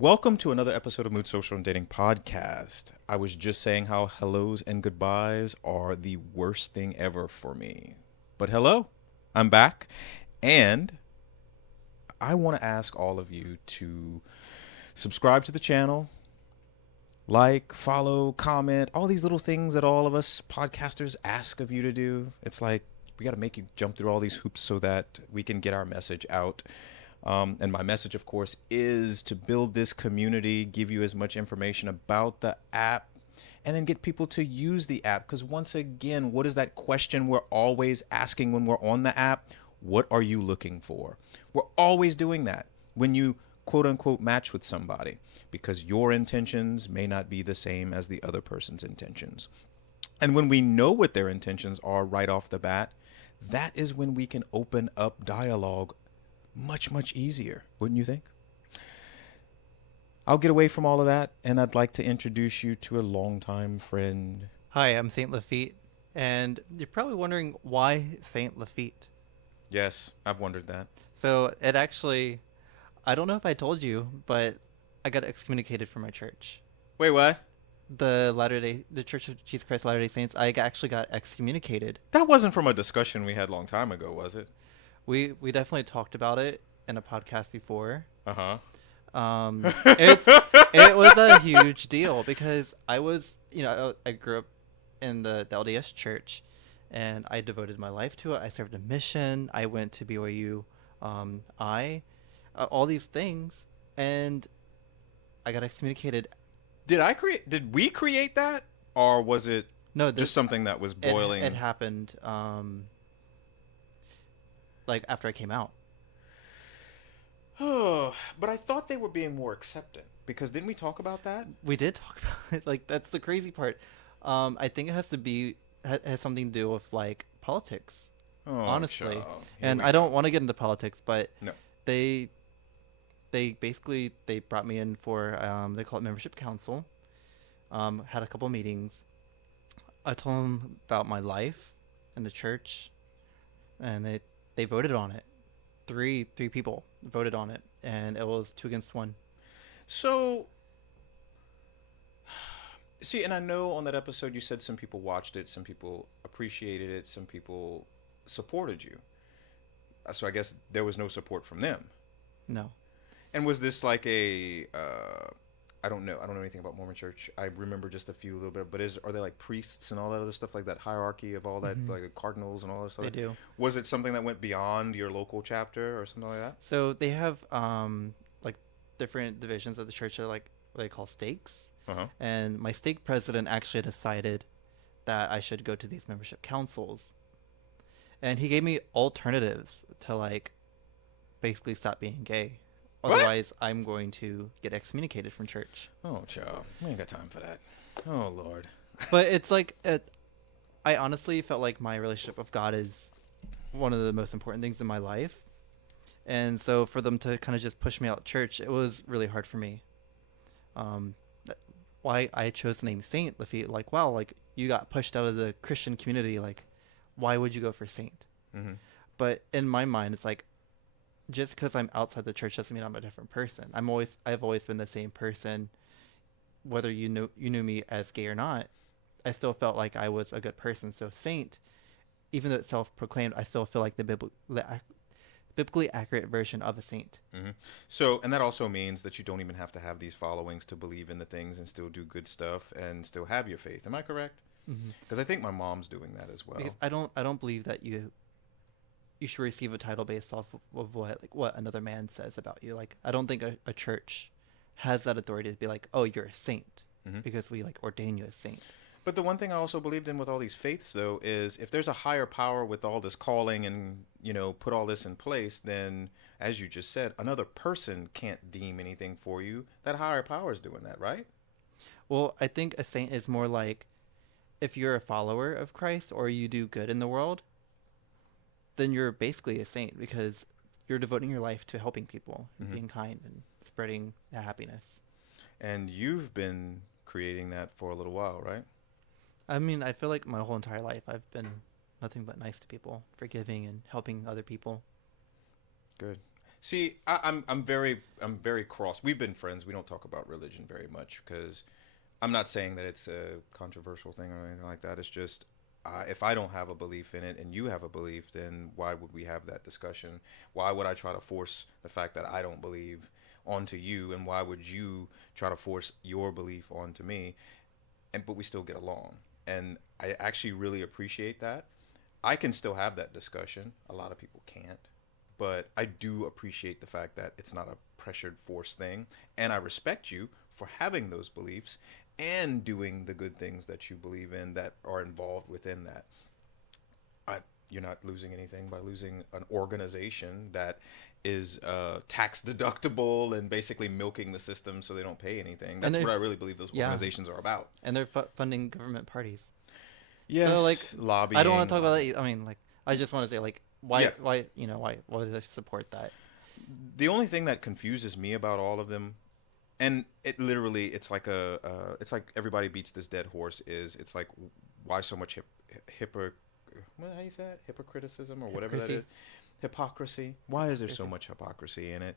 Welcome to another episode of Mood Social and Dating Podcast. I was just saying how hellos and goodbyes are the worst thing ever for me. But hello, I'm back, and I want to ask all of you to subscribe to the channel, like, follow, comment, all these little things that all of us podcasters ask of you to do. It's like we got to make you jump through all these hoops so that we can get our message out. And my message, of course, is to build this community, give you as much information about the app, and then get people to use the app. Because once again, what is that question we're always asking when we're on the app? What are you looking for? We're always doing that when you quote unquote match with somebody, because your intentions may not be the same as the other person's intentions. And when we know what their intentions are right off the bat, that is when we can open up dialogue much easier, wouldn't you think? I'll get away from all of that, and I'd like to introduce you to a longtime friend. Hi, I'm Saint Lafitte, and you're probably wondering why Saint Lafitte. Yes, I've wondered that. So it actually, I don't know if I told you, but I got excommunicated from my church. Wait, what? The Church of Jesus Christ of Latter-day Saints. Actually got excommunicated. That wasn't from a discussion we had a long time ago, was it? We definitely talked about it in a podcast before. Uh-huh. It was a huge deal because I grew up in the LDS church, and I devoted my life to it. I served a mission. I went to BYU, all these things, and I got excommunicated. Did we create that? Or was it No, just something that was boiling? It happened, like after I came out. Oh, but I thought they were being more accepting, because didn't we talk about that? We did talk about it. Like, that's the crazy part. I think it has something to do with like politics, Oh, honestly. child. Here And we I don't go. want to get into politics, but No. they basically they brought me in for they call it membership council. Had a couple meetings. I told them about my life in the church, and they voted on it. Three people voted on it, and it was 2 against 1. So, see, and I know on that episode you said some people watched it, some people appreciated it, some people supported you. So I guess there was no support from them. No. And was this like I don't know. I don't know anything about Mormon Church. I remember just a few little bit, but are they like priests and all that other stuff, like that hierarchy of all that, like the cardinals and all that stuff? They do. Was it something that went beyond your local chapter or something like that? So they have like different divisions of the church that are like what they call stakes. Uh-huh. And my stake president actually decided that I should go to these membership councils. And he gave me alternatives to like basically stop being gay. What? Otherwise, I'm going to get excommunicated from church. Oh, child. We ain't got time for that. Oh, Lord. But it's like I honestly felt like my relationship with God is one of the most important things in my life. And so for them to kind of just push me out of church, it was really hard for me. Why I chose the name Saint Lafitte, like, wow, like you got pushed out of the Christian community, like why would you go for Saint? Mm-hmm. But in my mind, it's like just because I'm outside the church doesn't mean I'm a different person. I've always been the same person, whether you knew me as gay or not. I still felt like I was a good person. So Saint, even though it's self-proclaimed, I still feel like the biblically accurate version of a saint. Mm-hmm. So, and that also means that you don't even have to have these followings to believe in the things and still do good stuff and still have your faith. Am I correct? Because I think my mom's doing that as well. Because I don't believe that you should receive a title based off of what another man says about you. Like, I don't think a church has that authority to be like, oh, you're a saint, because we like ordain you as saint. But the one thing I also believed in with all these faiths, though, is if there's a higher power with all this calling and, put all this in place, then, as you just said, another person can't deem anything for you. That higher power is doing that, right? Well, I think a saint is more like if you're a follower of Christ or you do good in the world, then you're basically a saint because you're devoting your life to helping people, being kind and spreading the happiness. And you've been creating that for a little while, right? I mean, I feel like my whole entire life I've been nothing but nice to people, forgiving and helping other people. Good. I'm very cross. We've been friends. We don't talk about religion very much because I'm not saying that it's a controversial thing or anything like that. It's just if I don't have a belief in it and you have a belief, then why would we have that discussion? Why would I try to force the fact that I don't believe onto you, and why would you try to force your belief onto me? And but we still get along, and I actually really appreciate that. I can still have that discussion. A lot of people can't, but I do appreciate the fact that it's not a pressured force thing, and I respect you for having those beliefs and doing the good things that you believe in that are involved within that. I, you're not losing anything by losing an organization that is tax deductible and basically milking the system so they don't pay anything. And That's they're what I really believe those yeah, organizations are about. and they're funding government parties. So like, Yes, I don't want lobbying, to talk about lobbying. that. I mean, like, I just want to say like, Yeah. why do they support that? The only thing that confuses me about all of them, and it literally, it's like everybody beats this dead horse. It's like, why so much how you say that? Hypocriticism or whatever that Hypocrisy. is. Hypocrisy. Why is there so Hypocrisy. much hypocrisy in it?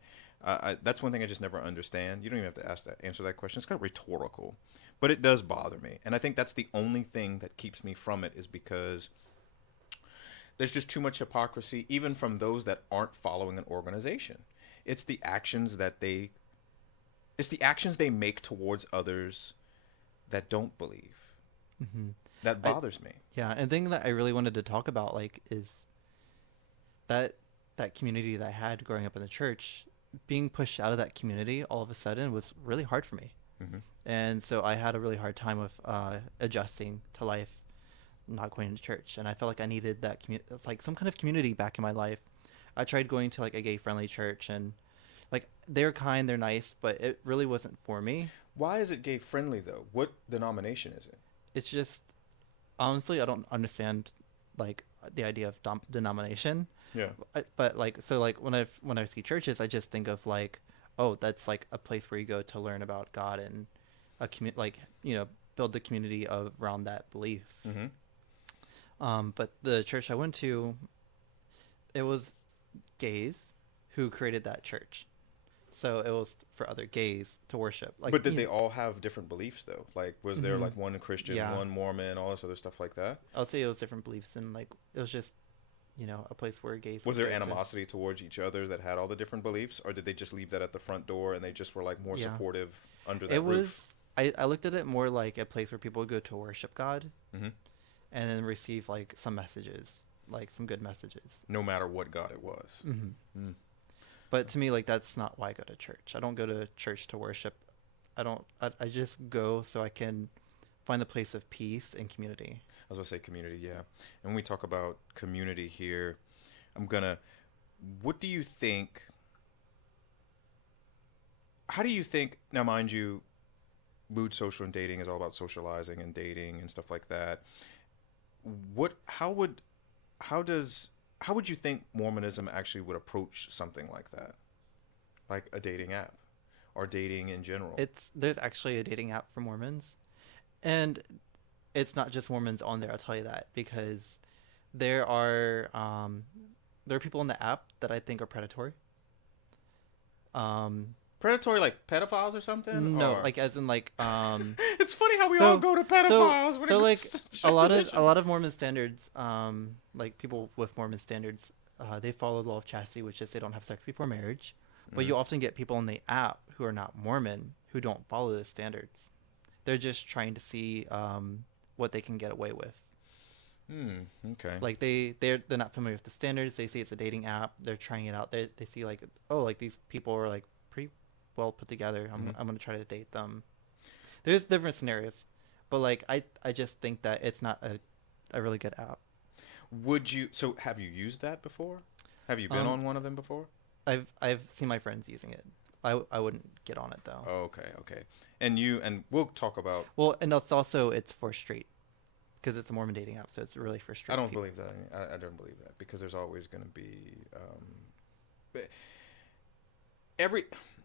That's one thing I just never understand. You don't even have to answer that question. It's kind of rhetorical, but it does bother me, and I think that's the only thing that keeps me from it is because there's just too much hypocrisy, even from those that aren't following an organization. It's the actions that they, it's the actions they make towards others that don't believe Hmm. that I bothers me. Yeah, and the thing that I really wanted to talk about like is that that community that I had growing up in the church, being pushed out of that community all of a sudden was really hard for me. Hmm. And so I had a really hard time with adjusting to life, not going to church. And I felt like I needed that it's like some kind of community back in my life. I tried going to like a gay friendly church, and like they're kind, they're nice, but it really wasn't for me. Why is it gay friendly though? What denomination is it? It's just honestly, I don't understand like the idea of denomination. Yeah. But like so like when I see churches, I just think of like, oh, that's like a place where you go to learn about God and a like build the community of around that belief. Hmm. But the church I went to, it was gays who created that church, so it was for other gays to worship. Like, But did they all have different beliefs though? Like, was there hmm like one Christian, yeah, one Mormon, all this other stuff like that? I'll say it was different beliefs, and like it was just a place where gays Was would there go to. animosity towards each other that had all the different beliefs, or did they just leave that at the front door and they just were like more Yeah, supportive under that it roof? was. I looked at it more like a place where people would go to worship God Hmm. and then receive like some messages, like some good messages. No matter what God it was. Hmm. Mm. But to me, like that's not why I go to church. I don't go to church to worship. I don't. I just go so I can find a place of peace and community. I was gonna say community, yeah. And when we talk about community here, I'm gonna. What do you think? How do you think? Now, mind you, mood social and dating is all about socializing and dating and stuff like that. What? How does? How would you think Mormonism actually would approach something like that, like a dating app, or dating in general? There's actually a dating app for Mormons, and it's not just Mormons on there. I'll tell you that because there are um, there are people in the app that I think are predatory. Um, Predatory, like pedophiles or something, no, or like as in like it's funny how we all so go to so pedophiles when it so like comes to a religion. lot of Mormon standards, like people with Mormon standards, they follow the law of chastity, which is they don't have sex before marriage. But Mm. you often get people in the app who are not Mormon who don't follow the standards. They're just trying to see what they can get away with. Hmm. Okay. Like they're not familiar with the standards. They see it's a dating app. They're trying it out. They see like, oh, like these people are like pretty well put together. Hmm. I'm gonna try to date them. There's different scenarios, but like I just think that it's not a really good app. Would you? So, have you used that before? Have you been Um, on one of them before? I've seen my friends using it. I wouldn't get on it though. Oh, okay. Okay. And we'll talk about. Well, and it's for straight because it's a Mormon dating app, so it's really for I straight don't people. believe that. I don't believe that because there's always going to be every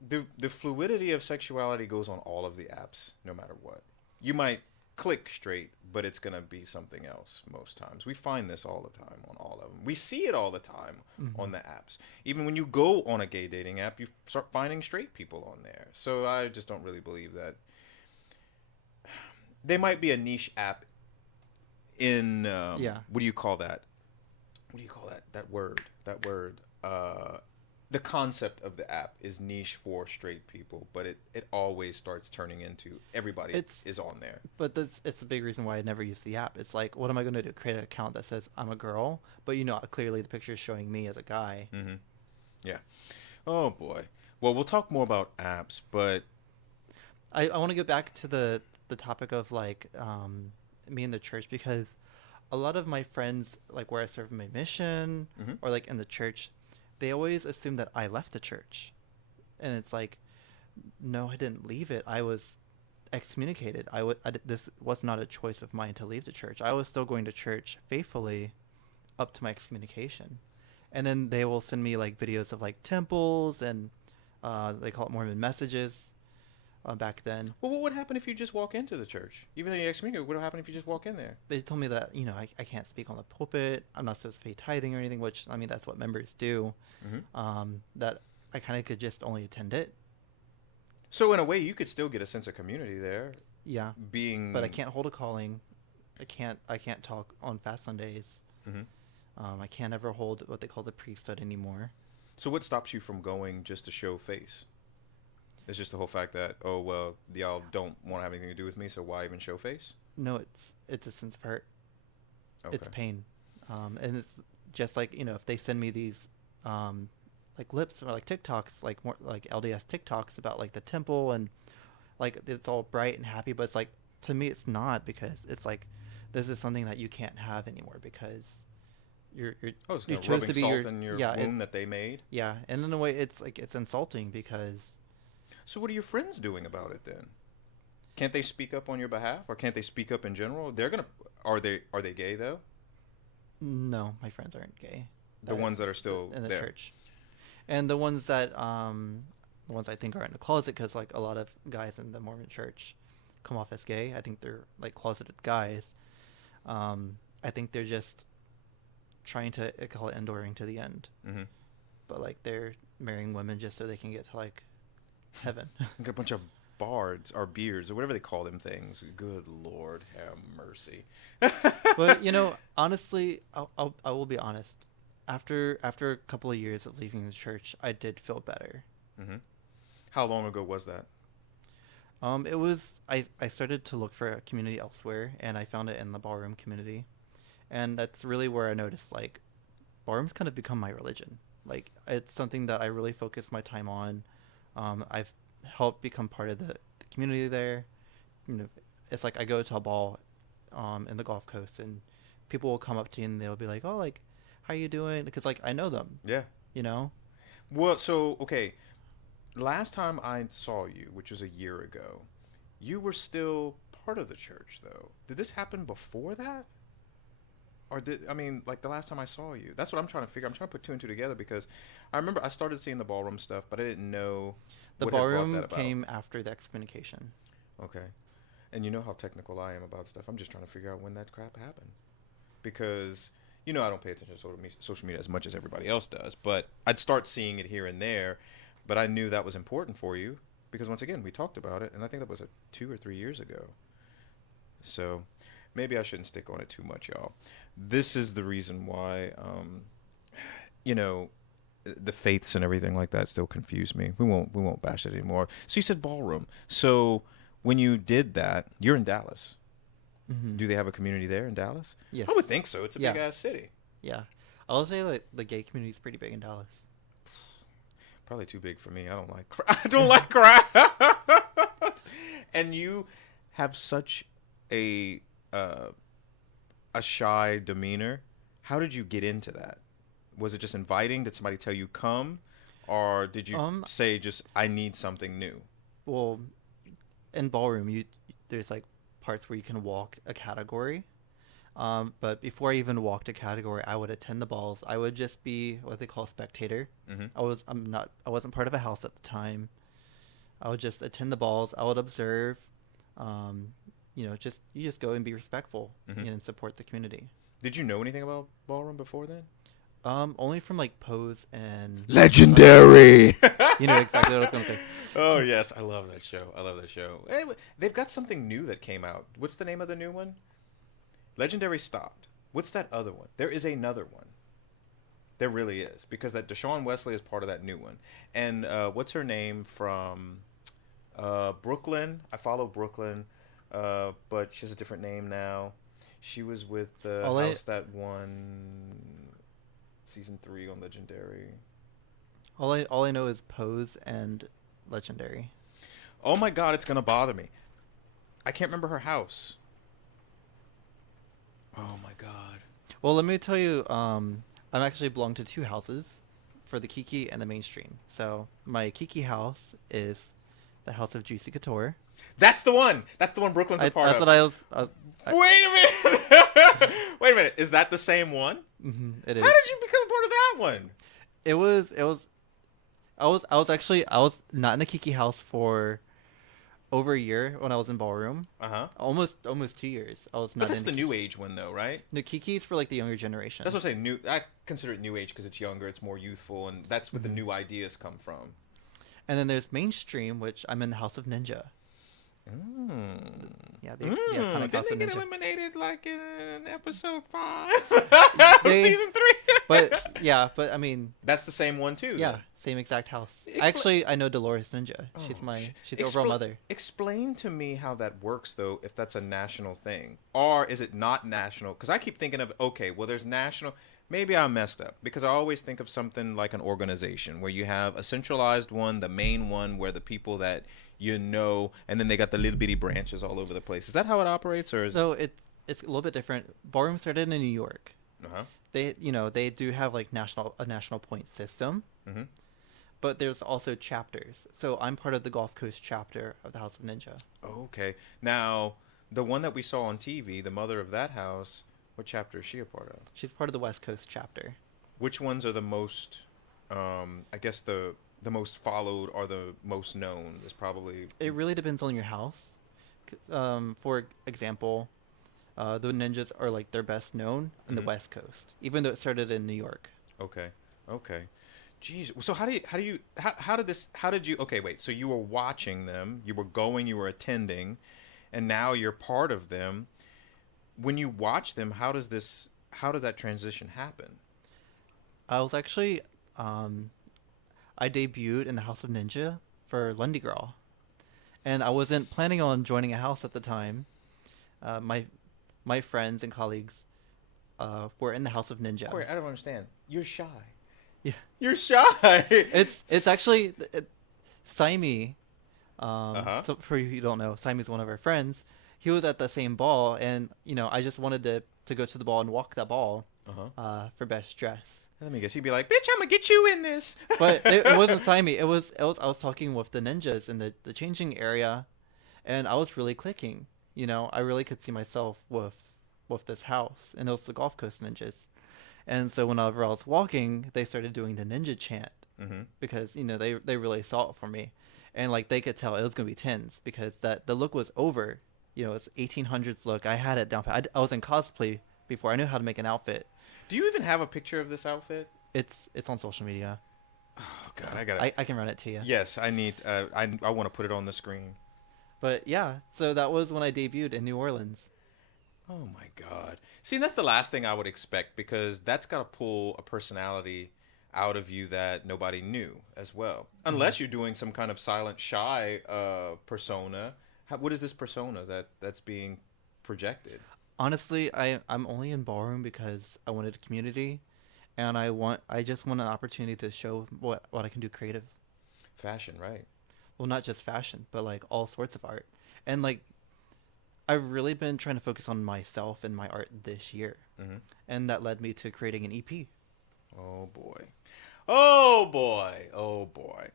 the fluidity of sexuality goes on all of the apps, no matter what. You might click straight, but it's gonna be something else most times. We find this all the time on all of them. We see it all the time Mm-hmm. on the apps. Even when you go on a gay dating app, you start finding straight people on there. So I just don't really believe that. They might be a niche app in Yeah. what do you call that? What do you call that? That word. That word. The concept of the app is niche for straight people, but it always starts turning into everybody It's is on there. But that's it's a big reason why I never use the app. It's like, what am I going to do? Create an account that says I'm a girl, but clearly the picture is showing me as a guy. Mm-hmm. Yeah. Oh boy. Well, we'll talk more about apps, but I want to get back to the topic of like me in the church, because a lot of my friends, like where I serve my mission mm-hmm. or like in the church, they always assume that I left the church, and it's like, no, I didn't leave it. I was excommunicated. This was not a choice of mine to leave the church. I was still going to church faithfully up to my excommunication. And then they will send me like videos of like temples and they call it Mormon messages back then. Well, what would happen if you just walk into the church? Even though you're excommunicated, what would happen if you just walk in there? They told me that, I can't speak on the pulpit. I'm not supposed to pay tithing or anything, which, I mean, that's what members do. Mm-hmm. That I kind of could just only attend it. So in a way, you could still get a sense of community there. Yeah. Being, But I can't hold a calling. I can't talk on fast Sundays. Mm-hmm. I can't ever hold what they call the priesthood anymore. So what stops you from going just to show face? It's just the whole fact that, oh well, y'all don't want to have anything to do with me, so why even show face? No, it's a sense of hurt. Okay. It's pain, and it's just like, if they send me these like lips or like TikToks, like more like LDS TikToks about like the temple, and like it's all bright and happy, but it's like, to me it's not, because it's like, this is something that you can't have anymore, because Oh, it's you kind of chose rubbing to be salt your in your yeah wound that they made. yeah, and in a way it's like, it's insulting, because So what are your friends doing about it then? Can't they speak up on your behalf, or can't they speak up in general? They're gonna. Are they gay though? no, my friends aren't gay. The ones that are still In the there. church, and the ones I think are in the closet, because like a lot of guys in the Mormon church come off as gay. I think they're like closeted guys. I think they're just trying to, I call it, enduring to the end, Mm-hmm. but like they're marrying women just so they can get to like heaven. Got a bunch of bards or beards or whatever they call them things. Good Lord, have mercy. But honestly, I will be honest. After a couple of years of leaving the church, I did feel better. Mm-hmm. How long ago was that? It was I started to look for a community elsewhere, and I found it in the ballroom community, and that's really where I noticed like ballroom's kind of become my religion. Like, it's something that I really focus my time on. I've helped become part of the community there. It's like I go to a ball in the Gulf Coast, and people will come up to you and they'll be like, "Oh, like, how you doing?" Because like I know them, Yeah. you know. Well, so okay. Last time I saw you, which was a year ago, you were still part of the church, though. Did this happen before that? Or I mean, like the last time I saw you? That's what I'm trying to figure. I'm trying to put two and two together, because I remember I started seeing the ballroom stuff, but I didn't know The what had brought ballroom that about. came after the excommunication. Okay. And you know how technical I am about stuff. I'm just trying to figure out when that crap happened. Because, I don't pay attention to social media as much as everybody else does, but I'd start seeing it here and there. But I knew that was important for you because, once again, we talked about it, and I think that was 2 or 3 years ago. So maybe I shouldn't stick on it too much, y'all. This is the reason why, the faiths and everything like that still confuse me. We won't bash it anymore. So you said ballroom. So when you did that, you're in Dallas. Mm-hmm. Do they have a community there in Dallas? Yes. I would think so. It's a Yeah. big ass city. Yeah, I'll say like the gay community is pretty big in Dallas. Probably too big for me. I don't like I don't like crowds. And you have such a shy demeanor. How did you get into that? Was it just inviting? Did somebody tell you come, or did you say just I need something new? Well, in ballroom, there's like parts where you can walk a category. But before I even walked a category, I would attend the balls. I would just be what they call a spectator. Mm-hmm. I wasn't part of a house at the time. I would just attend the balls. I would observe. you just go and be respectful Hmm. and support the community. Did you know anything about ballroom before then? Only from like Pose and Legendary. you know exactly what I was gonna say. Oh yes, I love that show. I love that show. Anyway, they've got something new that came out. What's the name of the new one? Legendary stopped. What's that other one? There is another one. There really is, because that Deshaun Wesley is part of that new one. And what's her name from Brooklyn? I follow Brooklyn, but she has a different name now. She was with the All I house that won season 3 on Legendary. all I know is Pose and Legendary. Oh my God, it's gonna bother me. I can't remember her house. Oh my God. Well, let me tell you, I'm actually belong to two houses for the Kiki and the mainstream. So my Kiki house is the House of Juicy Couture. That's the one. That's the one Brooklyn's a part That's of. what I was. Wait a minute. Wait a minute. Is that the same one? It How is. did you become a part of that one? It was. It was. I was not in the Kiki house for over a year when I was in ballroom. Uh huh. Almost 2 years. I was But not that's in the the new Kiki. age one, though, right? No, Kiki's for like the younger generation. That's what I'm saying. New. I consider it new age because it's younger, it's more youthful, and that's where the Hmm. new ideas come from. And then there's mainstream, which I'm in the House of Ninja. Mm. Yeah, kind of Didn't House they of get Ninja. eliminated like in episode 5, They, season 3? but I mean, That's the same one too. yeah, Then. same exact house. Expla- Actually, I know Dolores Ninja. Oh, She's the overall mother. Explain to me how that works, though, if that's a national thing. Or is it not national? Because I keep thinking of, okay, well, there's national. Maybe I messed up. Because I always think of something like an organization where you have a centralized one, the main one, where the people that you know, and then they got the little bitty branches all over the place. Is that how it operates? Or is So it's a little bit different. Ballroom started in New York. Uh-huh. They do have like a national point system, Mm-hmm. but there's also chapters. So I'm part of the Gulf Coast chapter of the House of Ninja. Okay. Now, the one that we saw on TV, the mother of that house, what chapter is she a part of? She's part of the West Coast chapter. Which ones are the most, I guess the most followed or the most known is probably. It really depends on your house. For example, the ninjas are like their best known in the Mhm. West Coast, even though it started in New York. Okay. Okay. Jeez. So how did you, okay, wait. So you were watching them, you were going, you were attending, and now you're part of them. When you watch them, how does that transition happen? I was actually, I debuted in the House of Ninja for Lundy Girl, and I wasn't planning on joining a house at the time. My friends and colleagues were in the House of Ninja. Corey, I don't understand. You're shy. Yeah, You're shy. it's actually Saimi. Uh-huh. So for you who don't know, Saimi's one of our friends. He was at the same ball, and I just wanted to go to the ball and walk that ball Uh-huh. for best dress. Let me guess. He'd be like, "Bitch, I'm gonna get you in this." But it wasn't Saimi. I was talking with the ninjas in the changing area, and I was really clicking. I really could see myself with this house, and it was the Gulf Coast ninjas. And so whenever I was walking, they started doing the ninja chant Mm-hmm. because they really saw it for me, and like they could tell it was gonna be tens because the look was over. It's 1800s look. I had it down. I was in cosplay before. I knew how to make an outfit. Do you even have a picture of this outfit? It's on social media. Oh So God, I gotta. I can run it to you. Yes, I need. I want to put it on the screen. But yeah, so that was when I debuted in New Orleans. Oh my God. See, that's the last thing I would expect because that's got to pull a personality out of you that nobody knew as well. Unless you're doing some kind of silent shy persona. What is this persona that's being projected? Honestly, I'm only in ballroom because I wanted a community, and I just want an opportunity to show what I can do creative. Fashion, right? Well, not just fashion, but like all sorts of art. And like I've really been trying to focus on myself and my art this year, Mm-hmm. and that led me to creating an EP. Oh boy. Oh boy. Oh boy.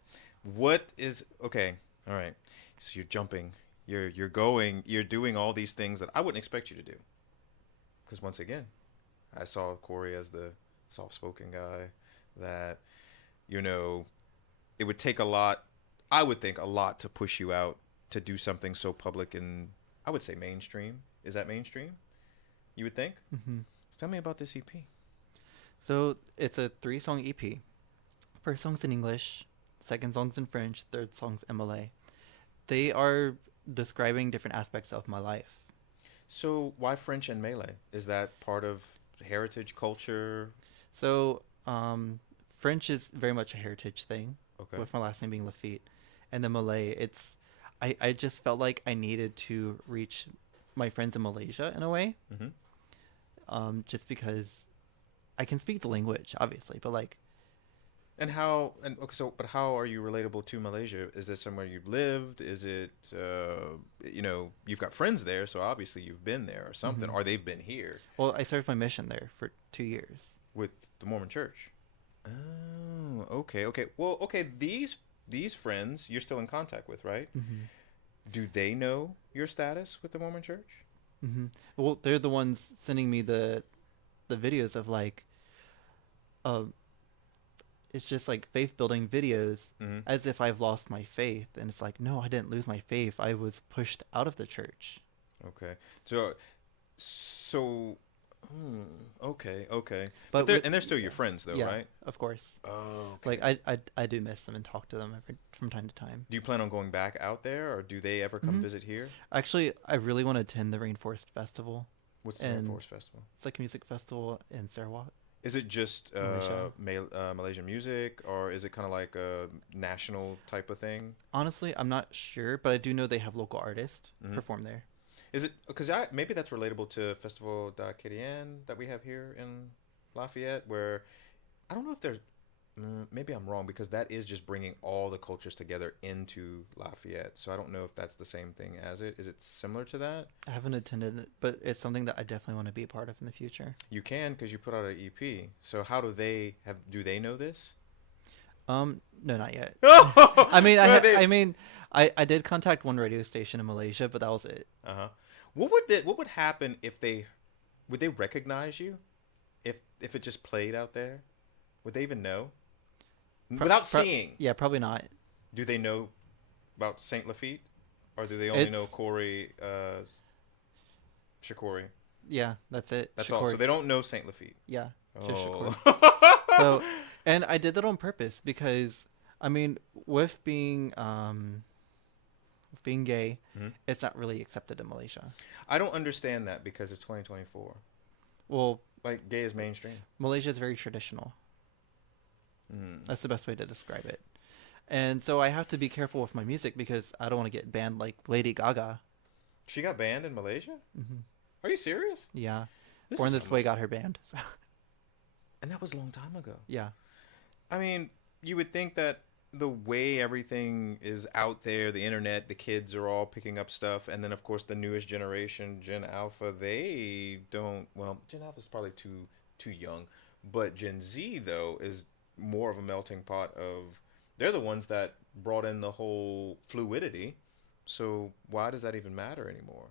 What is okay? All right. So you're jumping. You're going. You're doing all these things that I wouldn't expect you to do. Because once again, I saw Corey as the soft-spoken guy. That you know, it would take a lot. I would think a lot to push you out to do something so public and I would say mainstream. Is that mainstream? You would think? Hmm. So tell me about this EP. So it's a 3-song EP. First song's in English, second song's in French, third song's in Malay. They are describing different aspects of my life. So why French and Malay? Is that part of heritage culture? So French is very much a heritage thing, Okay. with my last name being Lafitte. And then Malay, I just felt like I needed to reach my friends in Malaysia in a way, Mm-hmm. just because I can speak the language, obviously, but like, Okay, so but how are you relatable to Malaysia? Is this somewhere you've lived? Is it you've got friends there, so obviously you've been there or something, mhm. or they've been here Well, I served my mission there for 2 years. with the Mormon Church. Oh, okay, okay. Well, okay, these friends you're still in contact with, right? Hmm. Do they know your status with the Mormon Church? Hmm. Well, they're the ones sending me the videos of like, uh, it's just like faith building videos, Mm-hmm. as if I've lost my faith, and it's like, no, I didn't lose my faith. I was pushed out of the church. Okay. So, hmm, okay, okay. But But they're with and they're still your friends though, yeah, right? of course. Oh, Like okay. I do miss them and talk to them from time to time. Do you plan on going back out there, or do they ever come Hmm. visit here? Actually, I really want to attend the Rainforest Festival, What's the and Rainforest Festival? it's like a music festival in Sarawak, Is it just Malaysia. Malaysian music, or is it kind of like a national type of thing? Honestly, I'm not sure, but I do know they have local artists Hmm. perform there. Is it because maybe that's relatable to Festival da Querian that we have here in Lafayette, where I don't know if there's maybe I'm wrong because that is just bringing all the cultures together into Lafayette. So I don't know if that's the same thing as it. Is it similar to that? I haven't attended it, but it's something that I definitely want to be a part of in the future. You can because you put out an EP. So how do they have? Do they know this? No, not yet. Oh, I mean, no, they. I did contact one radio station in Malaysia, but that was it. Uh huh. What would happen if they would they recognize you if it just played out there? Would they even know without seeing? Yeah, probably not. Do they know about Saint Lafitte, or do they only know It's Corey Shakori? Yeah, that's it. That's all. So Shakur. they don't know Saint Lafitte. Yeah, just Oh. Shakur. So, and I did that on purpose because I mean, with being gay, Mhm. it's not really accepted in Malaysia. I don't understand that because it's 2024. Well, Like gay is mainstream. Malaysia is very traditional. Mm. That's the best way to describe it. And so I have to be careful with my music because I don't want to get banned like Lady Gaga. She got banned in Malaysia. Hmm. Are you serious? Yeah, This Born is This Way got her banned. and that was a long time ago. Yeah. I mean, you would think that the way everything is out there, the internet, the kids are all picking up stuff, and then of course the newest generation, Gen Alpha, they don't. Well, Gen Alpha is probably too young, but Gen Z though is more of a melting pot of. They're the ones that brought in the whole fluidity. So why does that even matter anymore?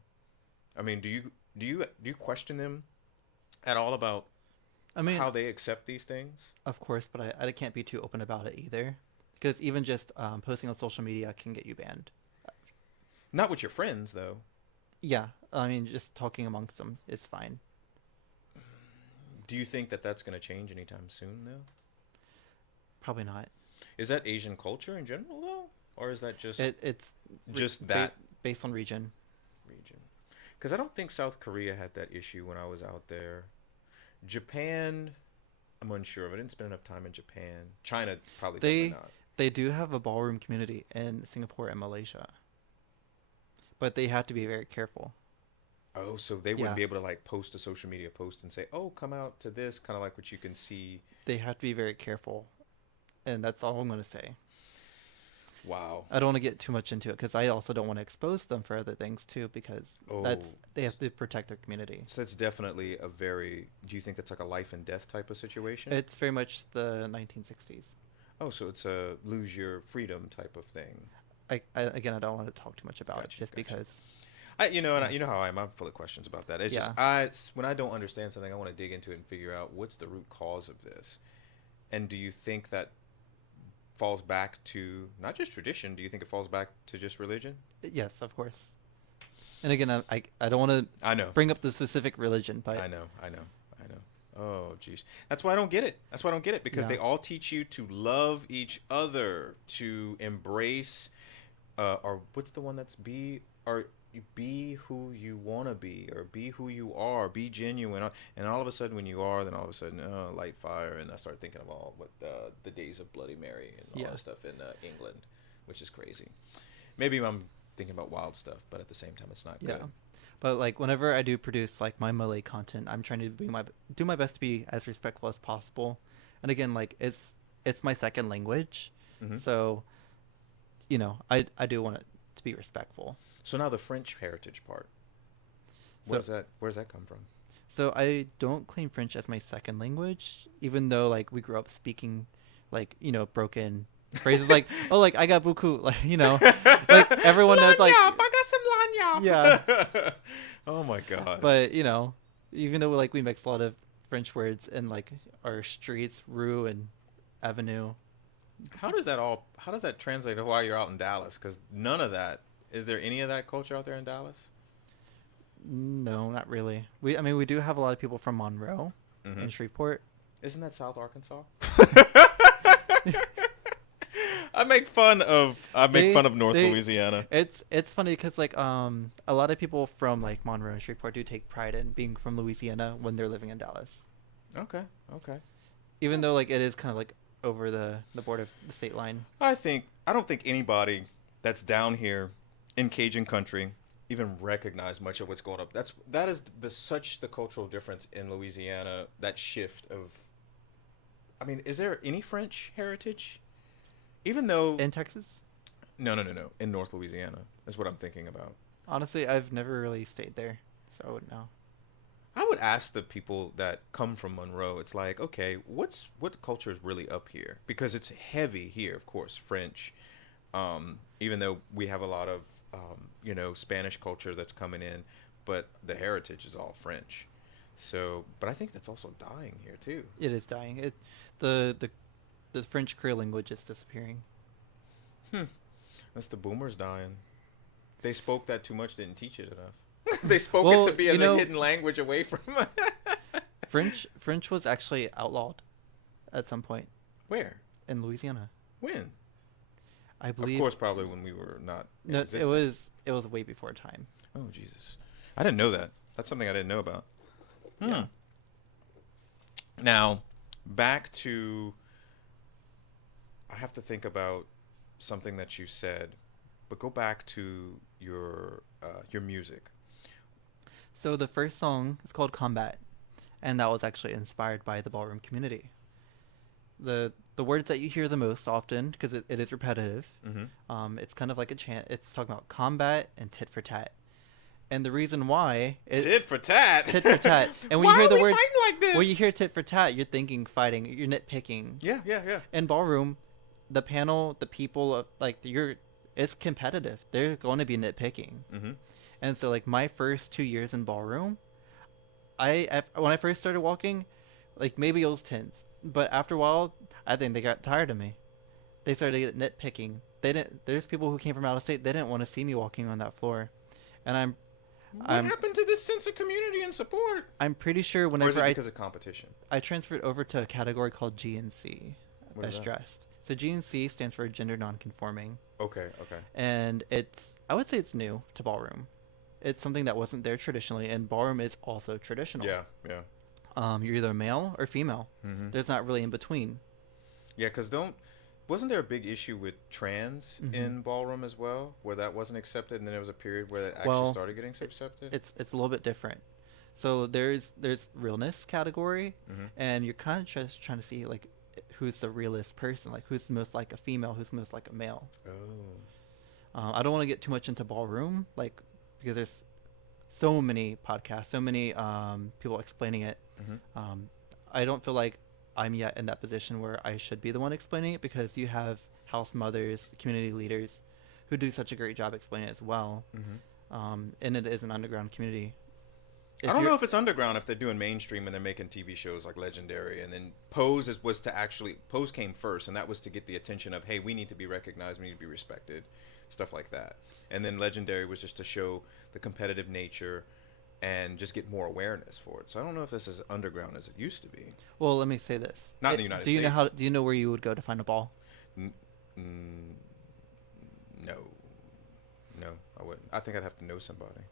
I mean, do you question them at all about I mean, how they accept these things? of course, but I can't be too open about it either. Because even just posting on social media can get you banned. Not with your friends though. Yeah, I mean, just talking amongst them is fine. Do you think that that's going to change anytime soon, though? Probably not. Is that Asian culture in general, though, or is that just It's just that based on region. region? Because I don't think South Korea had that issue when I was out there. Japan, I'm unsure of. I didn't spend enough time in Japan. China, probably definitely They not. they do have a ballroom community in Singapore and Malaysia, but they have to be very careful. Oh, so they wouldn't Yeah, be able to like post a social media post and say, "Oh, come out to this," kind of like what you can see. they have to be very careful, and that's all I'm going to say. Wow. I don't want to get too much into it because I also don't want to expose them for other things too because Oh, they have to protect their community. so that's definitely a very. Do you think that's like a life and death type of situation? It's very much the 1960s. Oh, so it's a lose your freedom type of thing. Again, I don't want to talk too much about it Gotcha, just gotcha. because. You know how I am. I'm full of questions about that. It's just Yeah. when I don't understand something, I want to dig into it and figure out what's the root cause of this. And do you think that falls back to not just tradition? Do you think it falls back to just religion? Yes, of course. And again, I don't want to I know. bring up the specific religion, but I know. I know. I know. Oh, jeez. That's why I don't get it. That's why I don't get it because yeah, they all teach you to love each other, to embrace, or what's the one that's be, or you be who you want to be, or be who you are, be genuine. And all of a sudden, when you are, then all of a sudden, light fire, and I start thinking of all what the days of Bloody Mary and all yeah, that stuff in England, which is crazy. Maybe I'm thinking about wild stuff, but at the same time, it's not yeah. good. But like whenever I do produce like my Malay content, I'm trying to do my best to be as respectful as possible. And again, like it's my second language, Hmm. so I do want it to be respectful. So now the French heritage part. So Where's that come from? so I don't claim French as my second language, even though like we grew up speaking like broken phrases like oh like I got buku like like everyone knows like Lanyap, I got some yeah. lanyap. Oh my god. But even though like we mix a lot of French words in like our streets, rue and avenue. How does that translate to why you're out in Dallas? Because none of that, is there any of that culture out there in Dallas? No, not really. We do have a lot of people from Monroe Hmm. and Shreveport. Isn't that South Arkansas? I make fun of North They Louisiana. it's funny because like a lot of people from like Monroe and Shreveport do take pride in being from Louisiana when they're living in Dallas, Okay, okay. even though like it is kind of like over the border of the state line. I don't think anybody that's down here in Cajun country even recognize much of what's going up. That is such the cultural difference in Louisiana. That shift of, I mean, is there any French heritage? Even though In Texas, no, in North Louisiana is what I'm thinking about. honestly, I've never really stayed there, so I wouldn't know. I would ask the people that come from Monroe. It's like, okay, what culture is really up here? Because it's heavy here, of course, French. Even though we have a lot of Spanish culture that's coming in, but the heritage is all French. So, but I think that's also dying here too. It is dying. The French Creole language is disappearing. Hmm. That's the boomers dying. They spoke that too much, didn't teach it enough. They spoke it Well, to be as a hidden language away from. French was actually outlawed at some point Where? in Louisiana. When? I Of believe. course, probably when we were not in No, existence. it was way before time. Oh Jesus! I didn't know that. That's something I didn't know about. Yeah. Now, back to. I have to think about something that you said, but go back to your music. So the first song is called Combat, and that was actually inspired by the ballroom community. The words that you hear the most often, because it is repetitive, Mm-hmm. it's kind of like a chant. It's talking about combat and tit for tat. And the reason why is Tit for tat. tit for tat. And when Why you hear are the we word, fighting like this? when you hear tit for tat, you're thinking fighting. You're nitpicking. Yeah, yeah, yeah. In ballroom, the panel, the people, it's competitive. There's going to be nitpicking. Mm-hmm. And so, like my first 2 years in ballroom, when I first started walking, like maybe it was tense, but after a while, I think they got tired of me. They started to get nitpicking. They didn't. There's people who came from out of state. They didn't want to see me walking on that floor, and What happened to this sense of community and support? I'm pretty sure Or is whenever it because of competition? I transferred over to a category called GNC, What is as that? dressed. So GNC stands for gender nonconforming, Okay, okay. and I would say it's new to ballroom. It's something that wasn't there traditionally, and ballroom is also traditional. Yeah, yeah. You're either male or female. Mm-hmm. There's not really in between. Yeah, because wasn't there a big issue with trans Mhm. in ballroom as well, where that wasn't accepted, and then there was a period where it actually Well, started getting accepted? It's a little bit different. So there's realness category, Mm-hmm. and you're kind of just trying to see like who's the realist person, like who's most like a female, who's most like a male. Oh. I don't want to get too much into ballroom, like because there's so many podcasts, so many people explaining it. Mm-hmm. I don't feel like I'm yet in that position where I should be the one explaining it, because you have house mothers, community leaders, who do such a great job explaining it as well. Mm-hmm. And it is an underground community. I don't know if it's underground if they're doing mainstream and they're making TV shows like Legendary, and then Pose came first, and that was to get the attention of, hey, we need to be recognized, we need to be respected, stuff like that. And then Legendary was just to show the competitive nature and just get more awareness for it. So I don't know if this is underground as it used to be. Well, let me say this. Not in the United States. Do you know where you would go to find a ball? No, no, I wouldn't. I think I'd have to know somebody.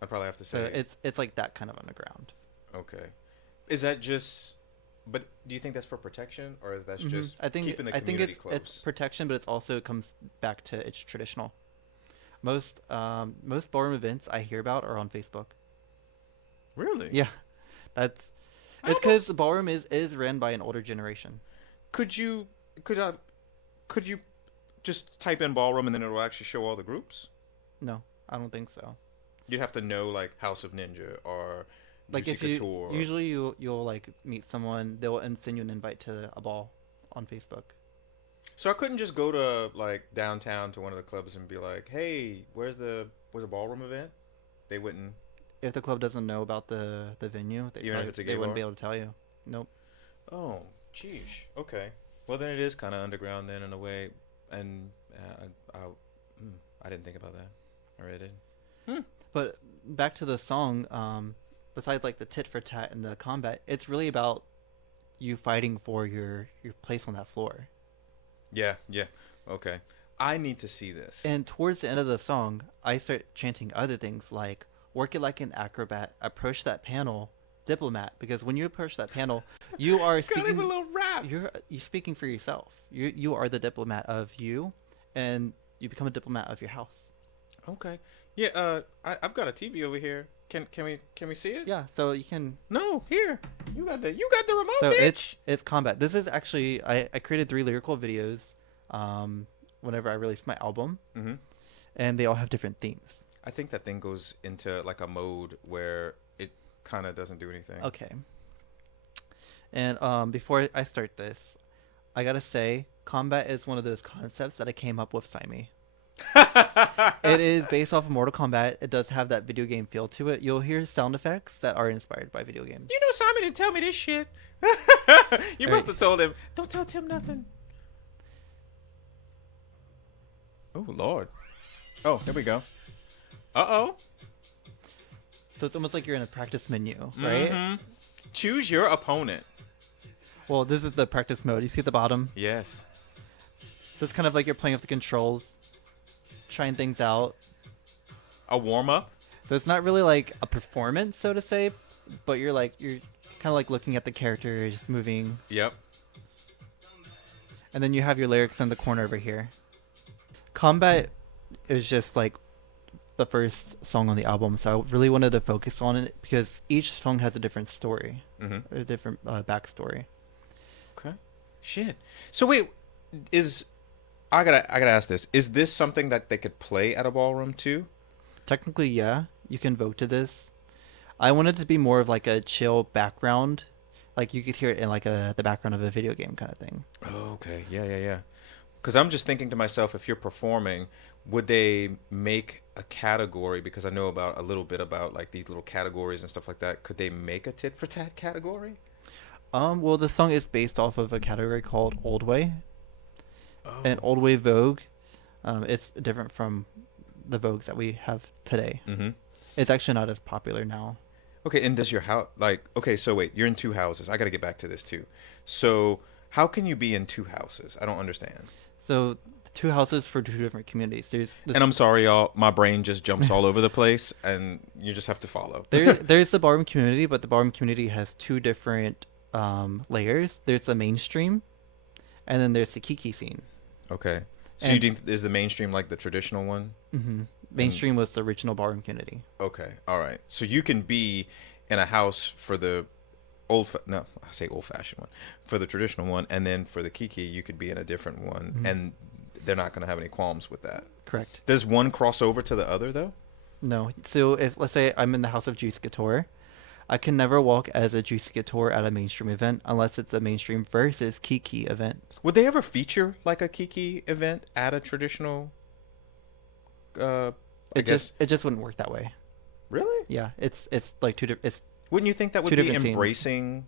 I'd probably have to say. So it's like that kind of underground. Okay, is that just? But do you think that's for protection, or is that just keeping the community close? It's protection, but it's also comes back to it's traditional. Most ballroom events I hear about are on Facebook. Really? Yeah, it's because the ballroom is ran by an older generation. Could you just type in ballroom and then it will actually show all the groups? No, I don't think so. You'd have to know like House of Ninja or like Juicy if Couture. Usually you'll like meet someone, they'll send you an invite to a ball on Facebook. So I couldn't just go to like downtown to one of the clubs and be like, "Hey, where's the ballroom event?" They wouldn't. If the club doesn't know about the venue, they wouldn't be able to tell you. Nope. Oh, geez. Okay. Well, then it is kind of underground then in a way, and I didn't think about that. I really did. But back to the song. Besides like the tit for tat and the combat, it's really about you fighting for your place on that floor. Yeah. Okay. I need to see this. And towards the end of the song, I start chanting other things like "work it like an acrobat," "approach that panel," "diplomat." Because when you approach that panel, you are speaking. A little rap. You're speaking for yourself. You are the diplomat of you, and you become a diplomat of your house. Okay. Yeah. I've got a TV over here. Can we see it? Yeah. So you can. No. Here. You got the remote. So bitch. it's combat. This is actually I created 3 lyrical videos. Whenever I released my album, and they all have different themes. I think that thing goes into like a mode where it kind of doesn't do anything. Okay. And before I start this, I gotta say, combat is one of those concepts that I came up with, Simon. It is based off of Mortal Kombat. It does have that video game feel to it. You'll hear sound effects that are inspired by video games. You know, Simon didn't tell me this shit. You must have told him. Don't tell Tim nothing. Oh, Lord. Oh, here we go. Uh-oh. So it's almost like you're in a practice menu, right? Mm-hmm. Choose your opponent. Well, this is the practice mode. You see at the bottom? Yes. So it's kind of like you're playing with the controls, trying things out. A warm-up? So it's not really like a performance, so to say, but you're kind of like looking at the characters moving. Yep. And then you have your lyrics in the corner over here. Combat is just like the first song on the album, so I really wanted to focus on it because each song has a different story, a different backstory. Okay. Shit. So wait, I gotta ask this: is this something that they could play at a ballroom too? Technically, yeah. You can vote to this. I wanted it to be more of like a chill background, like you could hear it in like the background of a video game kind of thing. Oh, okay. Yeah. Because I'm just thinking to myself, if you're performing, would they make a category? Because I know a little bit about like these little categories and stuff like that. Could they make a tit for tat category? Well, the song is based off of a category called Old Way. Oh. And Old Way Vogue, it's different from the Vogues that we have today. Mm-hmm. It's actually not as popular now. Okay, and does your house so wait, you're in 2 houses. I got to get back to this too. So how can you be in 2 houses? I don't understand. So 2 houses for 2 different communities. And I'm sorry, y'all. My brain just jumps all over the place, and you just have to follow. There's the ballroom community, but the ballroom community has 2 different layers. There's the mainstream, and then there's the kiki scene. Okay. So you think is the mainstream like the traditional one? Mm-hmm. Mainstream was the original ballroom community. Okay. All right. So you can be in a house for the old-fashioned one, for the traditional one, and then for the kiki, you could be in a different one, and they're not going to have any qualms with that. Correct. Does one cross over to the other, though? No. So if, let's say I'm in the house of Juicy Couture, I can never walk as a Juicy Couture at a mainstream event unless it's a mainstream versus kiki event. Would they ever feature like a kiki event at a traditional? It just wouldn't work that way. Really? Yeah, it's like it's Wouldn't you think that two would be different scenes. embracing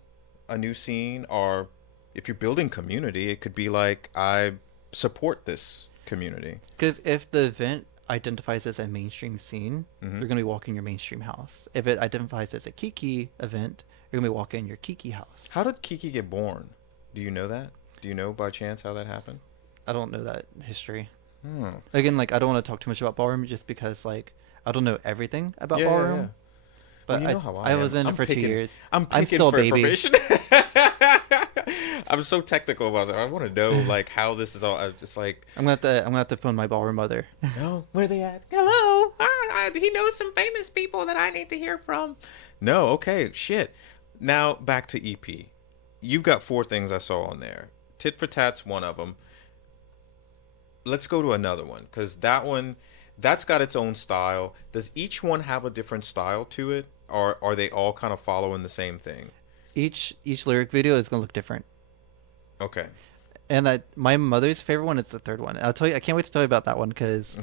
a new scene? Or if you're building community, it could be like, I support this community. Because if the event identifies as a mainstream scene, Hmm. you're gonna be walking your mainstream house. If it identifies as a Kiki event, you're gonna be walking your Kiki house. How did Kiki get born? Do you know that? Do you know by chance how that happened? I don't know that history. Hmm. Again, like I don't want to talk too much about ballroom just because like I don't know everything about Yeah, yeah, ballroom. yeah. Well, But you know how I was am. in it for 2 years. I'm I'm picking still a for baby. information. I'm so technical about it. I want to know like how this is all. I'm just like, I'm gonna have to phone my ballroom mother. no, where are they at? Hello, he knows some famous people that I need to hear from. No, okay, shit. Now back to EP. You've got 4 things I saw on there. Tit for Tat's one of them. Let's go to another one, because that one, that's got its own style. Does each one have a different style to it, or are they all kind of following the same thing? Each lyric video is gonna look different. Okay. And my mother's favorite one is the third one. I'll tell you. I can't wait to tell you about that one because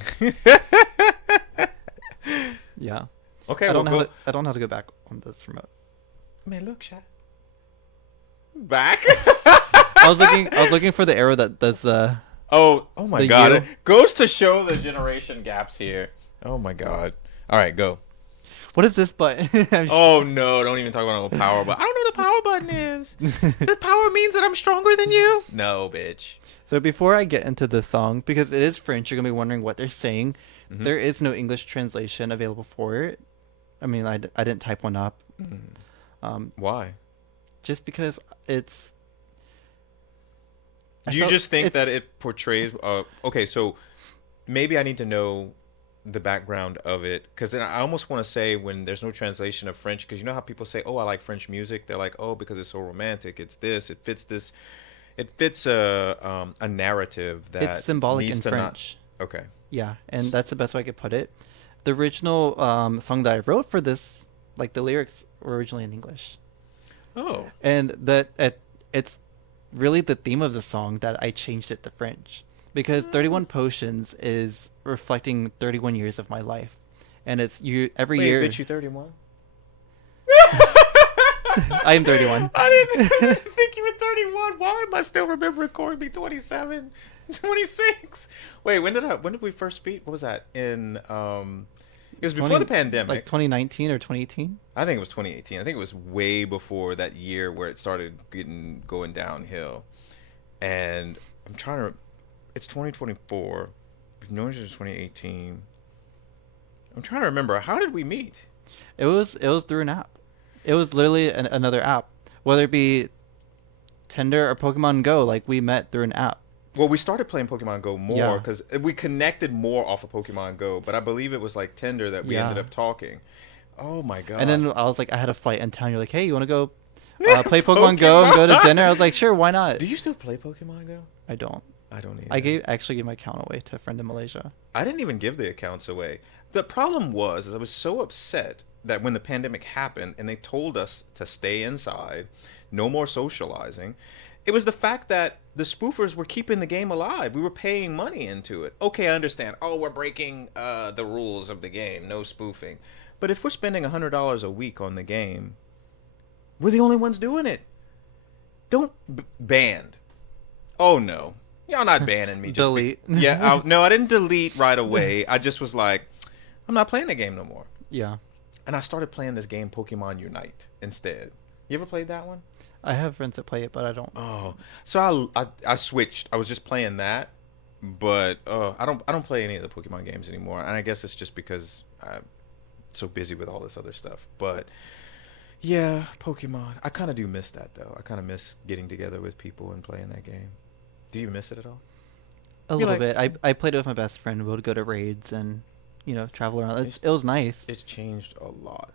yeah, Okay, I don't we'll know. go. I don't know how to go back on this remote. Man, look, Shaq. Back. I was looking for the arrow that does Oh my the God! U. It goes to show the generation gaps here. Oh my God! All right, go. What is this button? Oh no! Don't even talk about no power button. I don't know what the power button is. The power means that I'm stronger than you. No, bitch. So before I get into this song, because it is French, you're gonna be wondering what they're saying. Mhm. There is no English translation available for it. I mean, I didn't type one up. Why? Just because it's. I Do you felt just think it's- that it portrays? Okay, so maybe I need to know the background of it, because then I almost want to say, when there's no translation of French, because you know how people say, "Oh, I like French music." They're like, "Oh, because it's so romantic. It's this. It fits this. It fits a narrative that It's symbolic in needs to French. not." Okay. Yeah, and that's the best way I could put it. The original song that I wrote for this, like the lyrics were originally in English, Oh. and it's really the theme of the song that I changed it to French, because 31 Potions is reflecting 31 years of my life, and it's you every Wait, year. bitch, you 31? I am 31. I didn't think you were 31. Why am I still remembering Corey be 27, 26? Wait, when did we first speak? What was that? It was before 20 the pandemic. like 2019 or 2018. I think it was 2018. I think it was way before that year where it started going downhill. And I'm trying to. It's 2024. We've known each other since 2018. I'm trying to remember. How did we meet? It was through an app. It was literally another app, whether it be Tinder or Pokemon Go. Like we met through an app. Well, we started playing Pokemon Go more Yeah. because we connected more off of Pokemon Go. But I believe it was like Tinder that we Yeah. ended up talking. Oh my God. And then I was like, I had a flight in town. You're like, hey, you want to go play Pokemon Go and go to dinner? I was like, sure, why not? Do you still play Pokemon Go? I don't. I don't either. I actually gave my account away to a friend in Malaysia. I didn't even give the accounts away. The problem was, is I was so upset that when the pandemic happened and they told us to stay inside, no more socializing, it was the fact that the spoofers were keeping the game alive. We were paying money into it. Okay, I understand. Oh, we're breaking the rules of the game. No spoofing. But if we're spending $100 a week on the game, we're the only ones doing it. Don't banned. Oh no, y'all not banning me. Just Delete. Yeah, no, I didn't delete right away. I just was like, I'm not playing the game no more. Yeah. And I started playing this game, Pokemon Unite, instead. You ever played that one? I have friends that play it, but I don't. Oh, so I switched. I was just playing that, but I don't play any of the Pokemon games anymore. And I guess it's just because I'm so busy with all this other stuff. But yeah, Pokemon. I kind of do miss that though. I kind of miss getting together with people and playing that game. Do you miss it at all? A You're little like- bit. I played it with my best friend. We would go to raids and, travel around. It was nice. It's changed a lot.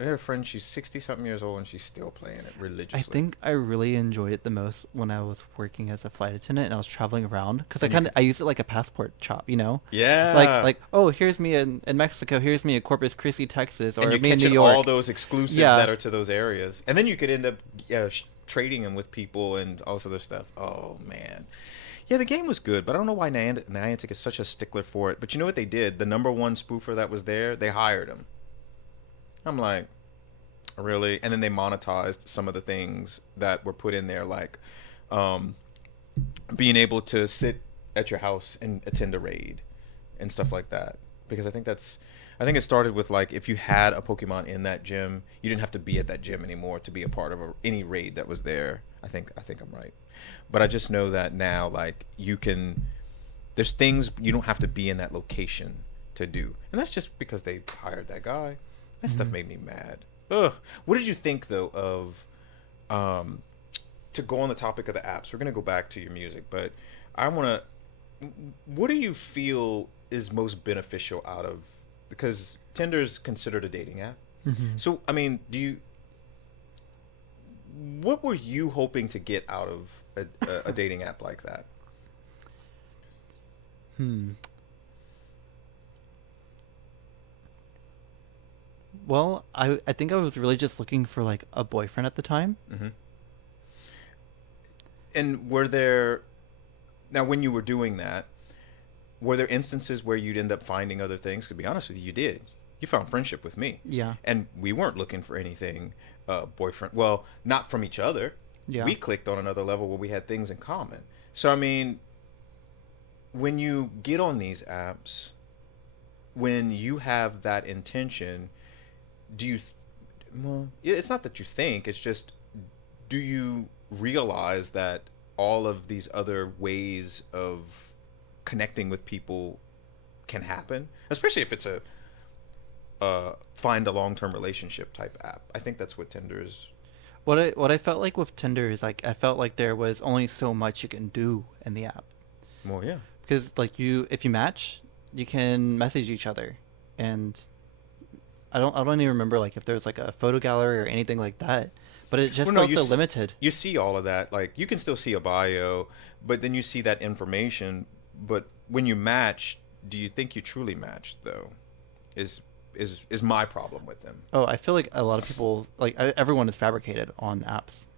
I had a friend, she's 60-something years old, and she's still playing it religiously. I think I really enjoyed it the most when I was working as a flight attendant and I was traveling around because And you I used it like a passport chop, Yeah. like oh, here's me in Mexico, here's me in Corpus Christi, Texas, or and you're me in New catching York. all those exclusives Yeah. that are to those areas. And then you could end up trading them with people and all this other stuff. Oh, man. Yeah, the game was good, but I don't know why Niantic is such a stickler for it. But you know what they did? The number one spoofer that was there, they hired him. I'm like, really? And then they monetized some of the things that were put in there, like um, being able to sit at your house and attend a raid and stuff like that. Because I think it started with like if you had a Pokemon in that gym, you didn't have to be at that gym anymore to be a part of any raid that was there. I think I'm right, but I just know that now like you can. There's things you don't have to be in that location to do, and that's just because they hired that guy. That stuff Mm-hmm. made me mad. Ugh. What did you think though of um, to go on the topic of the apps? We're gonna go back to your music, but I want to. What do you feel is most beneficial out of because Tinder is considered a dating app. Mm-hmm. So I mean, do you? What were you hoping to get out of a dating app like that? Hmm. Well, I think I was really just looking for like a boyfriend at the time. Hmm. And were there now when you were doing that? Were there instances where you'd end up finding other things? To be honest with you, you did. You found friendship with me, Yeah. and we weren't looking for anything, boyfriend. Well, not from each other. Yeah. We clicked on another level where we had things in common. So I mean, when you get on these apps, when you have that intention, do you? Well, it's not that you think. It's just, do you realize that all of these other ways of connecting with people can happen, especially if it's a find a long term relationship type app. I think that's what Tinder is. What I felt like with Tinder is like I felt like there was only so much you can do in the app Well, yeah. because like you if you match, you can message each other, and I don't even remember like if there was like a photo gallery or anything like that, but it just Well, no, felt so limited. you see all of that. Like you can still see a bio, but then you see that information. But when you match, do you think you truly matched though? Is is my problem with them? Oh, I feel like a lot of people like everyone is fabricated on apps.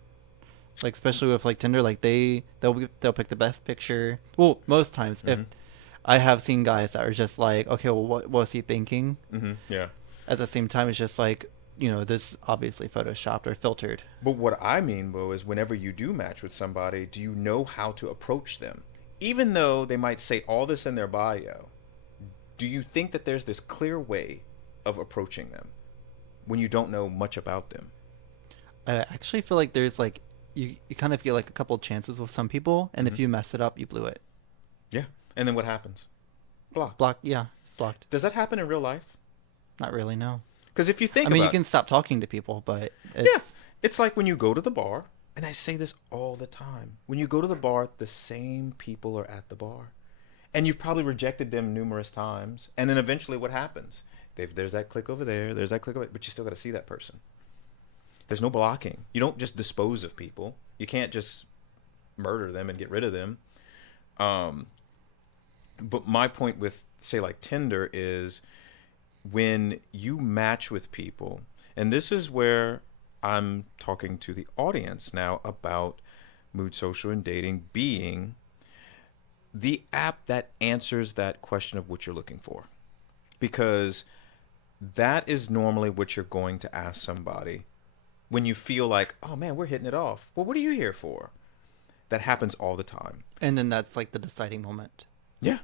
Like especially with like Tinder, like they'll pick the best picture. Well, most times if Hmm. I have seen guys that are just like, okay, well, what was he thinking? Hmm. Yeah. At the same time, it's just like, this obviously photoshopped or filtered. But what I mean, Bo, is whenever you do match with somebody, do you know how to approach them? Even though they might say all this in their bio, do you think that there's this clear way of approaching them when you don't know much about them? I actually feel like there's like you kind of get like a couple chances with some people, and Hmm. if you mess it up, you blew it. Yeah. And then what happens? Block. Blocked, yeah, it's blocked. Does that happen in real life? Not really, no. Because if you I think mean, you about can stop talking to people, but yeah, it's it's like when you go to the bar, and I say this all the time. When you go to the bar, the same people are at the bar. And you've probably rejected them numerous times. And then eventually what happens? There's that click over there, there's that click over there, but you still got to see that person. There's no blocking. You don't just dispose of people. You can't just murder them and get rid of them. Um, but my point with, say, like Tinder is when you match with people, and this is where I'm talking to the audience now about mood social and dating being the app that answers that question of what you're looking for. Because that is normally what you're going to ask somebody when you feel like, oh man, we're hitting it off. Well, what are you here for? That happens all the time. and then that's like the deciding moment. Yeah.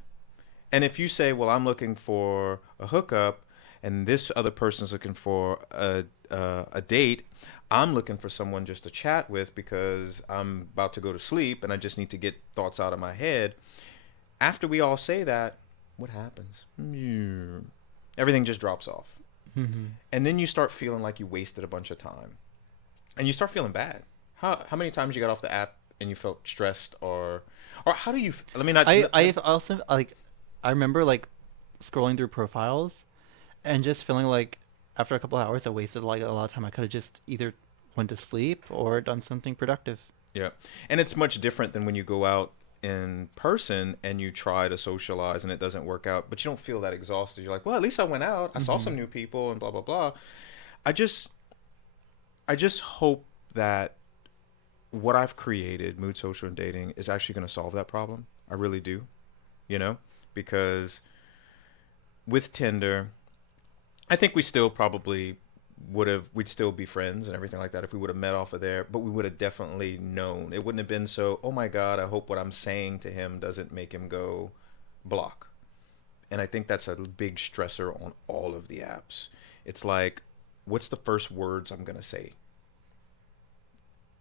And if you say, well, I'm looking for a hookup and this other person's looking for a date, I'm looking for someone just to chat with because I'm about to go to sleep and I just need to get thoughts out of my head. After we all say that, what happens? Everything just drops off. Mm-hmm. And then you start feeling like you wasted a bunch of time. And you start feeling bad. How many times you got off the app and you felt stressed or how do you let me not I've also like I remember like scrolling through profiles and just feeling like after a couple of hours I wasted like a lot of time. I could have just either went to sleep or done something productive. Yeah. And it's much different than when you go out in person and you try to socialize and it doesn't work out, but you don't feel that exhausted. You're like, well, at least I went out. I saw Mm-hmm. some new people and blah, blah, blah. I just I just hope that what I've created, mood social and dating, is actually going to solve that problem. I really do, you know, because with Tinder, I think we still probably we'd still be friends and everything like that if we would have met off of there, but we would have definitely known. It wouldn't have been so, oh my God, I hope what I'm saying to him doesn't make him go block. And I think that's a big stressor on all of the apps. It's like, what's the first words I'm going to say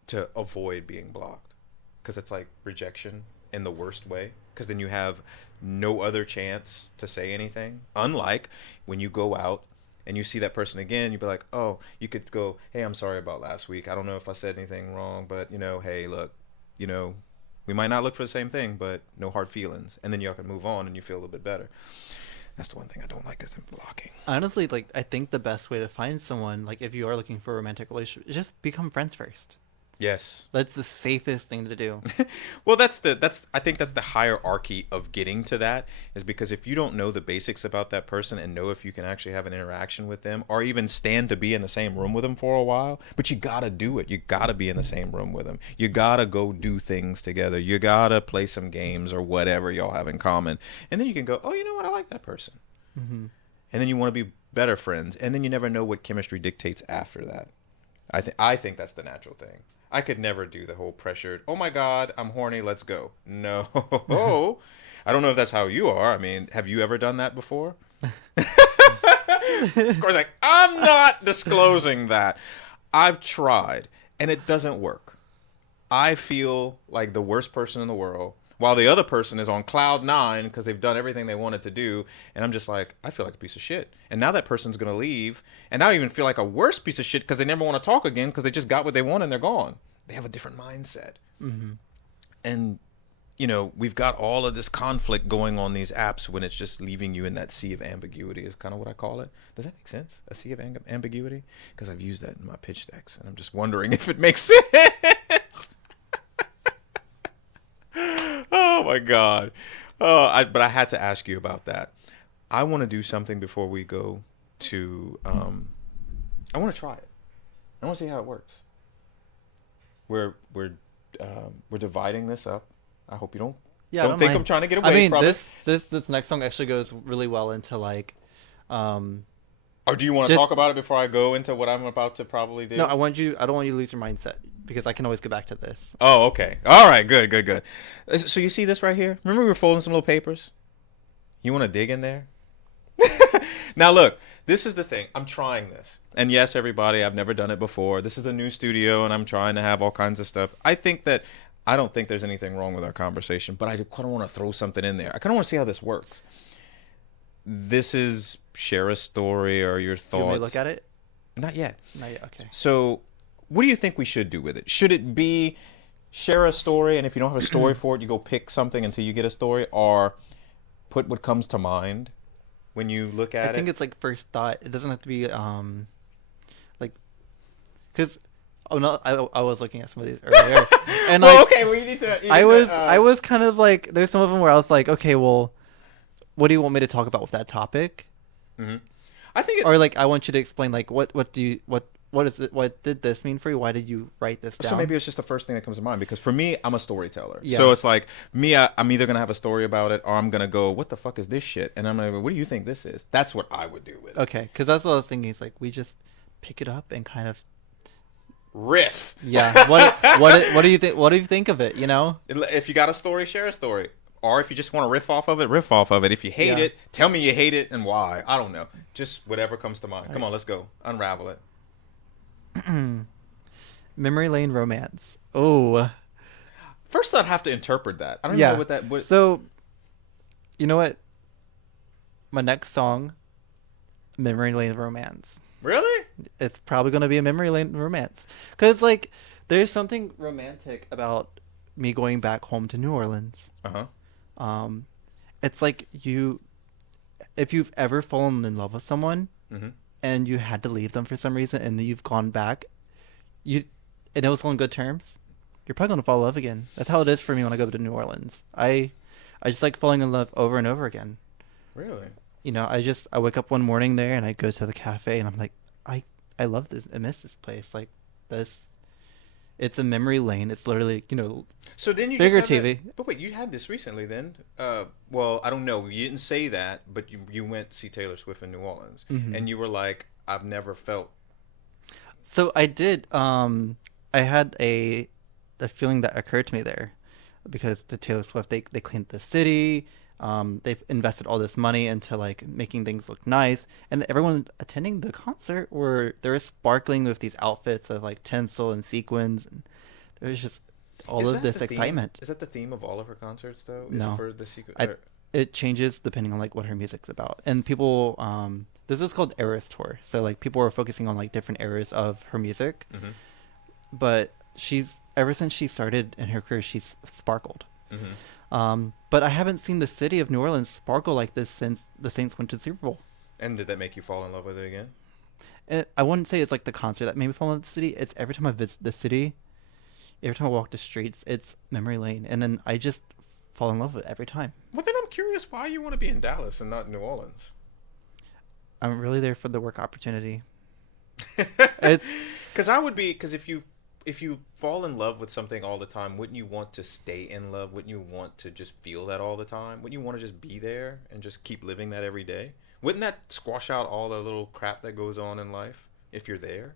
to avoid being blocked? Because it's like rejection in the worst way. Because then you have no other chance to say anything. Unlike when you go out and you see that person again, you'd be like, oh, you could go, hey, I'm sorry about last week. I don't know if I said anything wrong, but, hey, look, we might not look for the same thing, but no hard feelings. And then y'all can move on and you feel a little bit better. That's the one thing I don't like is them blocking. Honestly, like, I think the best way to find someone, like, if you are looking for a romantic relationship, is just become friends first. Yes. That's the safest thing to do. Well, I think that's the hierarchy of getting to that, is because if you don't know the basics about that person and know if you can actually have an interaction with them or even stand to be in the same room with them for a while, but you gotta do it. You gotta be in the same room with them. You gotta go do things together. You gotta play some games or whatever y'all have in common. And then you can go, oh, you know what? I like that person. Mm-hmm. And then you want to be better friends. And then you never know what chemistry dictates after that. I think that's the natural thing. I could never do the whole pressured, oh my God, I'm horny, let's go. No. I don't know if that's how you are. I mean, have you ever done that before? Of course, like, I'm not disclosing that. I've tried, and it doesn't work. I feel like the worst person in the world, while the other person is on cloud 9 because they've done everything they wanted to do. And I'm just like, I feel like a piece of shit. And now that person's going to leave. And now I even feel like a worse piece of shit because they never want to talk again because they just got what they want and they're gone. They have a different mindset. Mm-hmm. And, we've got all of this conflict going on these apps when it's just leaving you in that sea of ambiguity is kind of what I call it. Does that make sense? A sea of ambiguity? Because I've used that in my pitch decks. And I'm just wondering if it makes sense. Oh my God. But I had to ask you about that. I want to do something before we go to, I want to try it. I want to see how it works. We're dividing this up. I hope you don't think mind. I'm trying to get away from it. This next song actually goes really well into like, or do you want to talk about it before I go into what I'm about to probably do? No, I don't want you to lose your mindset because I can always go back to this. Oh, okay. All right. Good. So you see this right here? Remember we were folding some little papers? You want to dig in there? Now look, this is the thing. I'm trying this. And yes, everybody, I've never done it before. This is a new studio and I'm trying to have all kinds of stuff. I don't think there's anything wrong with our conversation, but I kind of want to throw something in there. I kind of want to see how this works. This is share a story or your thoughts. You want me to look at it? Not yet. Okay. So what do you think we should do with it? Should it be share a story, and if you don't have a story for it, you go pick something until you get a story, or put what comes to mind when you look at it? I think it's like first thought. It doesn't have to be like, because I was looking at some of these earlier, and well, like, okay, well you need to. I was kind of like, there's some of them where I was like, okay, well, what do you want me to talk about with that topic? Mm-hmm. I think, or like, I want you to explain like what is it? What did this mean for you? Why did you write this down? So maybe it's just the first thing that comes to mind, because for me, I'm a storyteller. Yeah. So it's like me, I'm either gonna have a story about it, or I'm gonna go, what the fuck is this shit? And I'm gonna go, what do you think this is? That's what I would do with it. Okay, because that's what I was thinking. It's like we just pick it up and kind of riff. Yeah. What do you think? What do you think of it? If you got a story, share a story. Or if you just want to riff off of it, riff off of it. If you hate it, tell me you hate it and why. I don't know. Just whatever comes to mind. Come on, let's go. Unravel it. Memory lane romance. Oh. First, I'd have to interpret that. I don't know what that. So, you know what? My next song, memory lane romance. Really? It's probably gonna be a memory lane romance, because like there's something romantic about me going back home to New Orleans. It's like if you've ever fallen in love with someone, mm-hmm. and you had to leave them for some reason, and then you've gone back, and it was on good terms, you're probably gonna fall in love again. That's how it is for me when I go to New Orleans. I just like falling in love over and over again. Really? I wake up one morning there and I go to the cafe and I'm like, I love this. I miss this place. Like this. It's a memory lane. It's literally, so then you bigger just have TV. But wait, you had this recently then? Well, I don't know. You didn't say that, but you went to see Taylor Swift in New Orleans. Mm-hmm. And you were like, I've never felt So I did. I had a feeling that occurred to me there because the Taylor Swift they cleaned the city. They've invested all this money into like making things look nice, and everyone attending the concert were they were sparkling with these outfits of like tinsel and sequins, and there was just all Is of that this the theme? excitement. Is that the theme of all of her concerts, though? Is No, for the secret? I it changes depending on like what her music's about, and people this is called eras tour, so like people are focusing on like different eras of her music, Mm-hmm. but she's ever since she started in her career, she's sparkled. Mm-hmm. But I haven't seen the city of New Orleans sparkle like this since the Saints went to the Super Bowl. And did that make you fall in love with it again? I wouldn't say it's like the concert that made me fall in love with the city. It's every time I visit the city, every time I walk the streets, it's memory lane, and then I just fall in love with it every time. Well, then I'm curious why you want to be in Dallas and not New Orleans. I'm really there for the work opportunity. It's Because I would be. Because if you fall in love with something all the time, wouldn't you want to stay in love? Wouldn't you want to just feel that all the time? Wouldn't you want to just be there and just keep living that every day? Wouldn't that squash out all the little crap that goes on in life if you're there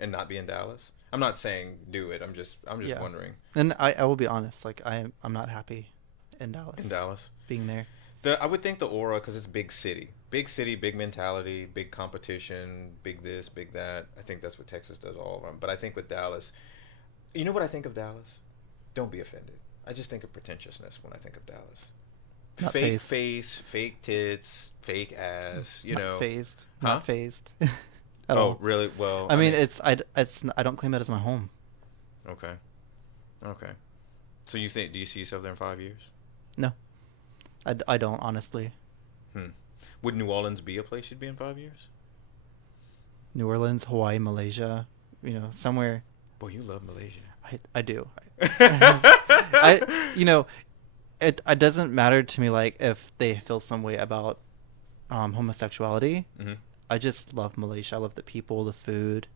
and not be in Dallas? I'm not saying do it. I'm just yeah, wondering. and I will be honest. Like I'm not happy in In Dallas Dallas, being there. I would think the aura because it's big city, big mentality, big competition, big this, big that. I think that's what Texas does all around. But I think with Dallas, you know what I think of Dallas? Don't be offended. I just think of pretentiousness when I think of Dallas. Not Fake phased. face, fake tits, fake ass. You Not know. phased. Huh? Not phased. At Oh, all. really? Well, I mean, I don't claim it as my home. okay, okay. So do you see yourself there in 5 years? No, I don't honestly. Hmm. Would New Orleans be a place you'd be in 5 years? New Orleans, Hawaii, Malaysia, somewhere. Boy, you love Malaysia. I do. I you know it doesn't matter to me like if they feel some way about homosexuality. Hmm. I just love Malaysia. I love the people, the food.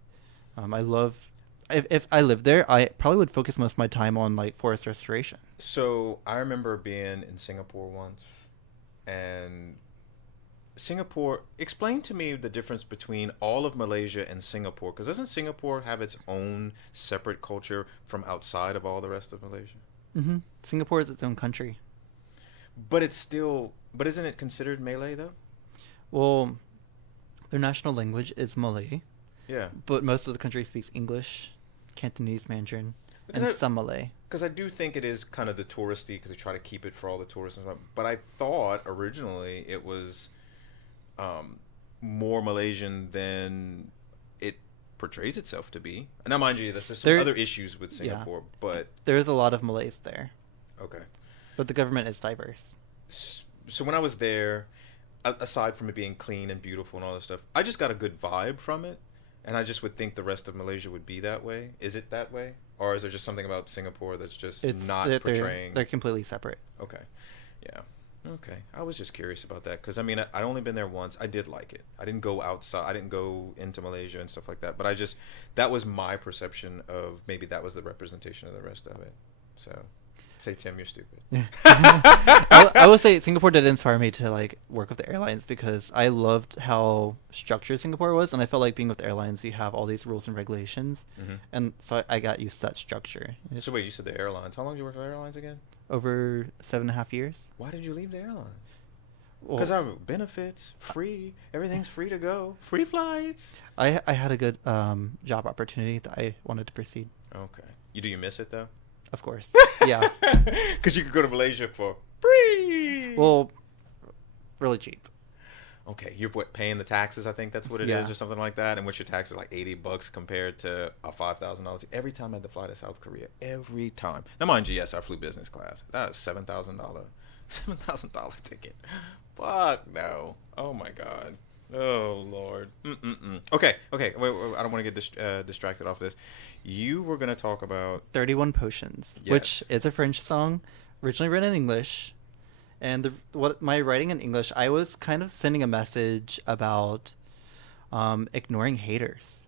I love if I lived there, I probably would focus most of my time on like forest restoration. So I remember being in Singapore once, and Singapore. Explain to me the difference between all of Malaysia and Singapore, because doesn't Singapore have its own separate culture from outside of all the rest of Malaysia? Singapore is its own country. But it's still. But isn't it considered Malay though? Well, their national language is Malay, Yeah. but most of the country speaks English, Cantonese, Mandarin, Because and some Malay. I do think it is kind of the touristy because they try to keep it for all the tourists and stuff. But I thought originally it was more Malaysian than it portrays itself to be. And now, mind you, there's some There, other issues with yeah, Singapore, but there is a lot of Malays there, okay. but the government is diverse. So when I was there, aside from it being clean and beautiful and all this stuff, I just got a good vibe from it. And I just would think the rest of Malaysia would be that way. Is it that way? Or is there just something about Singapore that's just not portraying? They're completely separate. Okay. Yeah. Okay. I was just curious about that because I mean I only been there once. I did like it. I didn't go outside. I didn't go into Malaysia and stuff like that. But that was my perception of maybe that was the representation of the rest of it. So, say Tim, you're stupid. I will say Singapore did inspire me to like work with the airlines because I loved how structured Singapore was, and I felt like being with the airlines, you have all these rules and regulations, Hmm. and so I got used to that structure. It's So wait, you said the airlines. How long did you work for airlines again? over 7.5 years. Why did you leave the airlines? Well, Because our benefits free, everything's free to go, free flights. I had a good job opportunity that I wanted to proceed. Okay. You miss it though? Of course, yeah. Because you could go to Malaysia for free. Well, really cheap. Okay, you're paying the taxes. I think that's what it is, Yeah. or something like that. And which your tax is like $80 compared to a $5,000. Every time I had to fly to South Korea, every time. Now, mind you, yes, I flew business class. That was $7,000 ticket. Fuck no. Oh my god. Oh Lord. Okay. Wait, I don't want to get distracted off this. You were gonna talk about 31 Potions, which yes. is a French song, originally written in English. And what my writing in English, I was kind of sending a message about ignoring haters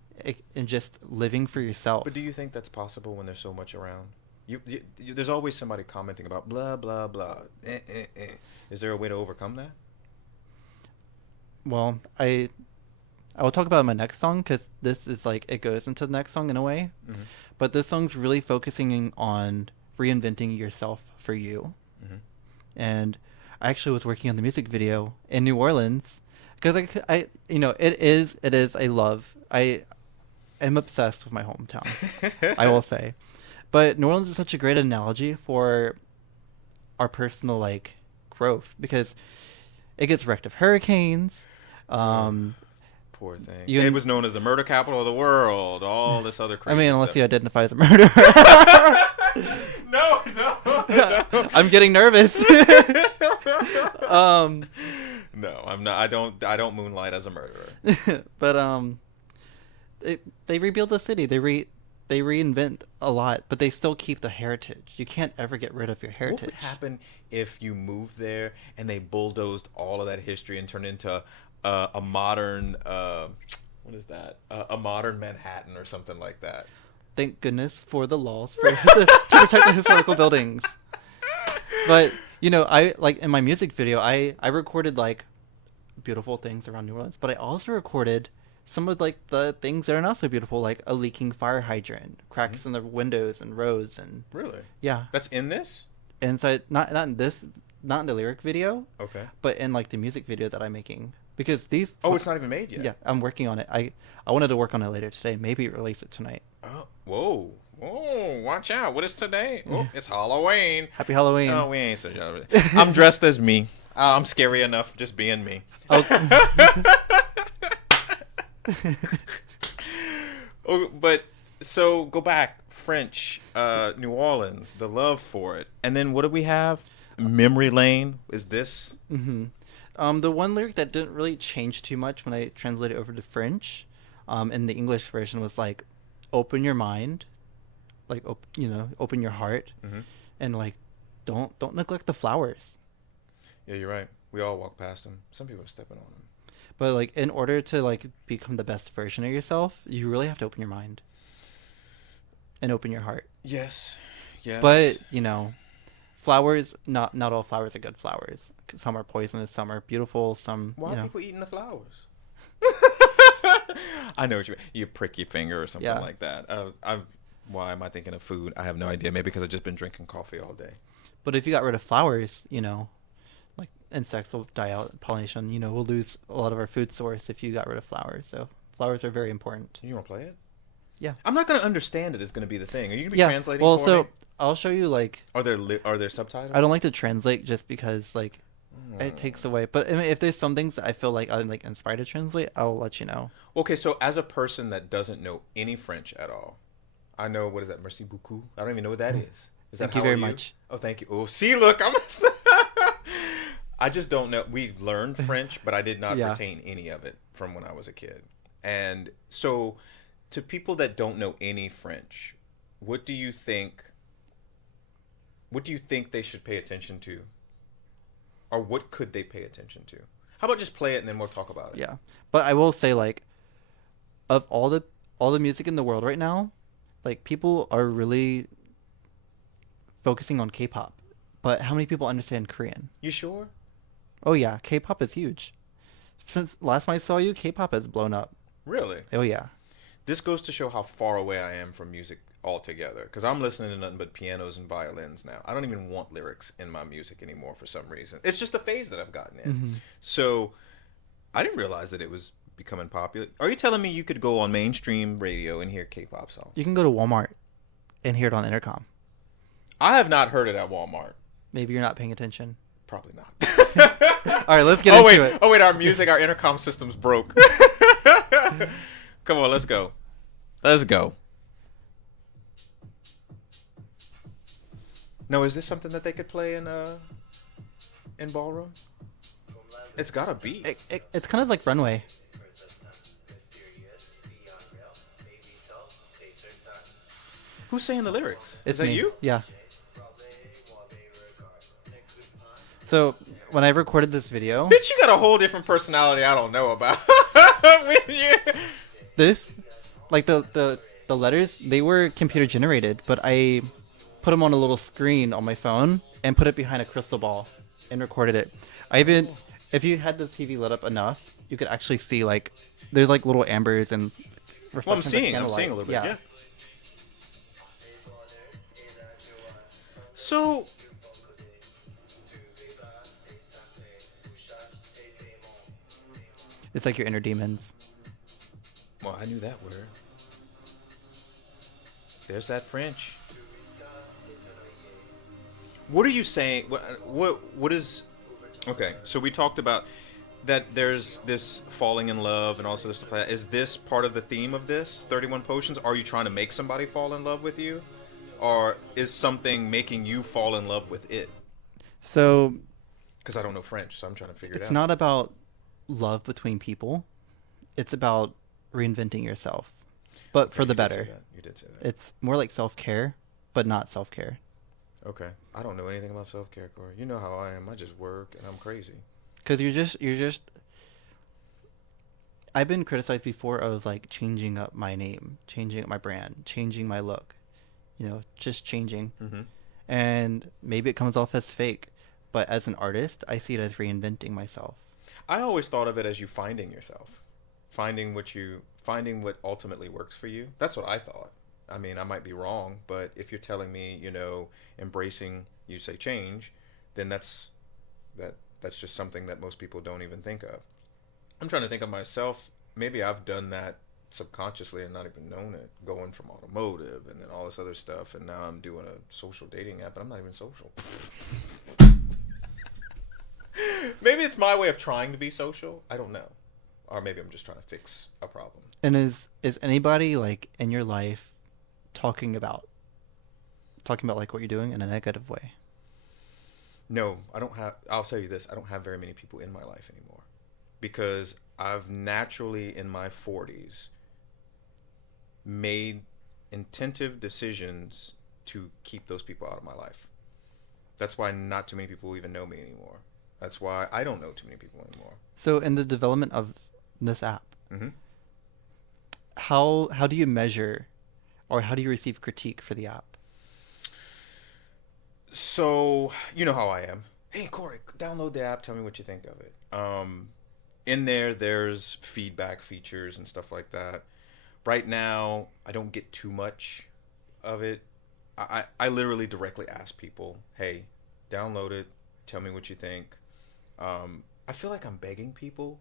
and just living for yourself. But do you think that's possible when there's so much around? There's always somebody commenting about blah blah blah. Is there a way to overcome that? Well, I will talk about my next song because this is like it goes into the next song in a way. Mm-hmm. But this song's really focusing on reinventing yourself for you. Mm-hmm. And I actually was working on the music video in New Orleans because it is a love. I am obsessed with my hometown. I will say, but New Orleans is such a great analogy for our personal like growth because it gets wrecked of hurricanes. Um, Poor thing. You- It was known as the murder capital of the world. All this other I crazy mean, unless stuff. you identify as a murderer. No, don't. I'm getting nervous. No, I'm not. I don't moonlight as a murderer. But they rebuild the city. They reinvent a lot, but they still keep the heritage. You can't ever get rid of your What heritage. would happen if you moved there and they bulldozed all of that history and turned into a modern what is that? A modern Manhattan or something like that? Thank goodness for the laws to protect the historical buildings. But I like in my music video, I recorded like beautiful things around New Orleans, but I also recorded some of like the things that are not so beautiful, like a leaking fire hydrant, cracks in the windows and roads, and Really? yeah. That's in this? And so not in the lyric video, Okay. but in like the music video that I'm making because these. Oh, it's not even made yet. Yeah, I'm working on it. I wanted to work on it later today. Maybe release it tonight. Oh, whoa. Whoa, watch out. What is today? Oh, it's Halloween. Happy Halloween. Oh, we ain't so I'm dressed as me. I'm scary enough just being me. Oh, but so go back. French, New Orleans, the love for it. And then what do we have? Memory Lane. Is this? The one lyric that didn't really change too much when I translated over to French, in the English version was like, open your mind, like open your heart, and like don't neglect the flowers. Yeah, you're right. We all walk past them. Some people are stepping on them. But like in order to like become the best version of yourself, you really have to open your mind and open your heart. Yes. Yes. But flowers, not all flowers are good flowers. Some are poisonous, some are beautiful, some why are people eating the flowers? I know what you mean. You prick your finger or something Yeah. like that. Why am I thinking of food? I have no idea. Maybe because I've just been drinking coffee all day. But if you got rid of flowers, like insects will die out, pollination, we'll lose a lot of our food source if you got rid of flowers. So flowers are very important. You want to play it? Yeah. I'm not going to understand it. Is going to be the thing. Are you going to be Yeah. translating Well, for so me? I'll show you like Are there subtitles? I don't like to translate just because like it takes away. But I mean, if there's some things that I feel like I'm like inspired to translate, I'll let you know. Okay, so as a person that doesn't know any French at all, I know, what is that? Merci beaucoup. I don't even know what that is. Is that Thank you how very are you? much. Oh, thank you. Oh, see, look, I just don't know. We learned French, but I did not Yeah. retain any of it from when I was a kid. And so, to people that don't know any French, what do you think? What do you think they should pay attention to? Or what could they pay attention to? How about just play it and then we'll talk about it? Yeah. But I will say like of all the music in the world right now, like people are really focusing on K-pop. But how many people understand Korean? You sure? Oh yeah, K-pop is huge. Since last time I saw you, K-pop has blown up. Really? Oh yeah. This goes to show how far away I am from music altogether. Because I'm listening to nothing but pianos and violins now. I don't even want lyrics in my music anymore for some reason. It's just a phase that I've gotten in. So I didn't realize that it was becoming popular. Are you telling me you could go on mainstream radio and hear K-pop songs? You can go to Walmart and hear it on intercom. I have not heard it at Walmart. Maybe you're not paying attention. Probably not. All right, let's get into it. Oh wait, our intercom system's broke. Come on, let's go. Let's go. No, is this something that they could play in ballroom? It's got a beat. It's kind of like Runway. Who's saying the lyrics? It's is that me. you? Yeah. So when I recorded this video, Bitch, you got a whole different personality I don't know about. this, like the letters, they were computer generated, but I put them on a little screen on my phone and put it behind a crystal ball and recorded it. I even If you had the TV lit up enough, you could actually see like there's like little ambers and Well, I'm reflections of seeing. I'm candlelight. seeing a little bit. Yeah. Yeah. So, It's like your inner demons. well, I knew that word. There's that French. What are you saying? What is? Okay, so we talked about that. There's this falling in love and also this stuff like that. Is this part of the theme of this 31 potions? Are you trying to make somebody fall in love with you, or is something making you fall in love with it? So Because I don't know French, so I'm trying to figure it it's out. not about love between people. It's about reinventing yourself, but Okay, for the you did say better. that. You did say that. It's more like self care, but not self care. Okay, I don't know anything about self care, Corey. You know how I am. I just work and I'm crazy. Because you're just. I've been criticized before of like changing up my name, changing up my brand, changing my look. Just changing. Mm-hmm. And maybe it comes off as fake, but as an artist, I see it as reinventing myself. I always thought of it as you finding yourself, finding what ultimately works for you. That's what I thought. I mean, I might be wrong, but if you're telling me, embracing, you say change, then that's just something that most people don't even think of. I'm trying to think of myself. Maybe I've done that subconsciously and not even known it, going from automotive and then all this other stuff, and now I'm doing a social dating app, but I'm not even social. Maybe it's my way of trying to be social. I don't know. Or maybe I'm just trying to fix a problem. And is anybody like in your life talking about like what you're doing in a negative way? No, I don't have. I'll tell you this: I don't have very many people in my life anymore, because I've naturally, in my 40s, made intentive decisions to keep those people out of my life. That's why not too many people even know me anymore. That's why I don't know too many people anymore. So in the development of this app, Mm-hmm. how do you measure or how do you receive critique for the app? So you know how I am. Hey Corey, download the app. Tell me what you think of it. In there's feedback features and stuff like that. Right now, I don't get too much of it. I literally directly ask people, hey, download it. Tell me what you think. I feel like I'm begging people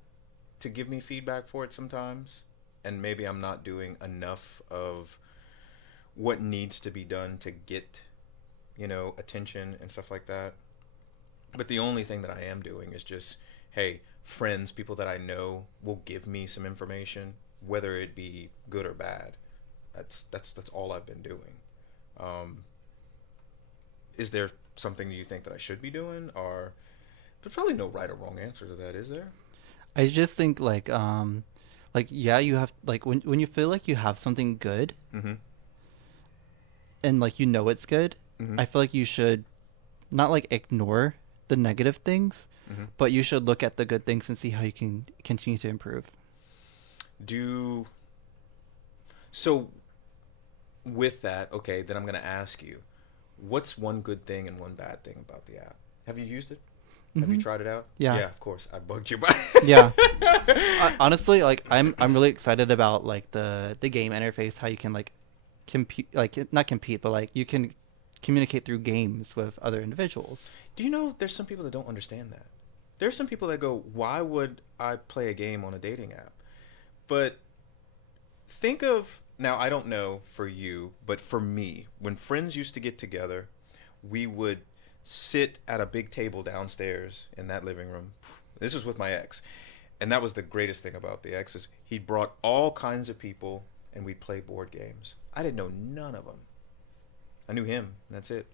to give me feedback for it sometimes, and maybe I'm not doing enough of what needs to be done to get attention and stuff like that. But the only thing that I am doing is just, hey, friends, people that I know will give me some information, whether it be good or bad. That's all I've been doing. Is there something you think that I should be doing, or there's probably no right or wrong answer to that, is there? I just think like yeah, you have like when you feel like you have something good Mm-hmm. and like it's good, Mm-hmm. I feel like you should not like ignore the negative things, Mm-hmm. but you should look at the good things and see how you can continue to improve. Do so. With that, okay, then I'm gonna ask you, what's one good thing and one bad thing about the app? Have you used it? Have you Mhm. tried it out? Yeah. Yeah, of course. I bugged you by. Yeah. Honestly, like I'm really excited about like the game interface, how you can like compete, like not compete, but like you can communicate through games with other individuals. Do you know there's some people that don't understand that? There's some people that go, why would I play a game on a dating app? But think of, now I don't know for you, but for me, when friends used to get together, we would sit at a big table downstairs in that living room. This was with my ex. And that was the greatest thing about the ex, is he brought all kinds of people and we'd play board games. I didn't know none of them. I knew him, and that's it.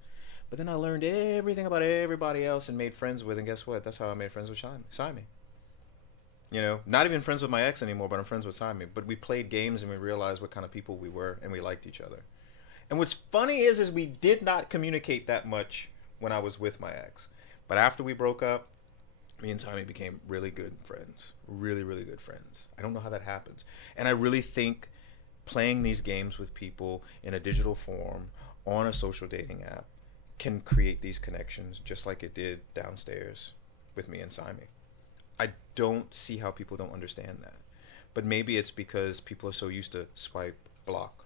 But then I learned everything about everybody else and made friends with, and guess what? That's how I made friends with Simon. Not even friends with my ex anymore, but I'm friends with Simon. But we played games and we realized what kind of people we were, and we liked each other. And what's funny is we did not communicate that much when I was with my ex. But after we broke up, me and Simon became really good friends. Really, really good friends. I don't know how that happens. And I really think playing these games with people in a digital form on a social dating app can create these connections just like it did downstairs with me and Simon. I don't see how people don't understand that. But maybe it's because people are so used to swipe, block.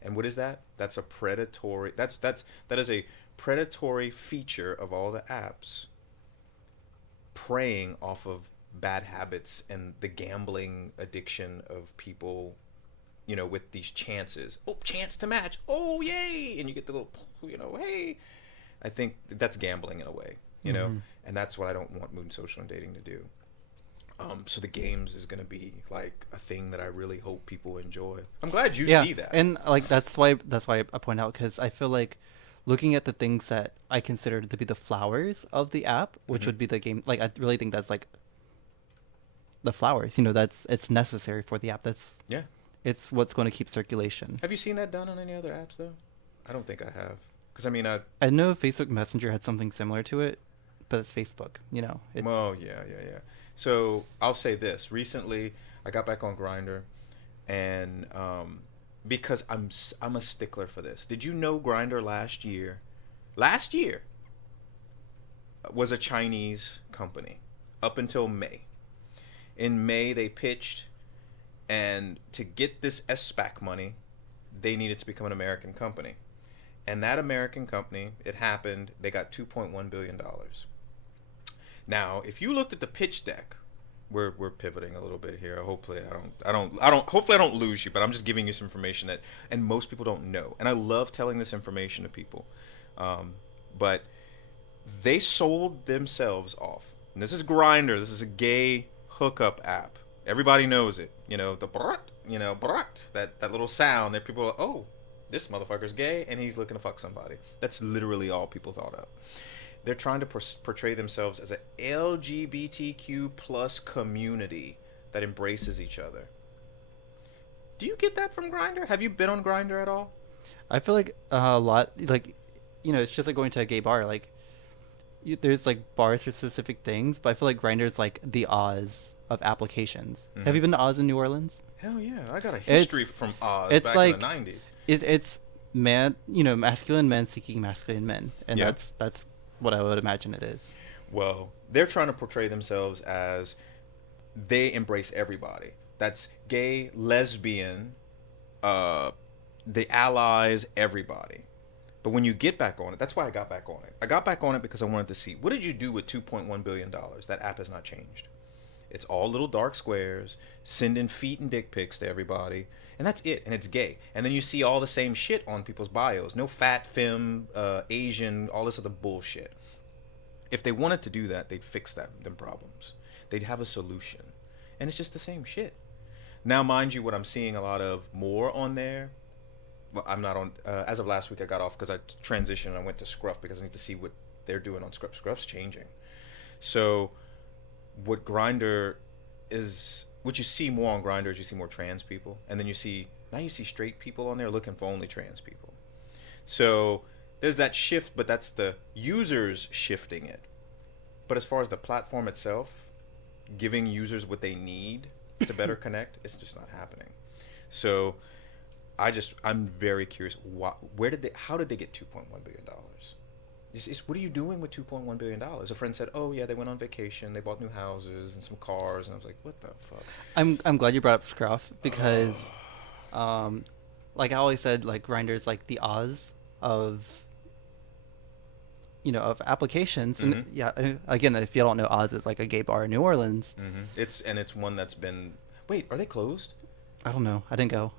And what is that? That's a predatory. That is a predatory feature of all the apps, preying off of bad habits and the gambling addiction of people. With these chances. Oh, chance to match. Oh, yay! And you get the little, hey. I think that's gambling in a way, Mm-hmm. and that's what I don't want mood social and dating to do. So the games is gonna be like a thing that I really hope people enjoy. I'm glad you Yeah, see that. and like that's why I point out, because I feel like looking at the things that I consider to be the flowers of the app, which Mhm. would be the game. Like I really think that's like the flowers. You know, that's it's necessary for the app. Yeah. It's what's going to keep circulation. Have you seen that done on any other apps though? I don't think I have. Because I mean, I know Facebook Messenger had something similar to it, but it's Facebook. You know, it's well, yeah. So I'll say this. Recently, I got back on Grinder, and because I'm a stickler for this. Did you know Grinder last year? Last year was a Chinese company up until May. In May, they pitched, and to get this SPAC money, they needed to become an American company. And that American company, it happened, they got $2.1 billion. Now, if you looked at the pitch deck, we're pivoting a little bit here. Hopefully hopefully I don't lose you, but I'm just giving you some information that and most people don't know. And I love telling this information to people. But they sold themselves off. And this is Grinder. This is a gay hookup app. Everybody knows it. The that little sound that people are, oh, this motherfucker's gay and he's looking to fuck somebody. That's literally all people thought of. They're trying to portray themselves as a LGBTQ plus community that embraces each other. Do you get that from Grinder? Have you been on Grinder at all? I feel like a lot, like, it's just like going to a gay bar. Like, there's like bars for specific things, but I feel like Grindr's like the Oz of applications. Mhm. Have you been to Oz in New Orleans? Hell yeah, I got a history from Oz it's back like in the 90s. It's man, masculine men seeking masculine men, and Yeah. that's what I would imagine it is. Well, they're trying to portray themselves as they embrace everybody. That's gay, lesbian, the allies, everybody. But when you get back on it, that's why I got back on it. I got back on it because I wanted to see, what did you do with $2.1 billion? That app has not changed. It's all little dark squares, sending feet and dick pics to everybody. And that's it. And it's gay. And then you see all the same shit on people's bios. No fat, femme, Asian, all this other bullshit. If they wanted to do that, they'd fix them problems. They'd have a solution. And it's just the same shit. Now, mind you, what I'm seeing a lot of more on there, well, I'm not on, as of last week I got off because I transitioned and I went to Scruff because I need to see what they're doing on Scruff. Scruff's changing. So what Grinder is, what you see more on Grinder is you see more trans people. And then you see straight people on there looking for only trans people. So there's that shift, but that's the users shifting it. But as far as the platform itself, giving users what they need to better connect, it's just not happening. So I'm very curious. How did they get $2.1 billion? What are you doing with $2.1 billion? A friend said, oh yeah, they went on vacation, they bought new houses and some cars, and I was like, what the fuck? I'm glad you brought up Scruff because, like I always said, like Grindr's like the Oz of of applications. Mm-hmm. And yeah, again, if you don't know, Oz is like a gay bar in New Orleans. Mm-hmm. It's one that's been. Wait, are they closed? I don't know. I didn't go.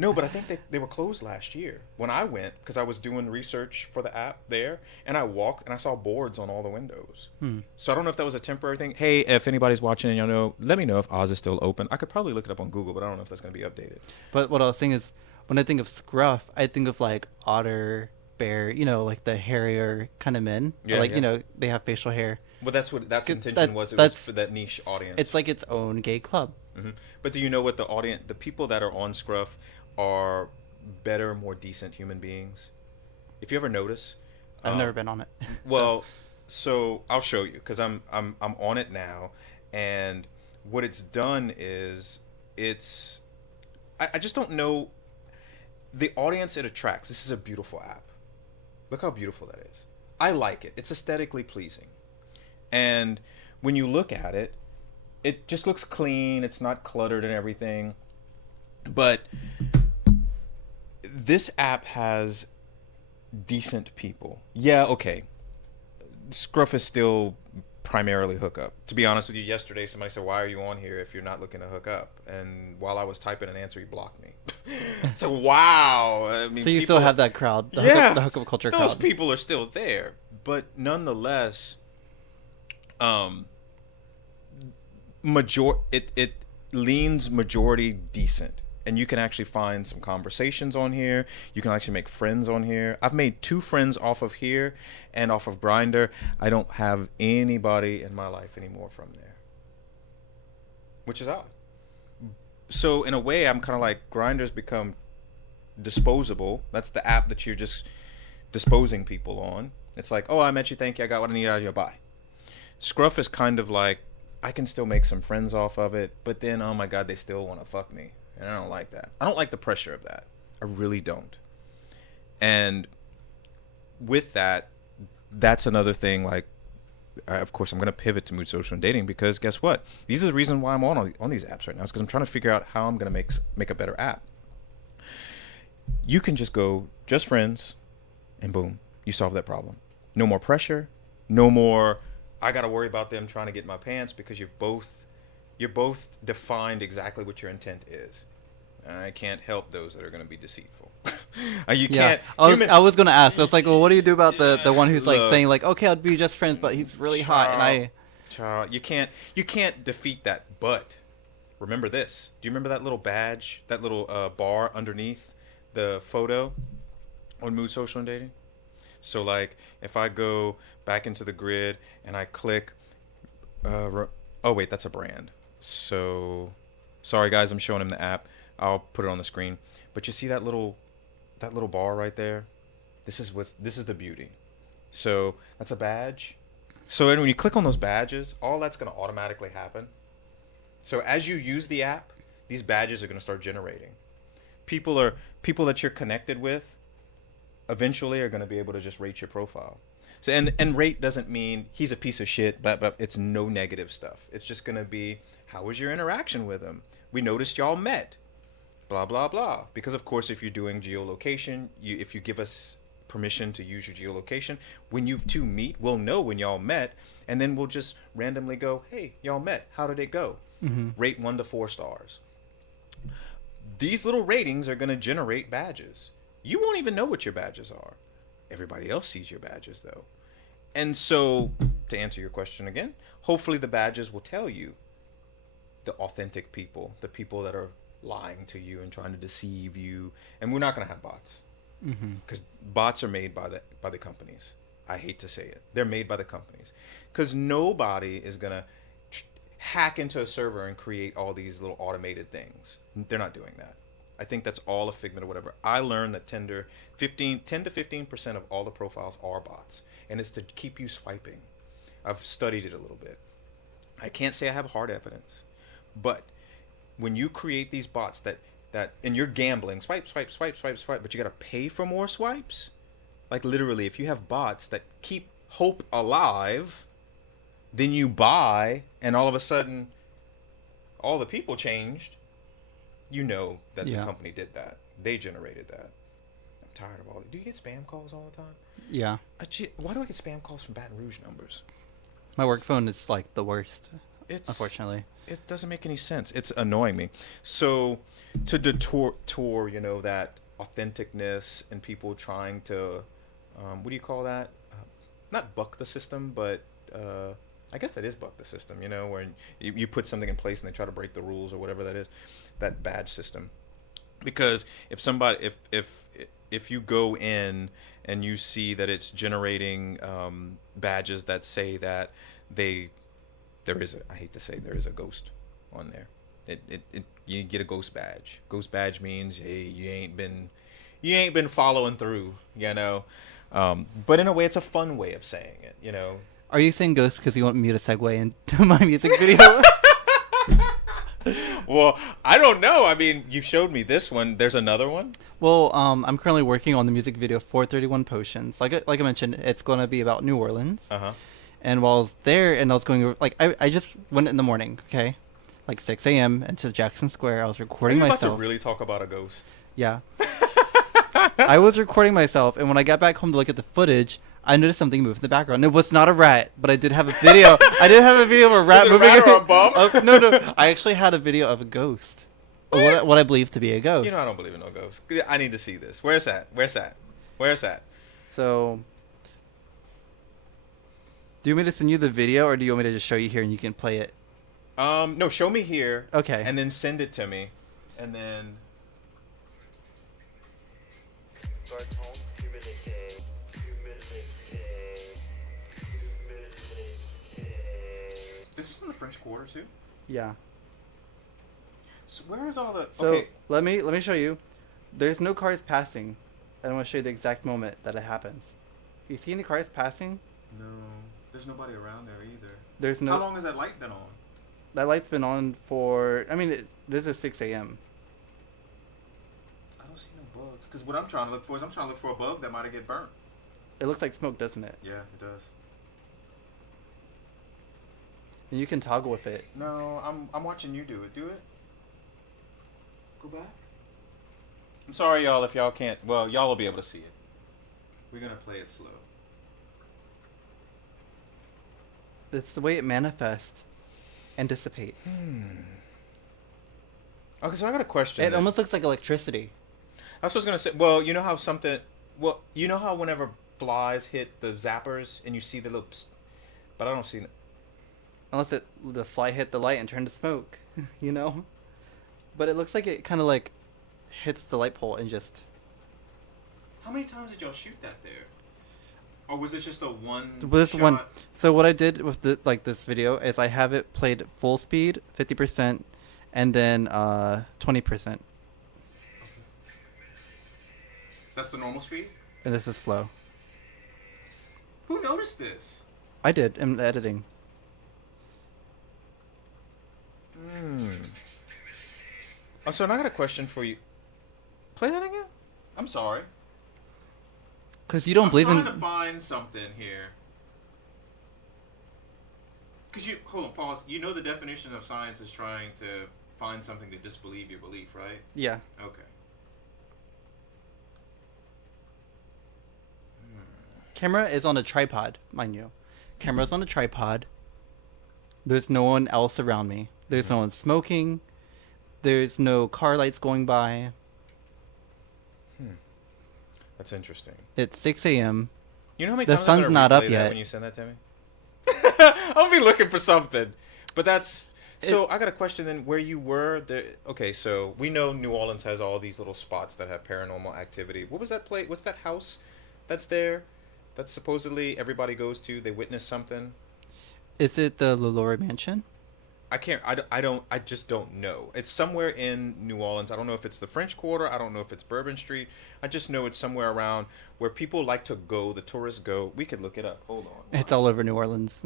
No, but I think they were closed last year when I went because I was doing research for the app there, and I walked and I saw boards on all the windows. So I don't know if that was a temporary thing. Hey, if anybody's watching and y'all know, let me know if Oz is still open. I could probably look it up on Google, but I don't know if that's going to be updated. But what I was saying is, when I think of Scruff, I think of like otter, bear, like the hairier kind of men. Yeah, Or like yeah. They have facial hair. But that's what that's Good, intention that- was. It was that's- for that niche audience. It's like its own gay club. Hmm. But do you know what the people that are on Scruff are better, more decent human beings? If you ever notice, I've never been on it. well, so I'll show you because I'm on it now, and what it's done is I just don't know the audience it attracts. This is a beautiful app. Look how beautiful that is. I like it. It's aesthetically pleasing. And when you look at it, it just looks clean. It's not cluttered and everything. But this app has decent people. Yeah, okay. Scruff is still primarily hookup. To be honest with you, yesterday somebody said, "Why are you on here if you're not looking to hook up?" And while I was typing an answer, he blocked me. So wow. I mean, So you people, still have that crowd, the hookup culture those crowd. people are still there. But nonetheless, it leans majority decent. And you can actually find some conversations on here. You can actually make friends on here. I've made 2 friends off of here and off of Grindr. I don't have anybody in my life anymore from there, which is odd. So in a way, I'm kind of like, Grindr's become disposable. That's the app that you're just disposing people on. It's like, oh, I met you, thank you, I got what I need out of you, bye. Scruff is kind of like, I can still make some friends off of it, but then, oh my God, they still want to fuck me. And I don't like that. I don't like the pressure of that. I really don't. And with that, that's another thing. Like, of course, I'm going to pivot to Mood Social and Dating because guess what? These are the reason why I'm on these apps right now. It's because I'm trying to figure out how I'm going to make a better app. You can just go just friends, and boom, you solve that problem. No more pressure. No more, I got to worry about them trying to get in my pants, because you're both defined exactly what your intent is. I can't help those that are going to be deceitful. You can't. I was gonna ask. So it's like, well, what do you do about the one who's like Look, saying like, okay, I'll be just friends, but he's really hot, and Child, you can't defeat that. But remember this. Do you remember that little badge, that little bar underneath the photo on Mood Social and Dating? So like, if I go back into the grid and I click, oh wait, that's a brand. So, sorry guys, I'm showing him the app. I'll put it on the screen. But you see that little bar right there? This is the beauty. So that's a badge. So when you click on those badges, all that's going to automatically happen. So as you use the app, these badges are going to start generating. People that you're connected with eventually are going to be able to just rate your profile. So and rate doesn't mean he's a piece of shit, but it's no negative stuff. It's just going to be, how was your interaction with him? We noticed y'all met. Blah, blah, blah. Because, of course, if you're doing geolocation, if you give us permission to use your geolocation, when you 2 meet, we'll know when y'all met, and then we'll just randomly go, hey, y'all met. How did it go? Mm-hmm. Rate 1 to 4 stars. These little ratings are going to generate badges. You won't even know what your badges are. Everybody else sees your badges, though. And so, to answer your question again, hopefully the badges will tell you the authentic people, the people that are lying to you and trying to deceive you. And we're not going to have bots, because bots are made by the companies. I hate to say it, they're made by the companies, because nobody is going to hack into a server and create all these little automated things. They're not doing that. I think that's all a figment of whatever. I learned that 10 to 15% of all the profiles are bots, and it's to keep you swiping. I've studied it a little bit. I can't say I have hard evidence, but when you create these bots that and you're gambling, swipe, swipe, swipe, swipe, swipe, but you got to pay for more swipes. Like literally, if you have bots that keep hope alive, then you buy, and all of a sudden, all the people changed. You know that the company did that. They generated that. I'm tired of all that. Do you get spam calls all the time? Yeah. Why do I get spam calls from Baton Rouge numbers? My work phone is like the worst. Unfortunately. It doesn't make any sense. It's annoying me. So to detour, that authenticness and people trying to, what do you call that? Not buck the system, but I guess that is buck the system, where you put something in place and they try to break the rules or whatever that is, that badge system. Because if you go in and you see that it's generating badges that say that I hate to say, there is a ghost on there. You get a ghost badge. Ghost badge means, hey, you ain't been following through, But in a way, it's a fun way of saying it, Are you saying ghost because you want me to segue into my music video? Well, I don't know. I mean, you showed me this one. There's another one? Well, I'm currently working on the music video for 31 Potions. Like I mentioned, it's going to be about New Orleans. Uh-huh. And while I was there and I was going over, like, I just went in the morning, okay? Like 6 a.m. into Jackson Square. I was Are recording you about to myself. really talk about a ghost? Yeah. I was recording myself, and when I got back home to look at the footage, I noticed something move in the background. It was not a rat, but I did have a video. I did have a video of a rat Was it a moving. rat or a bum? No. I actually had a video of a ghost. What I believe to be a ghost. You know I don't believe in no ghosts. I need to see this. Where's that? So, do you want me to send you the video, or do you want me to just show you here and you can play it? No, show me here. Okay. And then send it to me. And then... This is in the French Quarter too? Yeah. So where is all the... So okay. let me show you. There's no cars passing. And I'm gonna show you the exact moment that it happens. You see any cars passing? No. There's nobody around there either. There's no. How long has that light been on? That light's been on for. I mean, this is 6 a.m. I don't see no bugs. Because what I'm trying to look for is I'm trying to look for a bug that might have get burnt. It looks like smoke, doesn't it? Yeah, it does. And you can toggle with it. No, I'm watching you do it. Do it. Go back. I'm sorry, y'all, if y'all can't... Well, y'all will be able to see it. We're going to play it slow. It's the way it manifests and dissipates. Okay, so I got a question. It almost looks like electricity. That's what I was going to say. Well, you know how something... Well, you know how whenever flies hit the zappers and you see the little... Psst, but I don't see... Unless the fly hit the light and turned to smoke, you know? But it looks like it kind of like hits the light pole and just... How many times did y'all shoot that there? Or was it just a one This shot? one. So what I did with this video is I have it played full speed, 50%, and then 20%. That's the normal speed? And this is slow. Who noticed this? I did in the editing. Oh, so I got a question for you. Play that again? I'm sorry. Because you don't believe in... I'm trying to find something here. Because hold on, pause. You know the definition of science is trying to find something to disbelieve your belief, right? Yeah. Okay. Camera is on a tripod, mind you. Camera's on a tripod. There's no one else around me. There's no one smoking. There's no car lights going by. That's interesting. It's 6 a.m. You know how many The times I'm sun's gonna not up replay that yet. when you send that to me? I'll be looking for something. But that's... So I got a question then. Where you were... Okay, so we know New Orleans has all these little spots that have paranormal activity. What was that place? What's that house that's there? That supposedly everybody goes to. They witness something. Is it the LaLaurie Mansion? I just don't know. It's somewhere in New Orleans. I don't know if it's the French Quarter. I don't know if it's Bourbon Street. I just know it's somewhere around where people like to go. The tourists go. We could look it up. Hold on. It's all over New Orleans.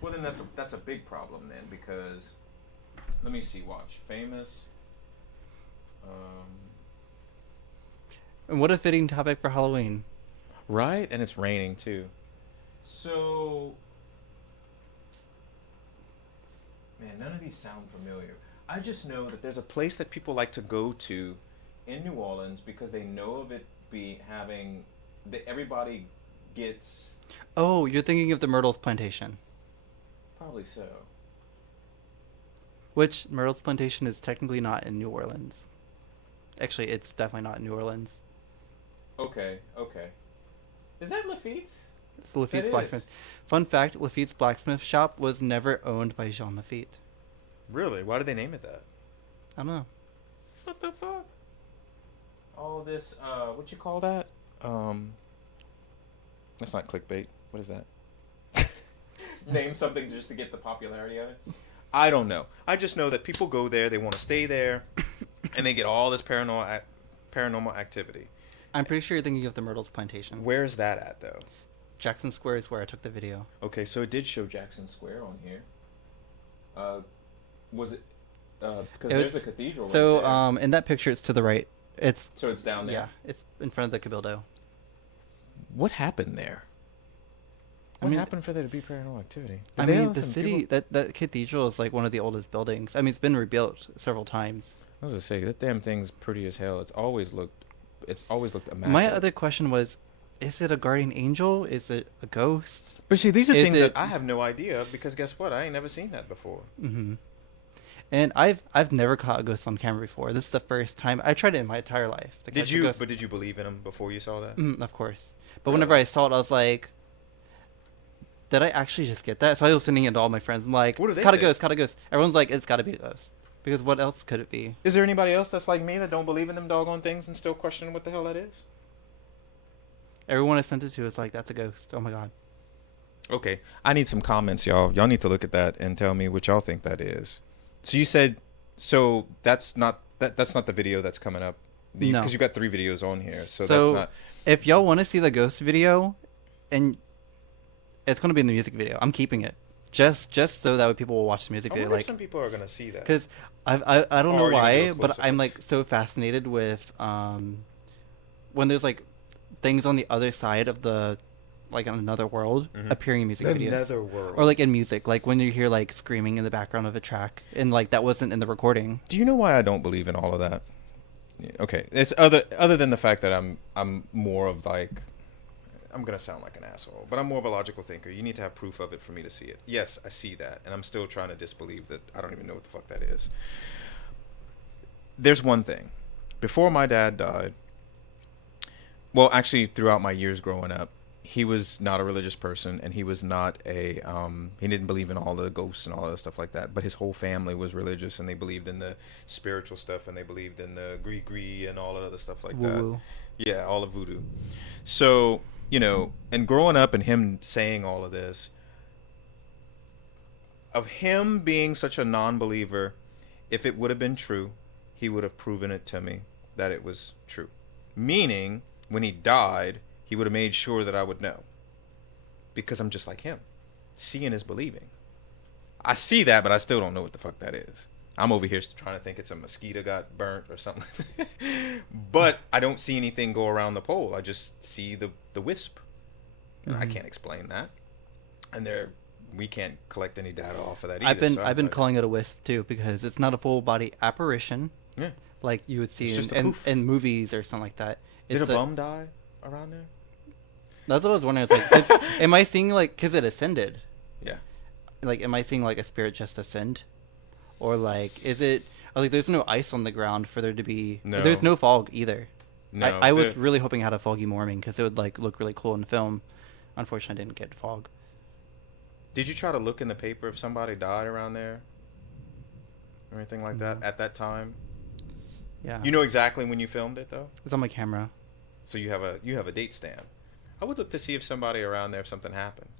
Well, then that's a big problem then, because let me see. Watch famous. And what a fitting topic for Halloween. Right, and it's raining too. So, man, none of these sound familiar. I just know that there's a place that people like to go to in New Orleans because they know of it having that everybody gets. Oh, you're thinking of the Myrtle's Plantation. Probably so. Which Myrtle's Plantation is technically not in New Orleans. Actually, it's definitely not in New Orleans. Okay. Is that Lafitte's? It's Lafitte's It blacksmith. is. Fun fact, Lafitte's blacksmith shop was never owned by Jean Lafitte. Really? Why did they name it that? I don't know. What the fuck? All this, what you call that? That's not clickbait. What is that? Name something just to get the popularity of it? I don't know. I just know that people go there, they want to stay there, and they get all this paranormal activity. I'm pretty sure you're thinking of the Myrtle's Plantation. Where's that at, though? Jackson Square is where I took the video. Okay, so it did show Jackson Square on here. Was it... Because there's the cathedral so, right there. in that picture, it's to the right. So it's down there? Yeah, it's in front of the Cabildo. What happened there? What mean, happened for there to be paranormal activity? I Did they mean, have the some city people- that cathedral is like one of the oldest buildings. I mean, it's been rebuilt several times. I was gonna say that damn thing's pretty as hell. It's always looked immaculate. My other question was, is it a guardian angel? Is it a ghost? But see, these are Is things it- that I have no idea because guess what? I ain't never seen that before. Mm-hmm. And I've never caught a ghost on camera before. This is the first time. I tried it in my entire life. To Did catch a you? ghost. But did you believe in them before you saw that? Of course. But Really? whenever I saw it, I was like, did I actually just get that? So I was sending it to all my friends. I'm like, What do they caught a think? ghost, caught a ghost. Everyone's like, it's got to be a ghost. Because what else could it be? Is there anybody else that's like me that don't believe in them doggone things and still question what the hell that is? Everyone I sent it to is like, that's a ghost. Oh my god. Okay, I need some comments, y'all. Y'all need to look at that and tell me what y'all think that is. So you said, so that's not the video that's coming up. No. Because you got 3 videos on here, so So that's not. if y'all want to see the ghost video, and it's going to be in the music video, I'm keeping it. Just so that way people will watch the music I video. wonder if Like, some people are gonna see that. because I don't Or know are you gonna do why, a but close-up I'm of like it? so fascinated with when there's like things on the other side of the like on another world Mhm. appearing in music videos. Netherworld. Or like in music, like when you hear like screaming in the background of a track and like that wasn't in the recording. Do you know why I don't believe in all of that? Yeah, okay, it's other than the fact that I'm more of like, I'm gonna sound like an asshole, but I'm more of a logical thinker. You need to have proof of it for me to see it. Yes, I see that, and I'm still trying to disbelieve that. I don't even know what the fuck that is. There's one thing. Before my dad died, well, actually, throughout my years growing up, he was not a religious person, and he was not a he didn't believe in all the ghosts and all that stuff like that. But his whole family was religious, and they believed in the spiritual stuff, and they believed in the gree and all that other stuff like that. Woo-woo. Yeah, all of voodoo. So, you know, and growing up and him saying all of this, of him being such a non-believer, if it would have been true, he would have proven it to me that it was true. Meaning, when he died, he would have made sure that I would know. Because I'm just like him. Seeing is believing. I see that, but I still don't know what the fuck that is. I'm over here trying to think it's a mosquito got burnt or something. But I don't see anything go around the pole. I just see the wisp. And I Mhm. can't explain that. And we can't collect any data off of that either. I've been calling it a wisp too because it's not a full body apparition Yeah. like you would see It's just a in poof. movies or something like that. Did It's a bum die around there? That's what I was wondering. It's like, am I seeing like because it ascended? Yeah. Like, am I seeing like a spirit just ascend, or like is it? I was like, there's no ice on the ground for there to be. No. There's no fog either. No. I was really hoping I had a foggy morning because it would like look really cool in the film. Unfortunately, I didn't get fog. Did you try to look in the paper if somebody died around there? Or anything like that No. at that time? Yeah. You know exactly when you filmed it though? It's on my camera. So you have a date stamp. I would look to see if somebody around there if something happened.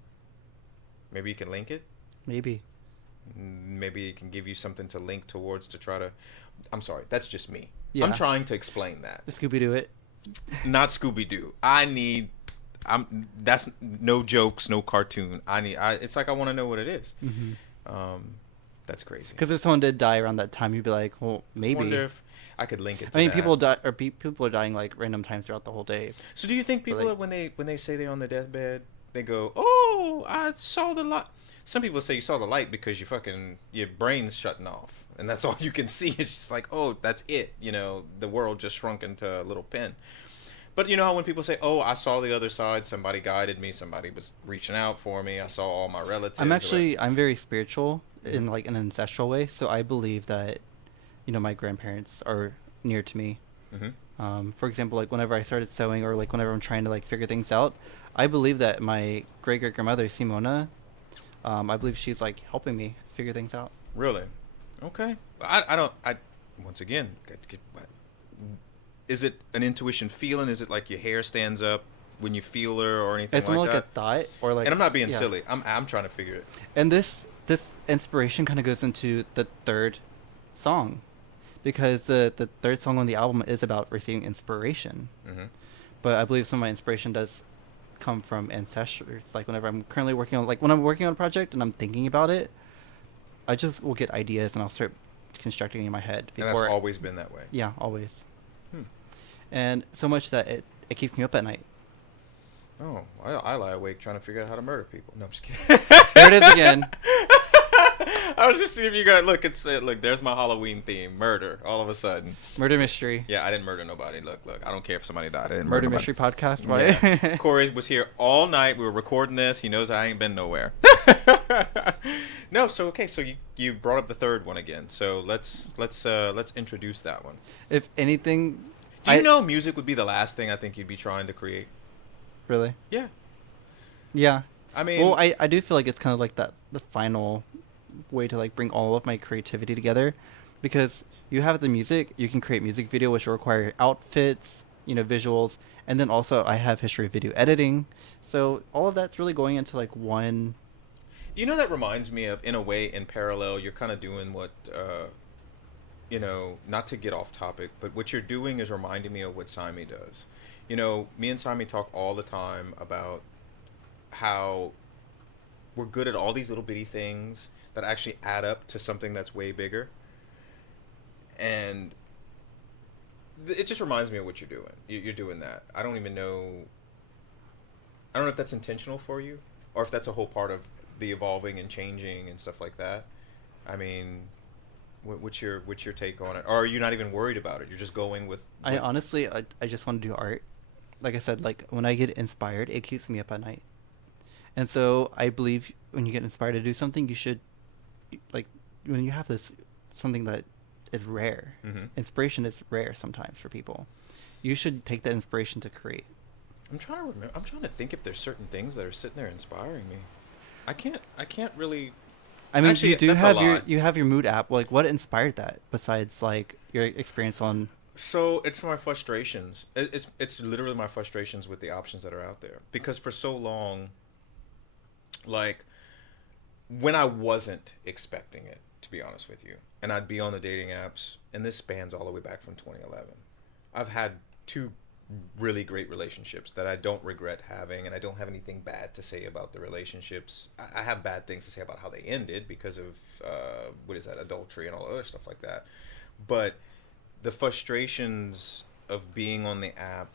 Maybe you can link it? Maybe. Maybe it can give you something to link towards to try to I'm sorry, that's just me. Yeah. I'm trying to explain that. The Scooby Doo it. Not Scooby Doo. That's no jokes, no cartoon. It's like I want to know what it is. Mm-hmm. That's crazy. Because if someone did die around that time, you'd be like, well, I maybe. wonder if I could link it to I mean, that. people die, or people are dying like random times throughout the whole day. So do you think people like- when they say they're on their deathbed, they go, "Oh, I saw the light." Some people say you saw the light because your brain's shutting off, and that's all you can see. It's just like, oh, that's it. You know, the world just shrunk into a little pin. But you know how when people say, "Oh, I saw the other side. Somebody guided me. Somebody was reaching out for me. I saw all my relatives." I'm very spiritual in like an ancestral way, so I believe that, my grandparents are near to me. Mm-hmm. For example, like whenever I started sewing or like whenever I'm trying to like figure things out, I believe that my great-great-grandmother, Simona, I believe she's like helping me figure things out. Really? Okay. Once again, is it an intuition feeling? Is it like your hair stands up when you feel her or anything It's more like like that? a thought or like. And I'm not being yeah. silly. I'm trying to figure it. And this inspiration kind of goes into the third song, because the third song on the album is about receiving inspiration. Mm-hmm. But I believe some of my inspiration does come from ancestors. Like whenever I'm currently working on, like when I'm working on a project and I'm thinking about it, I just will get ideas and I'll start constructing it in my head. And that's always been that way. Yeah, always. Hmm. And so much that it keeps me up at night. Oh, I lie awake trying to figure out how to murder people. No, I'm just kidding. There it is again. I was just seeing if you got look. It's look. There's my Halloween theme: murder. All of a sudden. Murder mystery. Yeah, I didn't murder nobody. Look. I don't care if somebody died. I didn't Murder murder nobody. mystery podcast. Yeah. Why? Corey was here all night. We were recording this. He knows I ain't been nowhere. No, so okay, so you brought up the third one again. So let's introduce that one. If anything, Do you know music would be the last thing I think you'd be trying to create? Really? Yeah. Yeah. I mean, Well, I do feel like it's kind of like the final way to like bring all of my creativity together, because you have the music, you can create music video, which will require outfits, visuals, and then also I have history of video editing, so all of that's really going into like one. do you know that reminds me of, in a way, in parallel, you're kind of doing what, not to get off topic, but what you're doing is reminding me of what Simi does. Me and Simi talk all the time about how we're good at all these little bitty things that actually add up to something that's way bigger. And it just reminds me of what you're doing. You're doing that. I don't even know. I don't know if that's intentional for you, or if that's a whole part of the evolving and changing and stuff like that. I mean, what's your take on it? Or are you not even worried about it? You're just going with. I honestly, I just want to do art. Like I said, like when I get inspired, it keeps me up at night. And so I believe when you get inspired to do something, you should, like, when you have this, something that is rare, inspiration is rare sometimes for people. You should take that inspiration to create. I'm trying to remember. I'm trying to think if there's certain things that are sitting there inspiring me. I can't really. I mean, Actually, you do that's a lot. you have your mood app. Like, what inspired that besides like your experience on? So it's my frustrations. It's literally my frustrations with the options that are out there. Because for so long, like, when I wasn't expecting it, to be honest with you, and I'd be on the dating apps, and this spans all the way back from 2011. I've had two really great relationships that I don't regret having, and I don't have anything bad to say about the relationships. I have bad things to say about how they ended because of adultery and all other stuff like that. But the frustrations of being on the app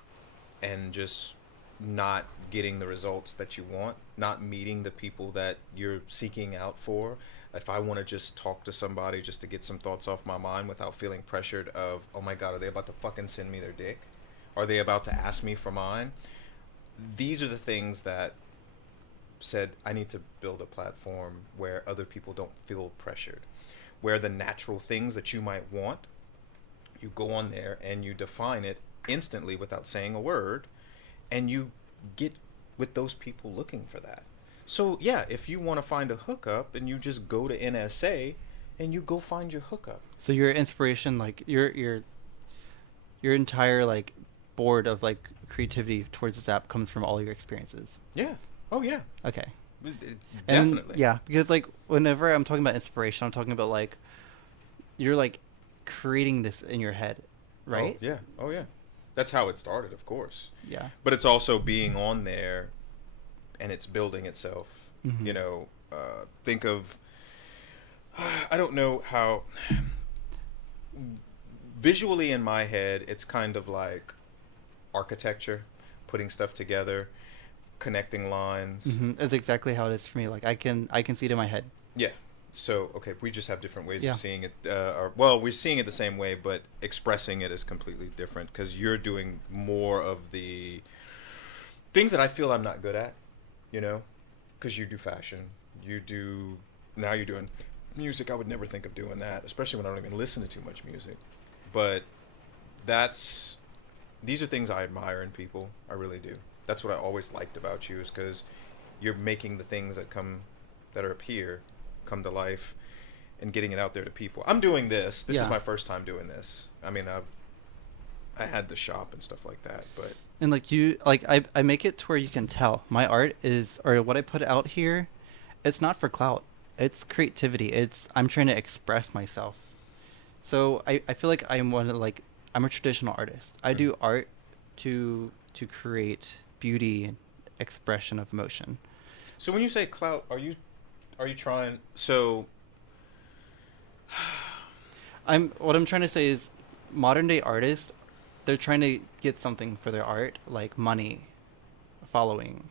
and just not getting the results that you want, not meeting the people that you're seeking out for. If I want to just talk to somebody just to get some thoughts off my mind without feeling pressured of, oh my God, are they about to fucking send me their dick? Are they about to ask me for mine? These are the things that said I need to build a platform where other people don't feel pressured, where the natural things that you might want, you go on there and you define it instantly without saying a word, and you get with those people looking for that. So yeah, if you want to find a hookup, and you just go to NSA and you go find your hookup. So your inspiration, like your entire like board of like creativity towards this app comes from all your experiences. Yeah. Oh yeah. Okay. Definitely. And, yeah, because like whenever I'm talking about inspiration, I'm talking about like you're like creating this in your head, right? Oh, yeah. Oh yeah. That's how it started, of course. Yeah. But it's also being on there, and it's building itself. Mm-hmm. Think of, I don't know how, visually in my head, it's kind of like architecture, putting stuff together, connecting lines. Mm-hmm. That's exactly how it is for me. Like I can see it in my head. Yeah. So, okay, we just have different ways Yeah. of seeing it. We're seeing it the same way, but expressing it is completely different, because you're doing more of the things that I feel I'm not good at, because you do fashion. Now you're doing music. I would never think of doing that, especially when I don't even listen to too much music. But these are things I admire in people. I really do. That's what I always liked about you, is because you're making the things that are up here come to life, and getting it out there to people. I'm doing this. This is my first time doing this. I mean, I had the shop and stuff like that, but And like I make it to where you can tell my art is, or what I put out here, it's not for clout. It's creativity. I'm trying to express myself. So I feel like I'm a traditional artist. I do art to create beauty and expression of emotion. So when you say clout, are you trying? So what I'm trying to say is, modern day artists, they're trying to get something for their art, like money, following.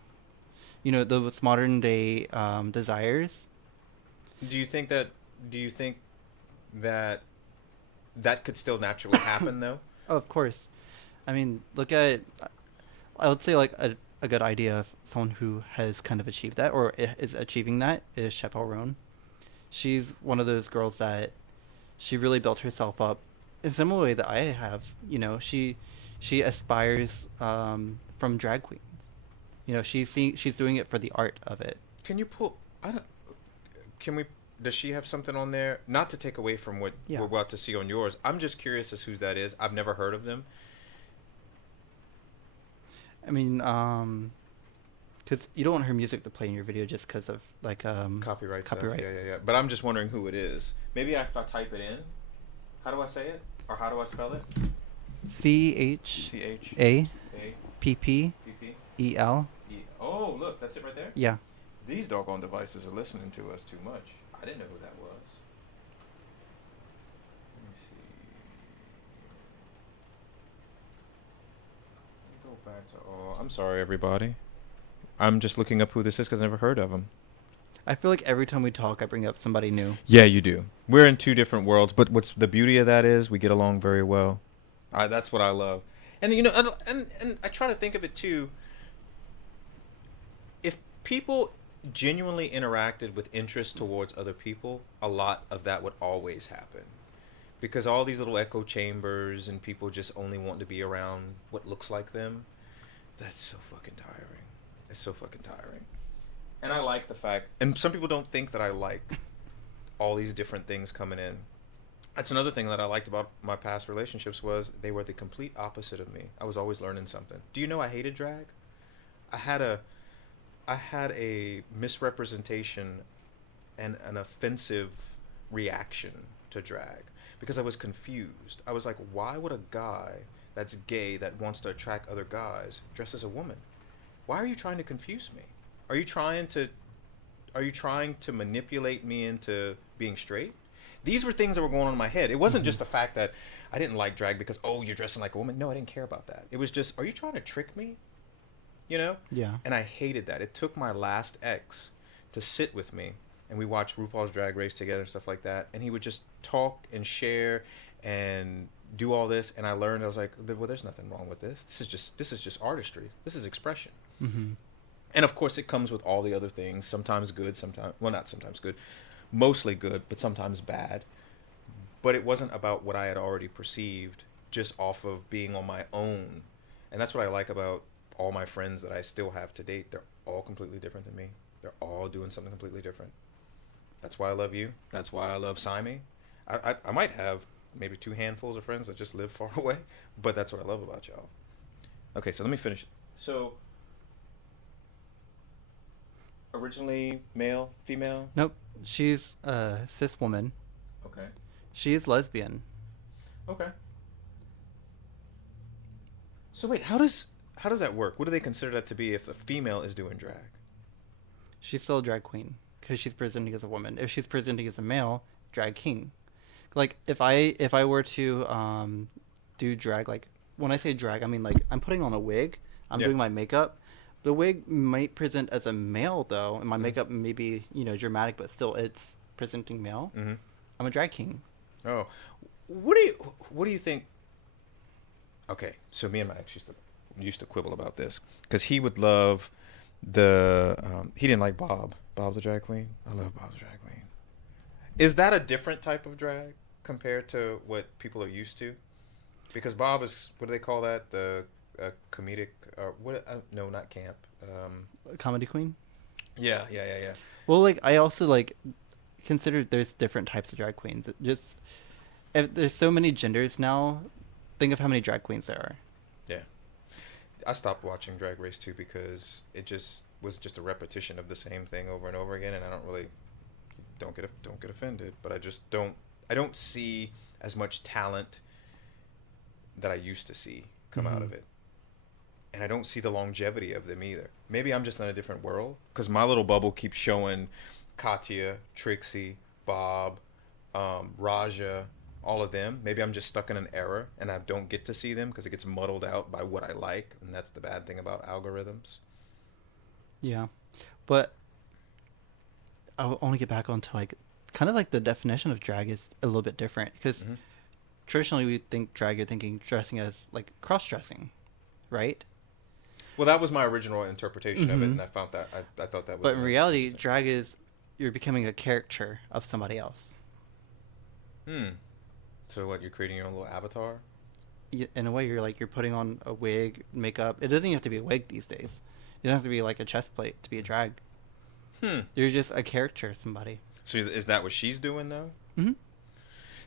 You know, those modern day desires. Do you think that? Do you think that that could still naturally happen though? Oh, of course. I mean, look at, I would say like a good idea of someone who has kind of achieved that or is achieving that is Chappelle Roan. She's one of those girls that she really built herself up in similar way that I have. You know, she aspires from drag queens. You know, she's doing it for the art of it. Can you pull? I don't. Can we? Does she have something on there? Not to take away from what Yeah. we're about to see on yours. I'm just curious as who that is. I've never heard of them. I mean, because you don't want her music to play in your video just because of like Copyright copyright. stuff. Yeah. But I'm just wondering who it is. Maybe if I type it in, how do I say it? Or how do I spell it? CHAPPEL. CHAPPE. Oh, look, that's it right there. Yeah. These doggone devices are listening to us too much. I didn't know who that was. Let me see. Let me go back to all. I'm sorry, everybody. I'm just looking up who this is because I never heard of him. I feel like every time we talk, I bring up somebody new. Yeah, you do. We're in two different worlds, but what's the beauty of that is we get along very well. That's what I love. And you know, and I try to think of it too. If people genuinely interacted with interest towards other people, a lot of that would always happen. Because all these little echo chambers and people just only want to be around what looks like them, that's so fucking tiring. It's so fucking tiring. And I like the fact, and some people don't think that I like all these different things coming in. That's another thing that I liked about my past relationships was they were the complete opposite of me. I was always learning something. Do you know I hated drag? I had a misrepresentation and an offensive reaction to drag because I was confused. I was like, why would a guy that's gay that wants to attract other guys dress as a woman? Why are you trying to confuse me? Are you trying to manipulate me into being straight? These were things that were going on in my head. It wasn't just the fact that I didn't like drag because, oh, you're dressing like a woman. No, I didn't care about that. It was just, are you trying to trick me? You know? Yeah. And I hated that. It took my last ex to sit with me and we watched RuPaul's Drag Race together and stuff like that. And he would just talk and share and do all this. And I learned, I was like, well, there's nothing wrong with this. This is just artistry. This is expression. Mm-hmm. And of course, it comes with all the other things. Sometimes good, sometimes, well, not sometimes good, mostly good, but sometimes bad. But it wasn't about what I had already perceived just off of being on my own. And that's what I like about all my friends that I still have to date. They're all completely different than me. They're all doing something completely different. That's why I love you. That's why I love Simon. I might have maybe 2 handfuls of friends that just live far away, but that's what I love about y'all. Okay, so let me finish. So, originally male, female? Nope. She's a cis woman. Okay. She is lesbian. Okay. So wait, how does that work? What do they consider that to be if a female is doing drag? She's still a drag queen because she's presenting as a woman. If she's presenting as a male, drag king. Like if I were to do drag, like when I say drag, I mean like I'm putting on a wig. I'm doing my makeup. The wig might present as a male though, and my makeup may be dramatic, but still it's presenting male. Mm-hmm. I'm a drag king. Oh, what do you think? Okay, so me and my ex used to quibble about this because he would love he didn't like Bob the drag queen. I love Bob the drag queen. Is that a different type of drag compared to what people are used to? Because Bob is, what do they call that? The comedic, no, not camp. Comedy queen. Yeah. Well, like I also like consider there's different types of drag queens. Just if there's so many genders now, think of how many drag queens there are. Yeah. I stopped watching Drag Race too because it just was just a repetition of the same thing over and over again, and I don't get offended, but I don't see as much talent that I used to see come out of it. And I don't see the longevity of them either. Maybe I'm just in a different world because my little bubble keeps showing Katya, Trixie, Bob, Raja, all of them. Maybe I'm just stuck in an era and I don't get to see them because it gets muddled out by what I like, and that's the bad thing about algorithms. Yeah, but I will only get back onto like kind of like the definition of drag is a little bit different because Hmm. traditionally we think drag, you're thinking dressing as like cross dressing, right? Well, that was my original interpretation of it, Mm-hmm. and I found that I thought that was But in reality, incident. drag is you're becoming a caricature of somebody else. Hmm. So what? You're creating your own little avatar? In a way, you're like you're putting on a wig, makeup. It doesn't even have to be a wig these days. It doesn't have to be like a chest plate to be a drag. Hmm. You're just a character, somebody. So is that what she's doing though? Mm-hmm.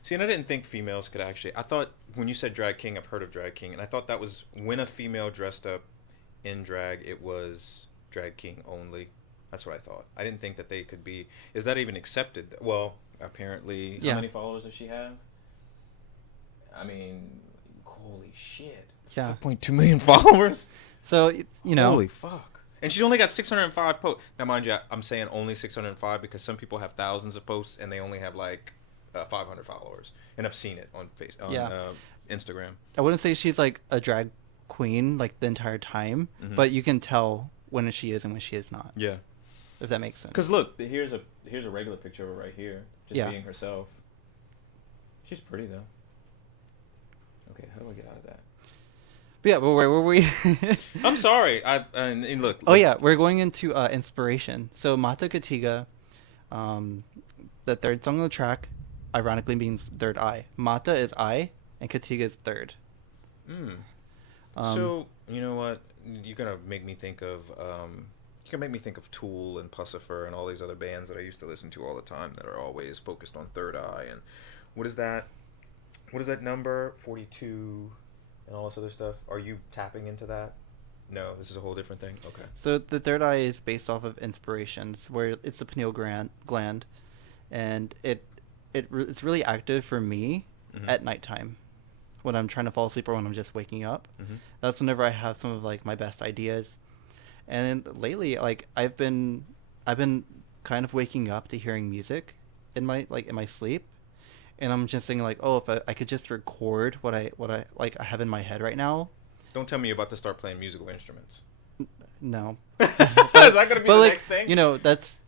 See, and I didn't think females could actually. I thought when you said drag king, I've heard of drag king, and I thought that was when a female dressed up in drag, it was drag king only. That's what I thought. I didn't think that they could be. Is that even accepted? Well, apparently, how Yeah. many followers does she have? I mean, holy shit. Yeah. 5.2 million followers? So you know, Holy fuck. And she's only got 605 posts. Now, mind you, I'm saying only 605 because some people have thousands of posts and they only have like 500 followers. And I've seen it on Yeah. Instagram. I wouldn't say she's like a drag queen like the entire time, Mhm. but you can tell when she is and when she is not. Yeah. If that makes sense. Because look, here's a regular picture of her right here, just Yeah. being herself. She's pretty though. Okay, how do I get out of that? But yeah, but where were we? I'm sorry. And look. Oh yeah, we're going into inspiration. So Mata Katiga, the third song on the track, ironically means third eye. Mata is eye, and Katiga is third. Mm. Um, So you know what? You're gonna make me think of Tool and Pussifer and all these other bands that I used to listen to all the time that are always focused on third eye and what is that? What is that number? 42 and all this other stuff. Are you tapping into that? No, this is a whole different thing. Okay. So the third eye is based off of inspirations, where it's the pineal gland, and it's really active for me Mhm. at nighttime, when I'm trying to fall asleep or when I'm just waking up. Mhm. That's whenever I have some of like my best ideas. And lately, like I've been kind of waking up to hearing music in my sleep, and I'm just thinking like, oh, if I could just record what I like I have in my head right now. Don't tell me you're about to start playing musical instruments. No. Is that gonna be But the like, next thing? you know, that's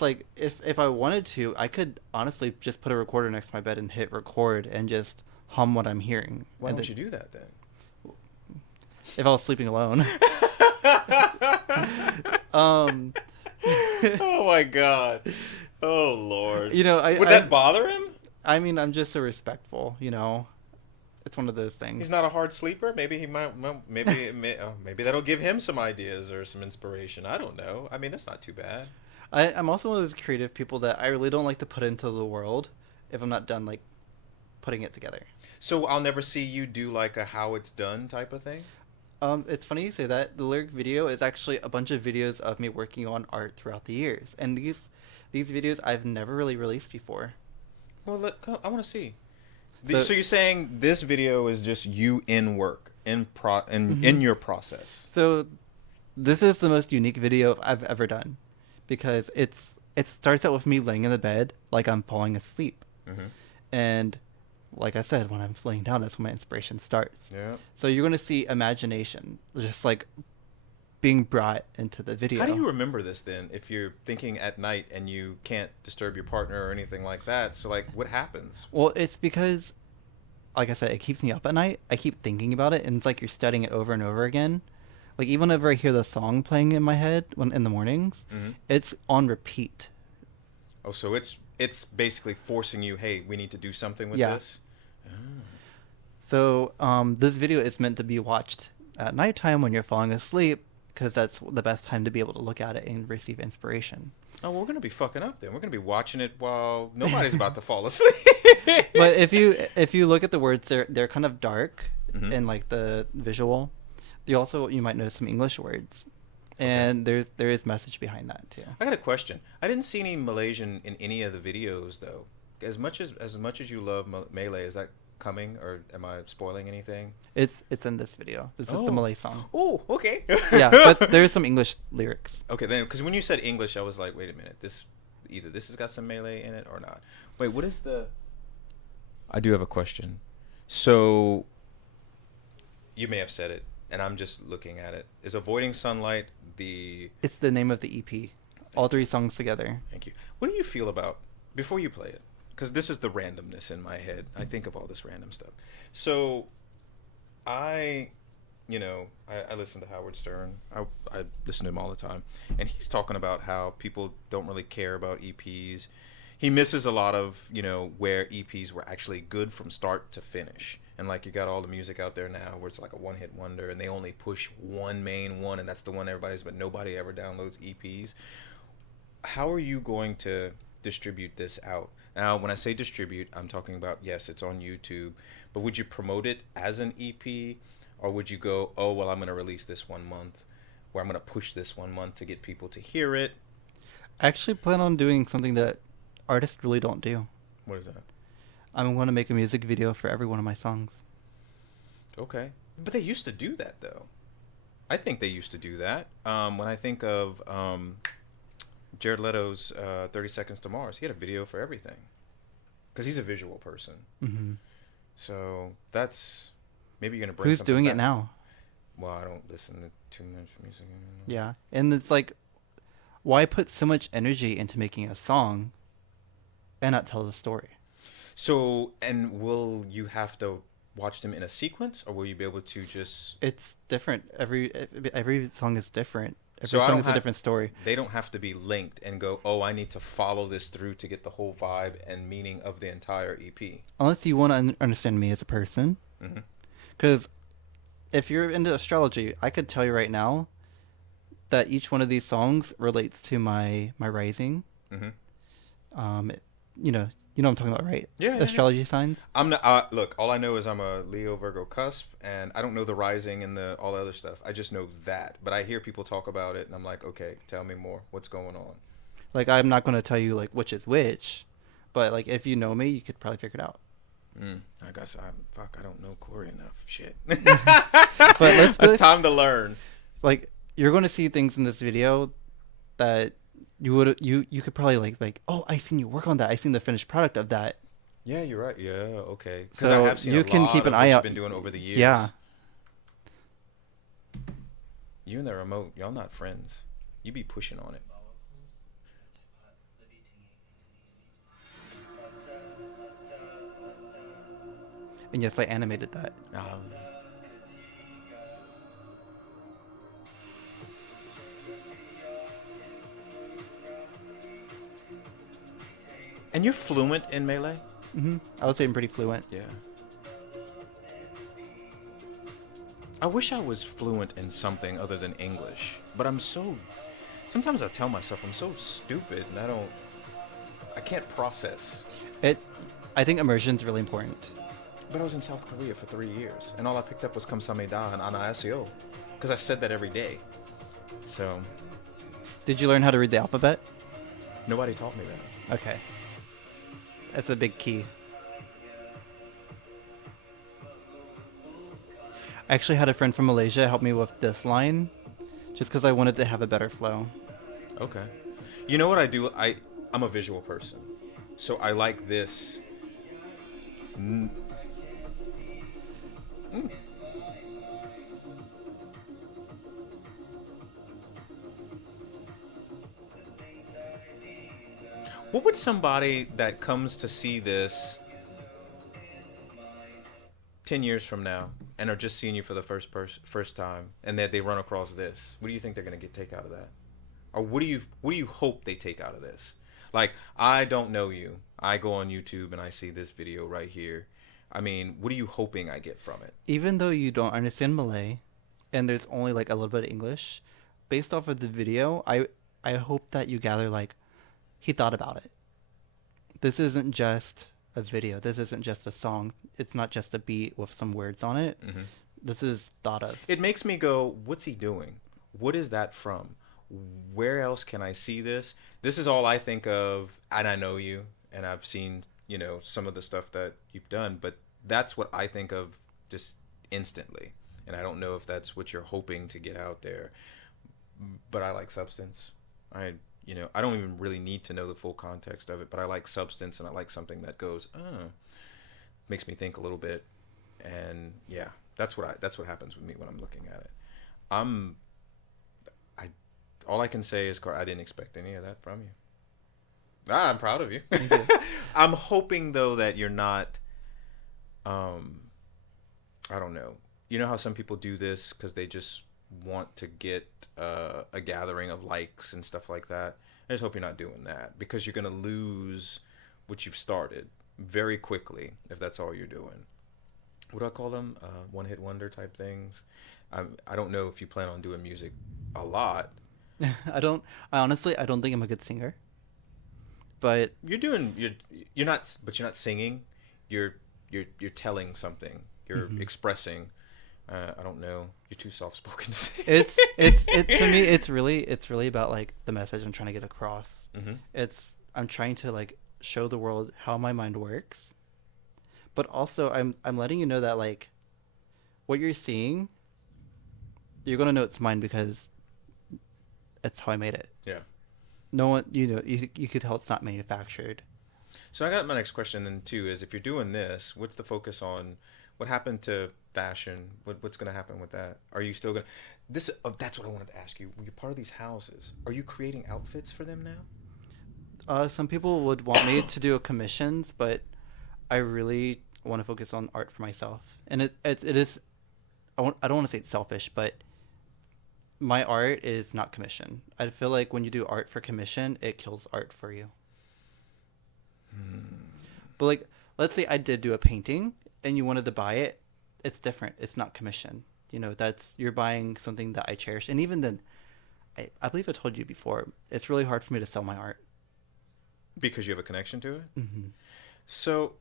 like if I wanted to, I could honestly just put a recorder next to my bed and hit record and just hum what I'm hearing. Why And don't you then- do that then? If I was sleeping alone. um, Oh my god. Oh lord. you know, Would that bother him? I mean, I'm just so respectful. You know, it's one of those things. He's not a hard sleeper. Maybe he might. Well, maybe that'll give him some ideas or some inspiration. I don't know. I mean, that's not too bad. I'm also one of those creative people that I really don't like to put into the world if I'm not done like putting it together. So I'll never see you do like a how it's done type of thing. It's funny you say that. The lyric video is actually a bunch of videos of me working on art throughout the years, and these videos I've never really released before. Well, look, I want to see. So- So you're saying this video is just you in work, in Mhm. your process. So this is the most unique video I've ever done, because it starts out with me laying in the bed like I'm falling asleep, Mm-hmm. and like I said, when I'm laying down, that's when my inspiration starts. Yeah. So you're going to see imagination just like being brought into the video. How do you remember this then? If you're thinking at night and you can't disturb your partner or anything like that, so like what happens? Well, it's because, like I said, it keeps me up at night. I keep thinking about it, and it's like you're studying it over and over again. Like even whenever I hear the song playing in my head when in the mornings, Mhm. it's on repeat. Oh, so it's basically forcing you. Hey, we need to do something with Yeah. this. So this video is meant to be watched at nighttime when you're falling asleep, because that's the best time to be able to look at it and receive inspiration. Oh, we're gonna be fucking up then. We're gonna be watching it while nobody's about to fall asleep. But if you look at the words, they're kind of dark Mhm. in like the visual. You might notice some English words, and there is message behind that too. I got a question. I didn't see any Malaysian in any of the videos though. As much as you love Malay, is that coming or am I spoiling anything? It's in this video. This is the Oh. Malay song. Oh, okay. Yeah, but there's some English lyrics. Okay, then because when you said English, I was like, wait a minute, either this has got some Malay in it or not. Wait, what is the? I do have a question. So, you may have said it. and I'm just looking at it. Is Avoiding Sunlight the? It's the name of the EP. All Thank you. three songs together. Thank you. What do you feel about before you play it? Because this is the randomness in my head. I think of all this random stuff. So, I, I listen to Howard Stern. I listen to him all the time, and he's talking about how people don't really care about EPs. He misses a lot of where EPs were actually good from start to finish. And like you got all the music out there now where it's like a one-hit wonder, and they only push one main one, and that's the one everybody's. But nobody ever downloads EPs. How are you going to distribute this out? Now, when I say distribute, I'm talking about, yes, it's on YouTube, but would you promote it as an EP, or would you go, oh, well, I'm going to release this 1 month, or I'm going to push this 1 month to get people to hear it? I actually plan on doing something that artists really don't do. What is that? I'm going to make a music video for every one of my songs. Okay. But they used to do that, though. I think they used to do that. When I think of Jared Leto's 30 Seconds to Mars, he had a video for everything. Because he's a visual person. Mm-hmm. So that's... Maybe you're going to bring Who's something doing back. it now? Well, I don't listen to too much music anymore. Yeah. And it's like, why put so much energy into making a song and not tell the story? So, and will you have to watch them in a sequence, or will you be able to just... It's different. Every song is different. Every So I song don't is a have- different story. They don't have to be linked and go, oh, I need to follow this through to get the whole vibe and meaning of the entire EP. Unless you want to understand me as a person. Mm-hmm. Because if you're into astrology, I could tell you right now that each one of these songs relates to my rising. Mm-hmm. You know what I'm talking about, right? Yeah. Astrology signs. I'm not. Look, all I know is I'm a Leo Virgo cusp, and I don't know the rising and all the other stuff. I just know that. But I hear people talk about it, and I'm like, okay, tell me more. What's going on? Like, I'm not going to tell you like which is which, but like if you know me, you could probably figure it out. I guess I don't know Corey enough. Shit. But It's time to learn. Like, you're going to see things in this video that you could probably like, oh, I seen you work on that. I seen the finished product of that. Yeah, you're right. Yeah, okay. Because So I have seen you a can lot keep of an what eye you've out. been doing over the years. Yeah. You and the remote, y'all not friends. You be pushing on it. And yes, I animated that. And you're fluent in Melee? I would say I'm pretty fluent. Yeah. I wish I was fluent in something other than English, but sometimes I tell myself I'm so stupid and I can't process. I think immersion's really important. But I was in South Korea for 3 years, and all I picked up was 감사합니다 and 안녕하세요, because I said that every day. So Did you learn how to read the alphabet? nobody taught me that. Okay. That's a big key. I actually had a friend from Malaysia help me with this line just because I wanted to have a better flow. Okay. You know what I do? I'm a visual person, so I like this. What would somebody that comes to see this 10 years from now and are just seeing you for the first time and that they run across this, what do you think they're going to take out of that? Or what do you hope they take out of this? Like, I don't know you. I go on YouTube and I see this video right here. I mean, what are you hoping I get from it? Even though you don't understand Malay and there's only like a little bit of English, based off of the video, I hope that you gather like he thought about it. This isn't just a video. This isn't just a song. It's not just a beat with some words on it. Mm-hmm. This is thought of. It makes me go, what's he doing? What is that from? Where else can I see this? This is all I think of, and I know you, and I've seen, some of the stuff that you've done, but that's what I think of just instantly. And I don't know if that's what you're hoping to get out there, but I like substance. I don't even really need to know the full context of it, but I like substance, and I like something that goes, makes me think a little bit. And yeah, That's what happens with me when I'm looking at it. I'm I all I can say is, I didn't expect any of that from you. I'm proud of you. Thank you. I'm hoping though that you're not. Um, I don't know. You know how some people do this because they just want to get a gathering of likes and stuff like that. I just hope you're not doing that because you're gonna lose what you've started very quickly if that's all you're doing. What do I call them? One hit wonder type things. I don't know if you plan on doing music a lot. I don't. I honestly, I don't think I'm a good singer. But You're not, but you're not singing. You're telling something. You're expressing. I don't know. You're too soft spoken to say. it to me. It's really about like the message I'm trying to get across. Mm-hmm. I'm trying to like show the world how my mind works, but also I'm letting you know that like what you're seeing, you're gonna know it's mine because it's how I made it. Yeah. No one, you could tell it's not manufactured. So I got my next question then too is if you're doing this, what's the focus on? What happened to fashion? What's going to happen with that? Are you still going to this? Oh, that's what I wanted to ask you. When you're part of these houses, are you creating outfits for them now? Some people would want me to do commissions, but I really want to focus on art for myself. And it is, I don't want to say it's selfish, but my art is not commission. I feel like when you do art for commission, it kills art for you. But like, let's say I did do a painting and you wanted to buy it, it's different. It's not commission. You're buying something that I cherish. And even then, I believe I told you before, it's really hard for me to sell my art. Because you have a connection to it? Mm-hmm. So,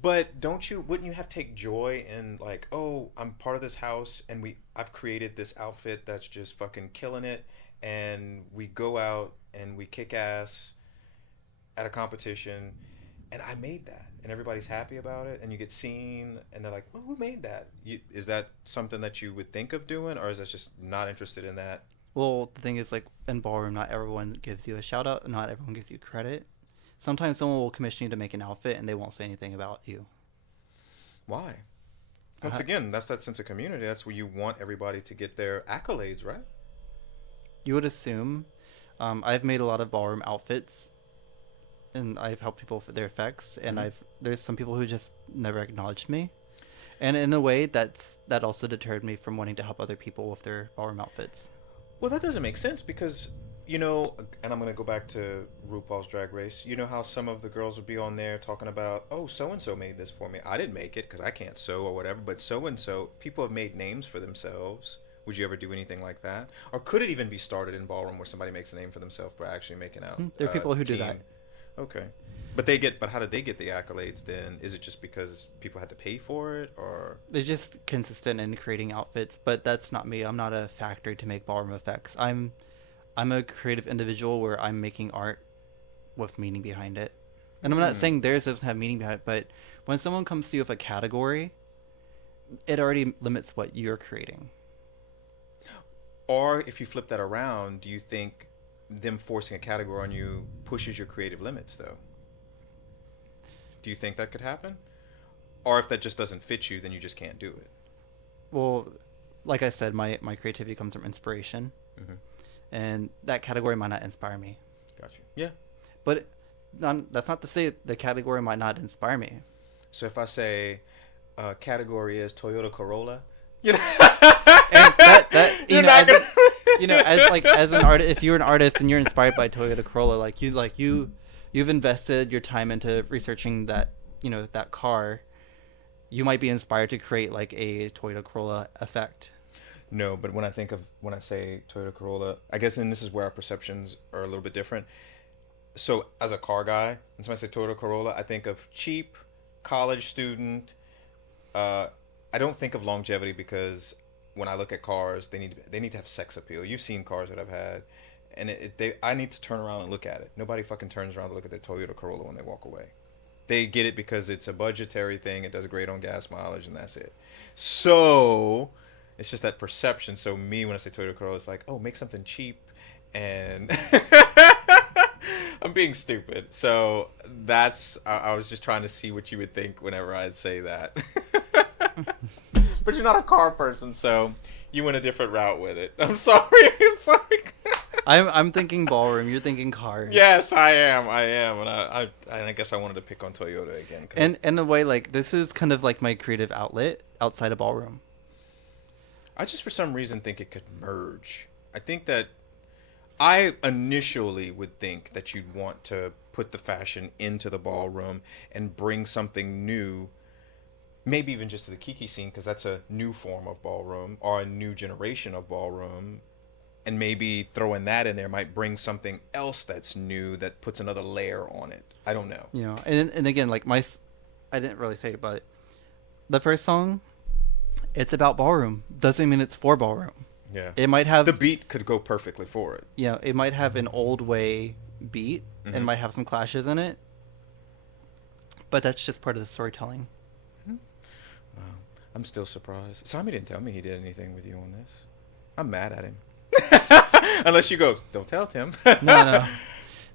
but wouldn't you have to take joy in like, oh, I'm part of this house and I've created this outfit that's just fucking killing it and we go out and we kick ass at a competition and I made that and everybody's happy about it and you get seen and they're like, well, who made that? Is that something that you would think of doing or is that just not interested in that? Well, the thing is, like, in ballroom, not everyone gives you a shout out, not everyone gives you credit. Sometimes someone will commission you to make an outfit and they won't say anything about you. Why? Once again, that's that sense of community. That's where you want everybody to get their accolades, right? You would assume. I've made a lot of ballroom outfits and I've helped people for their effects, and there's some people who just never acknowledged me. And in a way, that also deterred me from wanting to help other people with their ballroom outfits. Well, that doesn't make sense because, and I'm going to go back to RuPaul's Drag Race. You know how some of the girls would be on there talking about, oh, so-and-so made this for me. I didn't make it because I can't sew or whatever, but so-and-so, people have made names for themselves. Would you ever do anything like that? Or could it even be started in ballroom where somebody makes a name for themselves by actually making out? There are people who do team? that. Okay. But how did they get the accolades then? Is it just because people had to pay for it or? They're just consistent in creating outfits, but that's not me. I'm not a factory to make ballroom effects. I'm a creative individual where I'm making art with meaning behind it. And I'm not saying theirs doesn't have meaning behind it, but when someone comes to you with a category, it already limits what you're creating. Or if you flip that around, do you think them forcing a category on you pushes your creative limits though? Do you think that could happen? Or if that just doesn't fit you, then you just can't do it? Well, like I said, my creativity comes from inspiration. Mm-hmm. And that category might not inspire me. Got you. Yeah. But that's not to say the category might not inspire me. So if I say category is Toyota Corolla, and as an artist, if you're an artist and you're inspired by Toyota Corolla, you've invested your time into researching that car, you might be inspired to create like a Toyota Corolla effect. No, but when I say Toyota Corolla, I guess then this is where our perceptions are a little bit different. So as a car guy, when somebody says Toyota Corolla, I think of cheap, college student. I don't think of longevity because when I look at cars, they need to have sex appeal. You've seen cars that I've had, and I need to turn around and look at it. Nobody fucking turns around to look at their Toyota Corolla when they walk away. They get it because it's a budgetary thing. It does great on gas mileage, and that's it. So it's just that perception. So me, when I say Toyota Corolla, it's like, oh, make something cheap, and I'm being stupid. So I was just trying to see what you would think whenever I'd say that. but you're not a car person, so you went a different route with it. I'm sorry. I'm sorry. I'm thinking ballroom. You're thinking cars. Yes, I am. And I guess I wanted to pick on Toyota again. And in a way, like this is kind of like my creative outlet outside of ballroom. I just for some reason think it could merge. I think that I initially would think that you'd want to put the fashion into the ballroom and bring something new, maybe even just to the Kiki scene, because that's a new form of ballroom or a new generation of ballroom. And maybe throwing that in there might bring something else that's new that puts another layer on it. I don't know. You know, and again, like I didn't really say it, but the first song, it's about ballroom. Doesn't mean it's for ballroom. Yeah. It might have the beat could go perfectly for it. Yeah, it might have an old way beat Mm-hmm. and might have some clashes in it. But that's just part of the storytelling. Wow. I'm still surprised. Simon didn't tell me he did anything with you on this. I'm mad at him. Unless you go, don't tell Tim. No.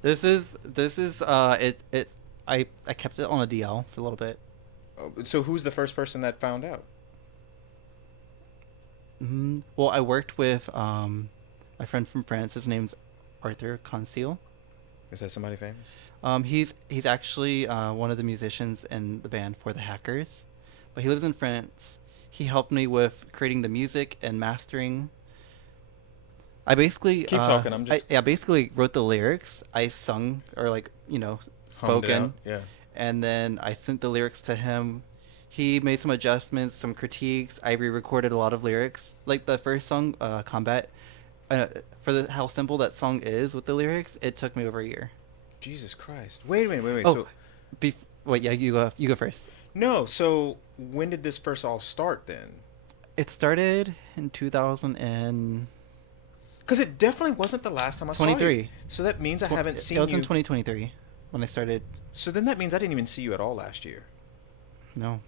This is it I kept it on a DL for a little bit. So who's the first person that found out? Well, I worked with my friend from France. His name's Arthur Conceal. Is that somebody famous? He's actually one of the musicians in the band for the Hackers, but he lives in France. He helped me with creating the music and mastering. I basically Keep talking. I'm just I basically wrote the lyrics. I sung or like hummed it spoken, out. Yeah. and then I sent the lyrics to him. He made some adjustments, some critiques. I re-recorded a lot of lyrics, like the first song, "Combat." For how simple that song is with the lyrics, it took me over a year. Jesus Christ! Wait a minute. Oh, So wait, yeah, you go. You go first. no. So when did this first all start then? It started in 2000 and Because it definitely wasn't the last time I saw you. 23. So that means I haven't seen It was you. in 2023 when I started. So then that means I didn't even see you at all last year. No.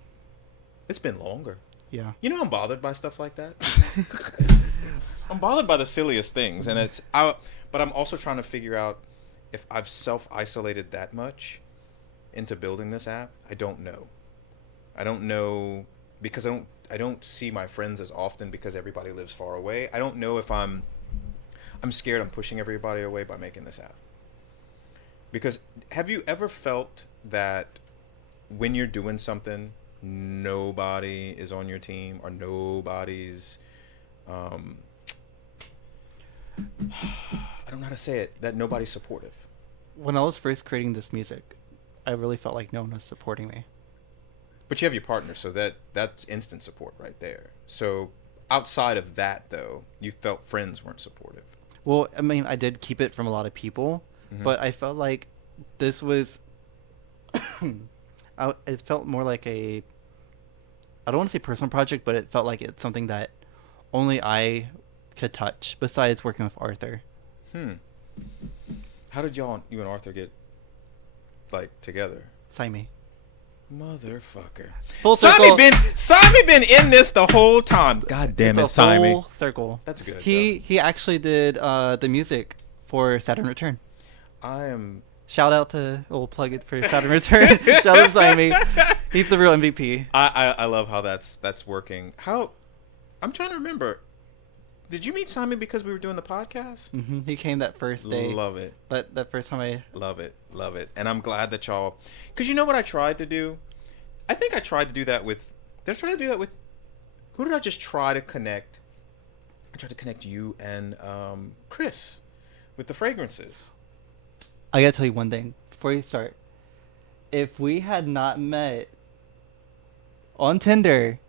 It's been longer. Yeah. You know, I'm bothered by stuff like that. I'm bothered by the silliest things, and but I'm also trying to figure out if I've self-isolated that much into building this app. I don't know. I don't know because I don't see my friends as often because everybody lives far away. I don't know if I'm scared I'm pushing everybody away by making this app. Because have you ever felt that when you're doing something, nobody is on your team or nobody's I don't know how to say it, that nobody's supportive? When I was first creating this music, I really felt like no one was supporting me. But you have your partner, so that's instant support right there. So outside of that, though, you felt friends weren't supportive. Well, I mean, I did keep it from a lot of people, but I felt like this was. It felt more like a. I don't want to say personal project, but it felt like it's something that only I could touch. Besides working with Arthur. How did you and Arthur get like together? Simon. Motherfucker. Full circle. Simon been in this the whole time. God damn it, It's a Simon. full circle. That's good. He actually did the music for Saturn Return. I am. Shout out to, we'll plug it for Saturn Return. Shout out to Simon. He's the real MVP. I love how that's working. I'm trying to remember. Did you meet Simon because we were doing the podcast? He came that first day. Love it. That first time I... Love it. And I'm glad that y'all... Because you know what I tried to do? I think I tried to do that with... Who did I just try to connect? I tried to connect you and Chris with the fragrances. I gotta tell you one thing before you start. If we had not met on Tinder,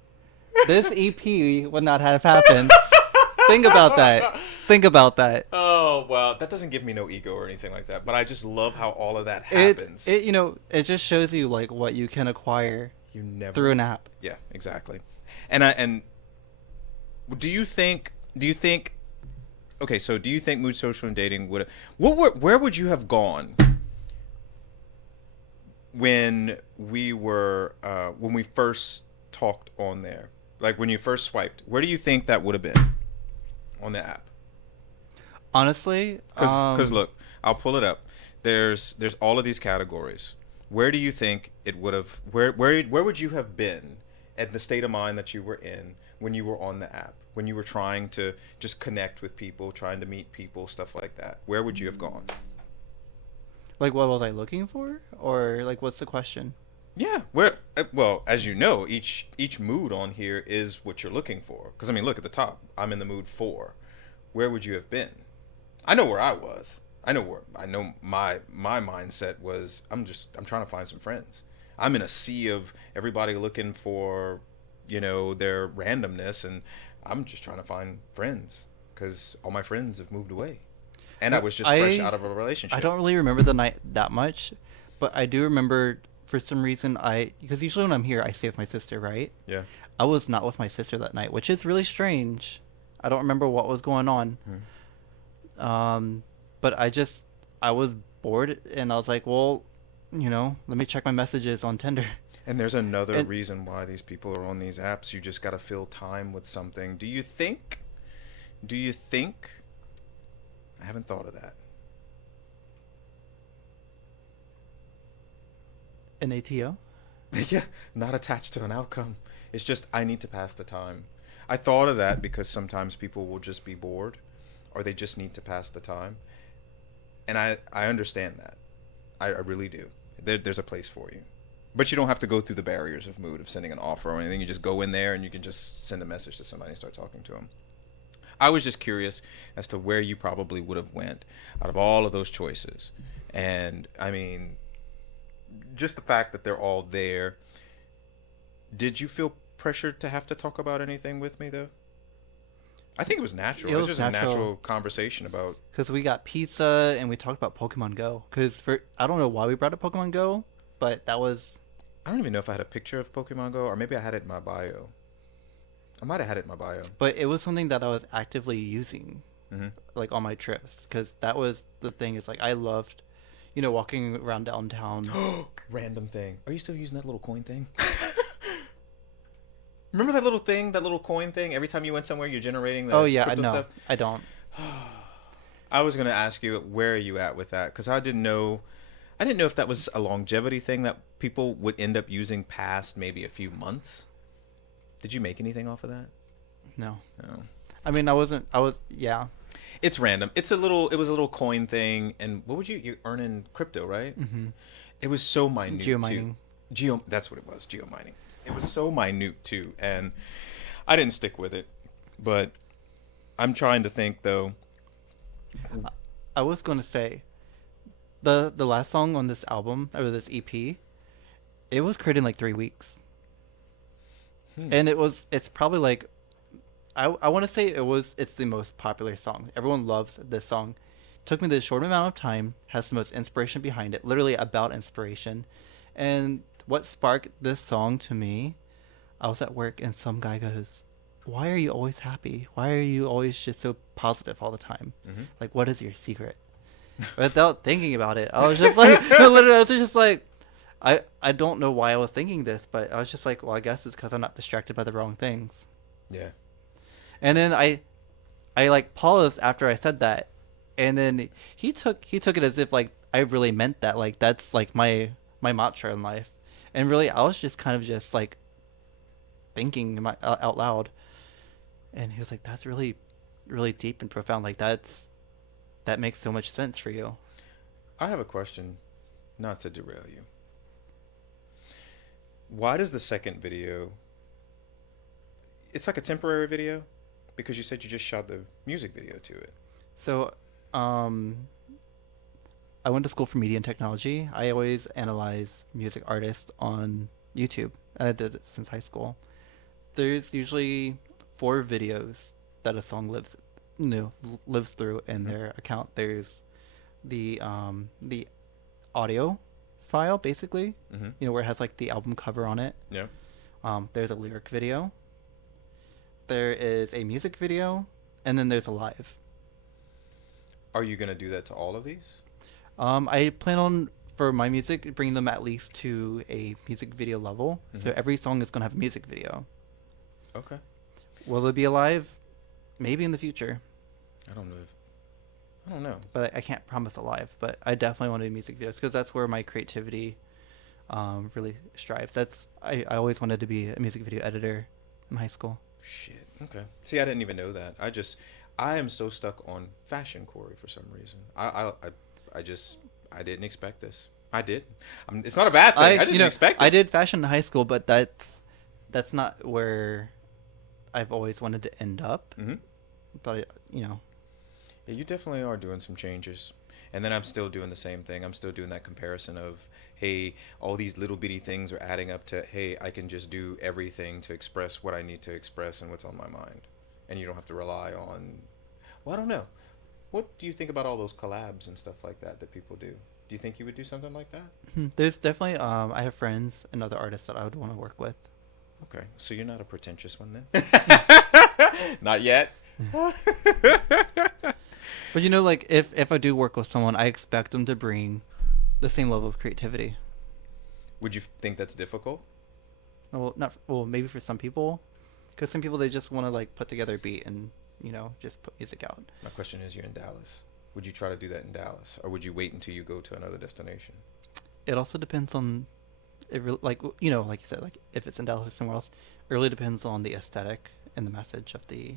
this EP would not have happened. Think about that. Oh, well, that doesn't give me no ego or anything like that. But I just love how all of that happens. It just shows you like what you can acquire through an app. Yeah, exactly. And do you think okay, so do you think Mood Social and Dating would where would you have gone when we first talked on there? Like when you first swiped, where do you think that would have been on the app? Honestly, because look, I'll pull it up. There's all of these categories. Where do you think it would have? Where would you have been? and the state of mind that you were in when you were on the app, when you were trying to just connect with people, trying to meet people, stuff like that, where would you have gone? Like, what was I looking for? Or, like, what's the question? Yeah, where well, as you know, each mood on here is what you're looking for. Because I mean, look at the top. I'm in the mood for. Where would you have been? I know where I was. I know my mindset was. I'm trying to find some friends. I'm in a sea of everybody looking for, their randomness, and I'm just trying to find friends because all my friends have moved away, and I was just fresh out of a relationship. I don't really remember the night that much, but I do remember for some reason because usually when I'm here I stay with my sister, right? Yeah. I was not with my sister that night, which is really strange. I don't remember what was going on. But I was bored and I was like, well, let me check my messages on Tinder. And there's another reason why these people are on these apps. You just got to fill time with something. Do you think? I haven't thought of that. An ATO? Yeah, not attached to an outcome. It's just, I need to pass the time. I thought of that because sometimes people will just be bored or they just need to pass the time. And I understand that. I really do. There's a place for you. But you don't have to go through the barriers of mood, of sending an offer or anything. You just go in there and you can just send a message to somebody and start talking to them. I was just curious as to where you probably would have went out of all of those choices. And, I mean, just the fact that they're all there. Did you feel pressured to have to talk about anything with me, though? I think it was natural. It was just a natural conversation about... Because we got pizza and we talked about Pokemon Go. Because I don't know why we brought up Pokemon Go, but that was... I don't even know if I had a picture of Pokemon Go, or maybe I had it in my bio. I might have had it in my bio. But it was something that I was actively using, like, on my trips. Because that was the thing. Is like, I loved, walking around downtown. Random thing. Are you still using that little coin thing? Remember that little thing, that little coin thing? Every time you went somewhere, you're generating the crypto stuff? I don't. I was going to ask you, where are you at with that? Because I didn't know if that was a longevity thing that people would end up using past maybe a few months. Did you make anything off of that? No. No. I mean, yeah. It's random. It was a little coin thing, and what would you're earning crypto, right? Mm-hmm. It was so minute Geomining. too. That's what it was, geomining. It was so minute too, and I didn't stick with it. But I'm trying to think though. I was going to say, the last song on this album, or this EP, it was created in like 3 weeks. And it's probably like, I want to say it's the most popular song. Everyone loves this song. Took me this short amount of time, has the most inspiration behind it, literally about inspiration. And what sparked this song to me, I was at work and some guy goes, why are you always happy? Why are you always just so positive all the time? Mm-hmm. Like, what is your secret? Without thinking about it, I was just like, no, literally, I was just like, I don't know why I was thinking this, but I was just like, well, I guess it's because I'm not distracted by the wrong things. Yeah. And then I like paused after I said that, and then he took it as if like I really meant that, like that's like my mantra in life, and really I was just kind of just like thinking out loud, and he was like, that's really, really deep and profound. Like that makes so much sense for you. I have a question, not to derail you. Why does the second video, it's like a temporary video? Because you said you just shot the music video to it. So, I went to school for media and technology. I always analyze music artists on YouTube. And I did it since high school. There's usually 4 videos that a song lives through in their account. There's the audio file, basically, where it has like the album cover on it. Yeah. There's a lyric video. There is a music video, and then there's a live. Are you gonna do that to all of these? I plan on, for my music, bringing them at least to a music video level. So every song is gonna have a music video. Okay. Will it be a live? Maybe in the future. I don't know. But I can't promise a live. But I definitely want to do music videos because that's where my creativity really strives. I always wanted to be a music video editor in high school. Shit. Okay. See, I didn't even know that. I am so stuck on fashion, Corey, for some reason. I didn't expect this. I did. It's not a bad thing. I just didn't expect it. I did fashion in high school, but that's not where I've always wanted to end up. Mm-hmm. But Yeah, you definitely are doing some changes. And then I'm still doing the same thing. I'm still doing that comparison of, hey, all these little bitty things are adding up to, hey, I can just do everything to express what I need to express and what's on my mind. And you don't have to rely on, well, I don't know. What do you think about all those collabs and stuff like that people do? Do you think you would do something like that? there's definitely I have friends and other artists that I would want to work with. Okay, so you're not a pretentious one then? Not yet. But like if I do work with someone, I expect them to bring the same level of creativity. Would you think that's difficult? Well, not well, maybe for some people, because some people they just want to like put together a beat and just put music out. My question is, you're in Dallas. Would you try to do that in Dallas, or would you wait until you go to another destination? It also depends on, like like you said, like if it's in Dallas or somewhere else, it really depends on the aesthetic and the message of the.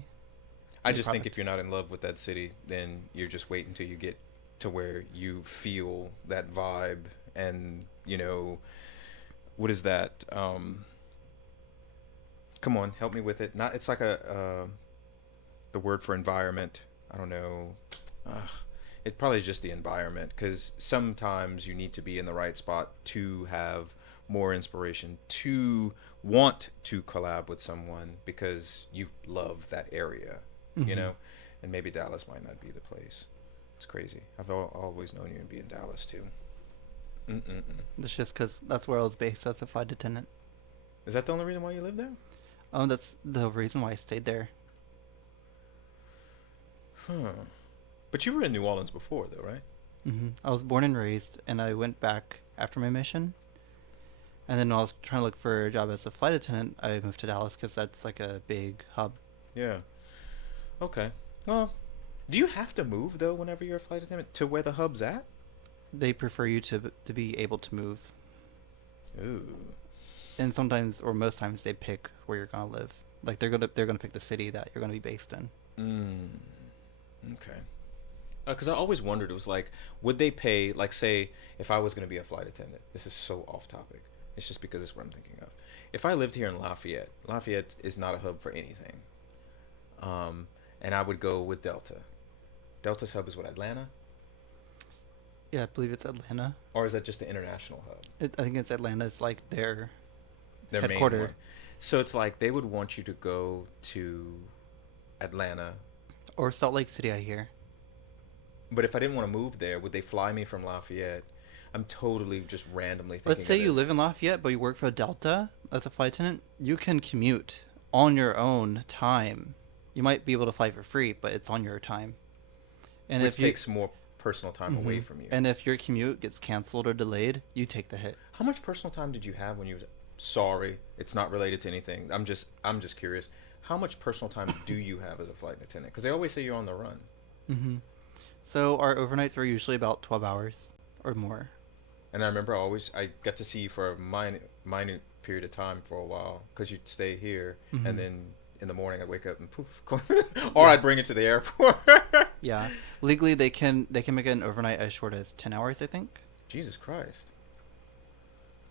I just think if you're not in love with that city, then you're just waiting until you get to where you feel that vibe and, what is that? Come on, help me with it. Not, it's like the word for environment. I don't know. It's probably just the environment, because sometimes you need to be in the right spot to have more inspiration, to want to collab with someone because you love that area. Mm-hmm. And maybe Dallas might not be the place. It's crazy. I've always known you to be in Dallas too. It's just because that's where I was based as a flight attendant. Is that the only reason why you live there? That's the reason why I stayed there. Huh. But you were in New Orleans before, though, right? Mm-hmm. I was born and raised, and I went back after my mission. And then when I was trying to look for a job as a flight attendant, I moved to Dallas because that's like a big hub. Yeah. Okay. Well, do you have to move, though, whenever you're a flight attendant, to where the hub's at? They prefer you to be able to move. Ooh. And sometimes, or most times, they pick where you're gonna live. Like they're gonna pick the city that you're gonna be based in. Okay. Because I always wondered, it was like, would they pay, like, say, if I was going to be a flight attendant, this is so off topic, it's just because it's what I'm thinking of. If I lived here in Lafayette is not a hub for anything. And I would go with Delta. Delta's hub is what, Atlanta? Yeah, I believe it's Atlanta. Or is that just the international hub? I think it's Atlanta. It's like their main one. So it's like they would want you to go to Atlanta. Or Salt Lake City, I hear. But if I didn't want to move there, would they fly me from Lafayette? I'm totally just randomly thinking. Let's say you live in Lafayette, but you work for Delta as a flight attendant. You can commute on your own time. You might be able to fly for free, but it's on your time. And which takes more personal time away from you. And if your commute gets canceled or delayed, you take the hit. How much personal time did you have when you were... Sorry, it's not related to anything. I'm just curious. How much personal time do you have as a flight attendant? Because they always say you're on the run. Mm-hmm. So our overnights were usually about 12 hours or more. And I remember I got to see you for a minute period of time for a while, because you'd stay here, and then in the morning I'd wake up and poof, or I'd bring it to the airport. Yeah, legally they can make an overnight as short as 10 hours, I think. Jesus Christ.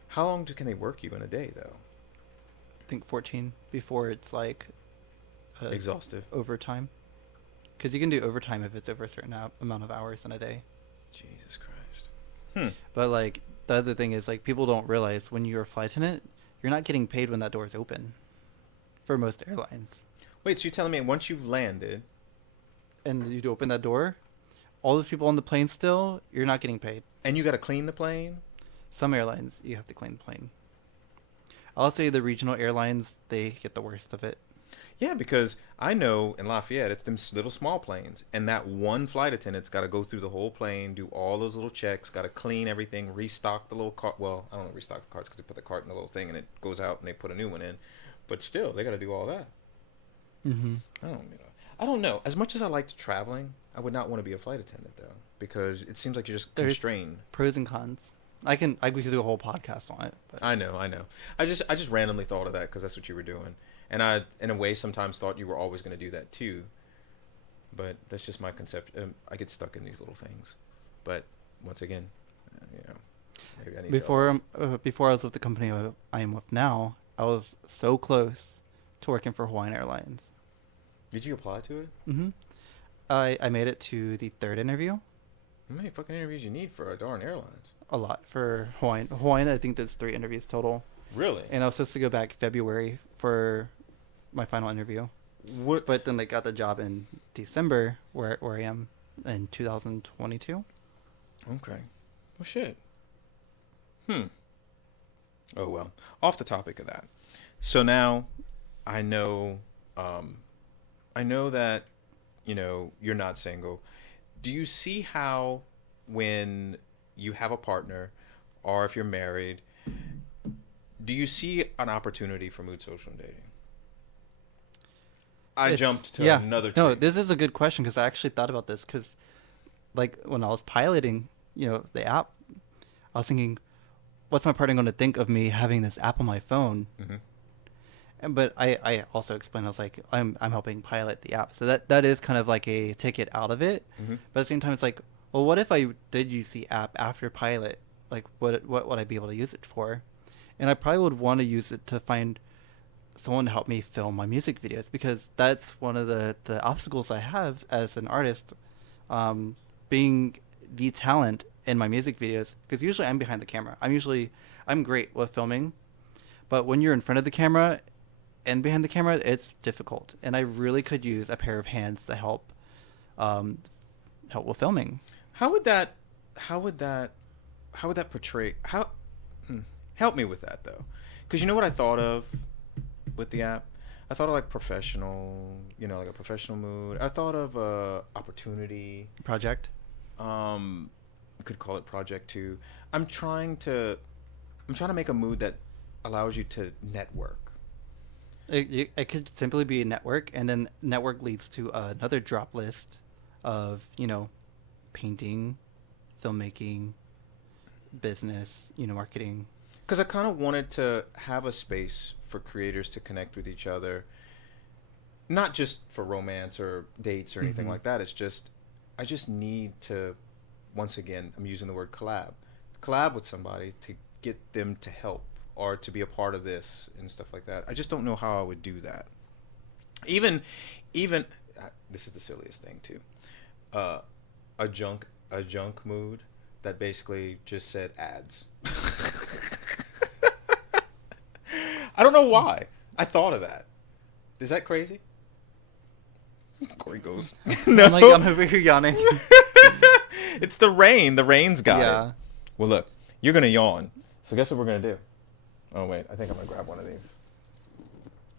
How long can they work you in a day, though? I think 14 before it's like exhaustive overtime. Because you can do overtime if it's over a certain amount of hours in a day. Jesus Christ. But like the other thing is, like, people don't realize when you're a flight attendant, you're not getting paid when that door is open. For most airlines. Wait, so you're telling me once you've landed and you open that door, all those people on the plane still, you're not getting paid. And you got to clean the plane? Some airlines, you have to clean the plane. I'll say the regional airlines, they get the worst of it. Yeah, because I know in Lafayette, it's them little small planes. And that one flight attendant's got to go through the whole plane, do all those little checks, got to clean everything, restock the little cart. Well, I don't know, restock the carts because they put the cart in the little thing and it goes out and they put a new one in. But still, they got to do all that. Mm-hmm. I don't know. As much as I liked traveling, I would not want to be a flight attendant, though. Because it seems like you're just constrained. Pros and cons. We could do a whole podcast on it. But. I know. I just randomly thought of that because that's what you were doing, and I, in a way, sometimes thought you were always going to do that too. But that's just my conception. I get stuck in these little things. But once again, maybe I need before I was with the company I am with now, I was so close to working for Hawaiian Airlines. Did you apply to it? Mm-hmm. I made it to the third interview. How many fucking interviews you need for a darn airlines? A lot for Hawaiian. Hawaiian, I think there's 3 interviews total. Really? And I was supposed to go back February for my final interview. What? But then I got the job in December where I am in 2022. Okay. Well, shit. Oh, well. Off the topic of that. So now I know that, you're not single. Do you see how when you have a partner or if you're married, do you see an opportunity for mood social dating? I jumped to another tree. No, this is a good question because I actually thought about this because, like, when I was piloting, the app, I was thinking, what's my partner going to think of me having this app on my phone? Mm-hmm. But I also explained, I was like, I'm helping pilot the app. So that is kind of like a ticket out of it. Mm-hmm. But at the same time, it's like, well, what if I did use the app after pilot? Like, what would I be able to use it for? And I probably would want to use it to find someone to help me film my music videos because that's one of the obstacles I have as an artist, being the talent in my music videos. Because usually I'm behind the camera. I'm great with filming, but when you're in front of the camera and behind the camera, it's difficult. And I really could use a pair of hands to help with filming. How would that portray? Help me with that though, because you know what I thought of with the app? I thought of like professional, like a professional mood. I thought of opportunity Project. You could call it project too. I'm trying to make a mood that allows you to network. It could simply be a network, and then network leads to another drop list of painting, filmmaking, business, marketing. Because I kind of wanted to have a space for creators to connect with each other, not just for romance or dates or anything like that. It's just, I just need to, once again, I'm using the word collab with somebody to get them to help or to be a part of this and stuff like that. I just don't know how I would do that. Even this is the silliest thing too. A junk mood that basically just said ads. I don't know why. I thought of that. Is that crazy? Corey goes, no. I'm over here yawning. It's the rain. The rain's got Yeah. it. Well, look, you're going to yawn. So guess what we're going to do? Oh, wait. I think I'm going to grab one of these.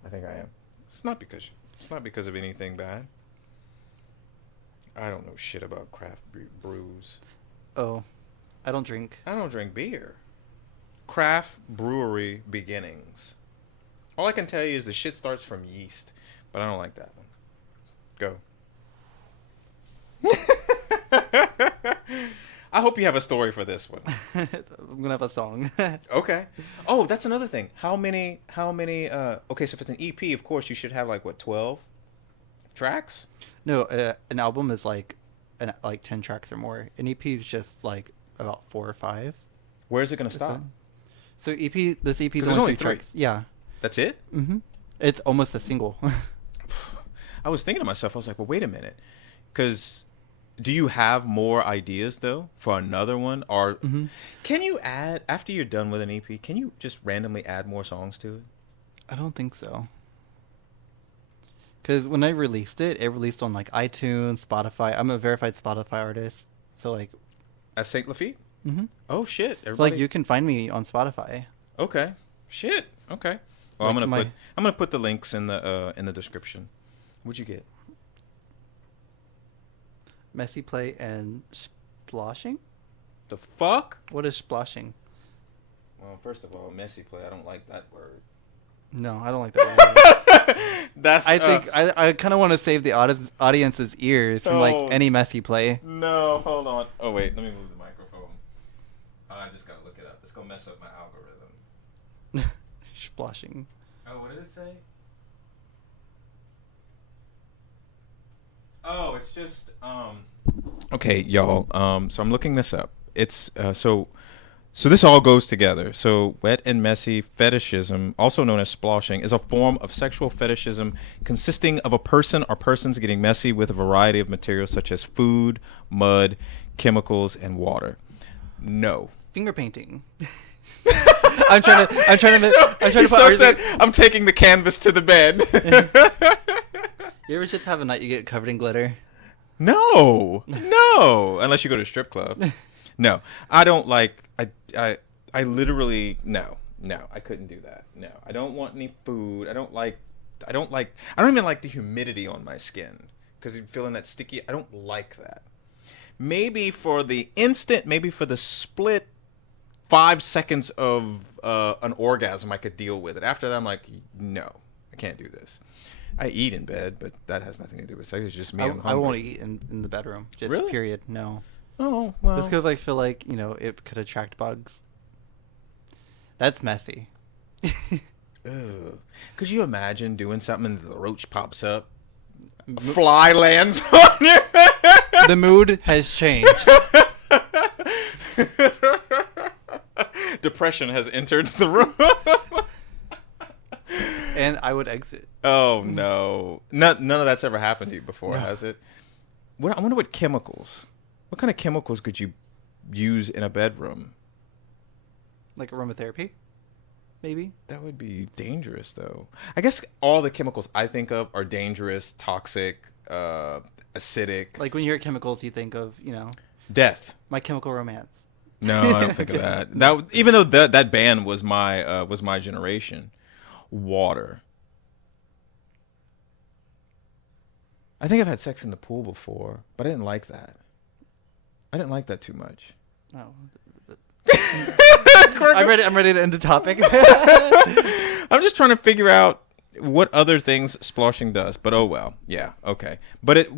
I think I am. It's not because of anything bad. I don't know shit about craft brews. Oh, I don't drink. I don't drink beer. Craft brewery beginnings. All I can tell you is the shit starts from yeast, but I don't like that one. Go. I hope you have a story for this one. I'm gonna have a song. Okay. Oh, that's another thing. How many okay, so if it's an EP, of course you should have 12 tracks? No, an album is like 10 tracks or more. An EP is just about 4 or 5. Where is it going to stop? So this EP is there's only 3 tracks. Yeah. That's it? Mm-hmm. It's almost a single. I was thinking to myself, I was like, well, wait a minute. Because do you have more ideas, though, for another one? Or can you add, after you're done with an EP, can you just randomly add more songs to it? I don't think so. Because when I released it released on iTunes, Spotify. I'm a verified Spotify artist. So At Saint Lafitte? Mm-hmm. Oh, shit. Everybody... So you can find me on Spotify. Okay. Shit. Okay. Well, I'm gonna put the links in the description. What'd you get? Messy Play and Sploshing? The fuck? What is Sploshing? Well, first of all, Messy Play, I don't like that word. No, I don't like that word. I think I kind of want to save the audience's ears from any Messy Play. No, hold on. Oh wait, let me move the microphone. I just gotta look gonna mess up my algorithm. Splashing. Oh, what did it say? Oh, it's just Okay, y'all. So I'm looking this up. It's so this all goes together. So wet and messy fetishism, also known as splashing, is a form of sexual fetishism consisting of a person or persons getting messy with a variety of materials such as food, mud, chemicals, and water. No. Finger painting. I'm trying to said, I'm taking the canvas to the bed. You ever just have a night you get covered in glitter? No. Unless you go to a strip club. No, I don't like. I literally no. I couldn't do that. No, I don't want any food. I don't even like the humidity on my skin because you're feeling that sticky. I don't like that. Maybe for the instant, maybe for the split 5 seconds of an orgasm, I could deal with it. After that, I'm like, no, I can't do this. I eat in bed, but that has nothing to do with sex. It's just me. I won't eat in the bedroom. Just really? Period. No. Oh, well. Just because I feel like, it could attract bugs. That's messy. Ugh. Could you imagine doing something and the roach pops up? A fly lands on you? The mood has changed. Depression has entered the room. And I would exit. Oh, no. None of that's ever happened to you before, has it? I wonder what chemicals. What kind of chemicals could you use in a bedroom? Like aromatherapy? Maybe? That would be dangerous, though. I guess all the chemicals I think of are dangerous, toxic, acidic. Like when you hear chemicals, you think of, Death. My Chemical Romance. No, I don't think of that. Even though that band was my generation. Water. I think I've had sex in the pool before, but I didn't like that. I didn't like that too much. No. I'm ready to end the topic. I'm just trying to figure out what other things splashing does, but oh well. Yeah, okay. But it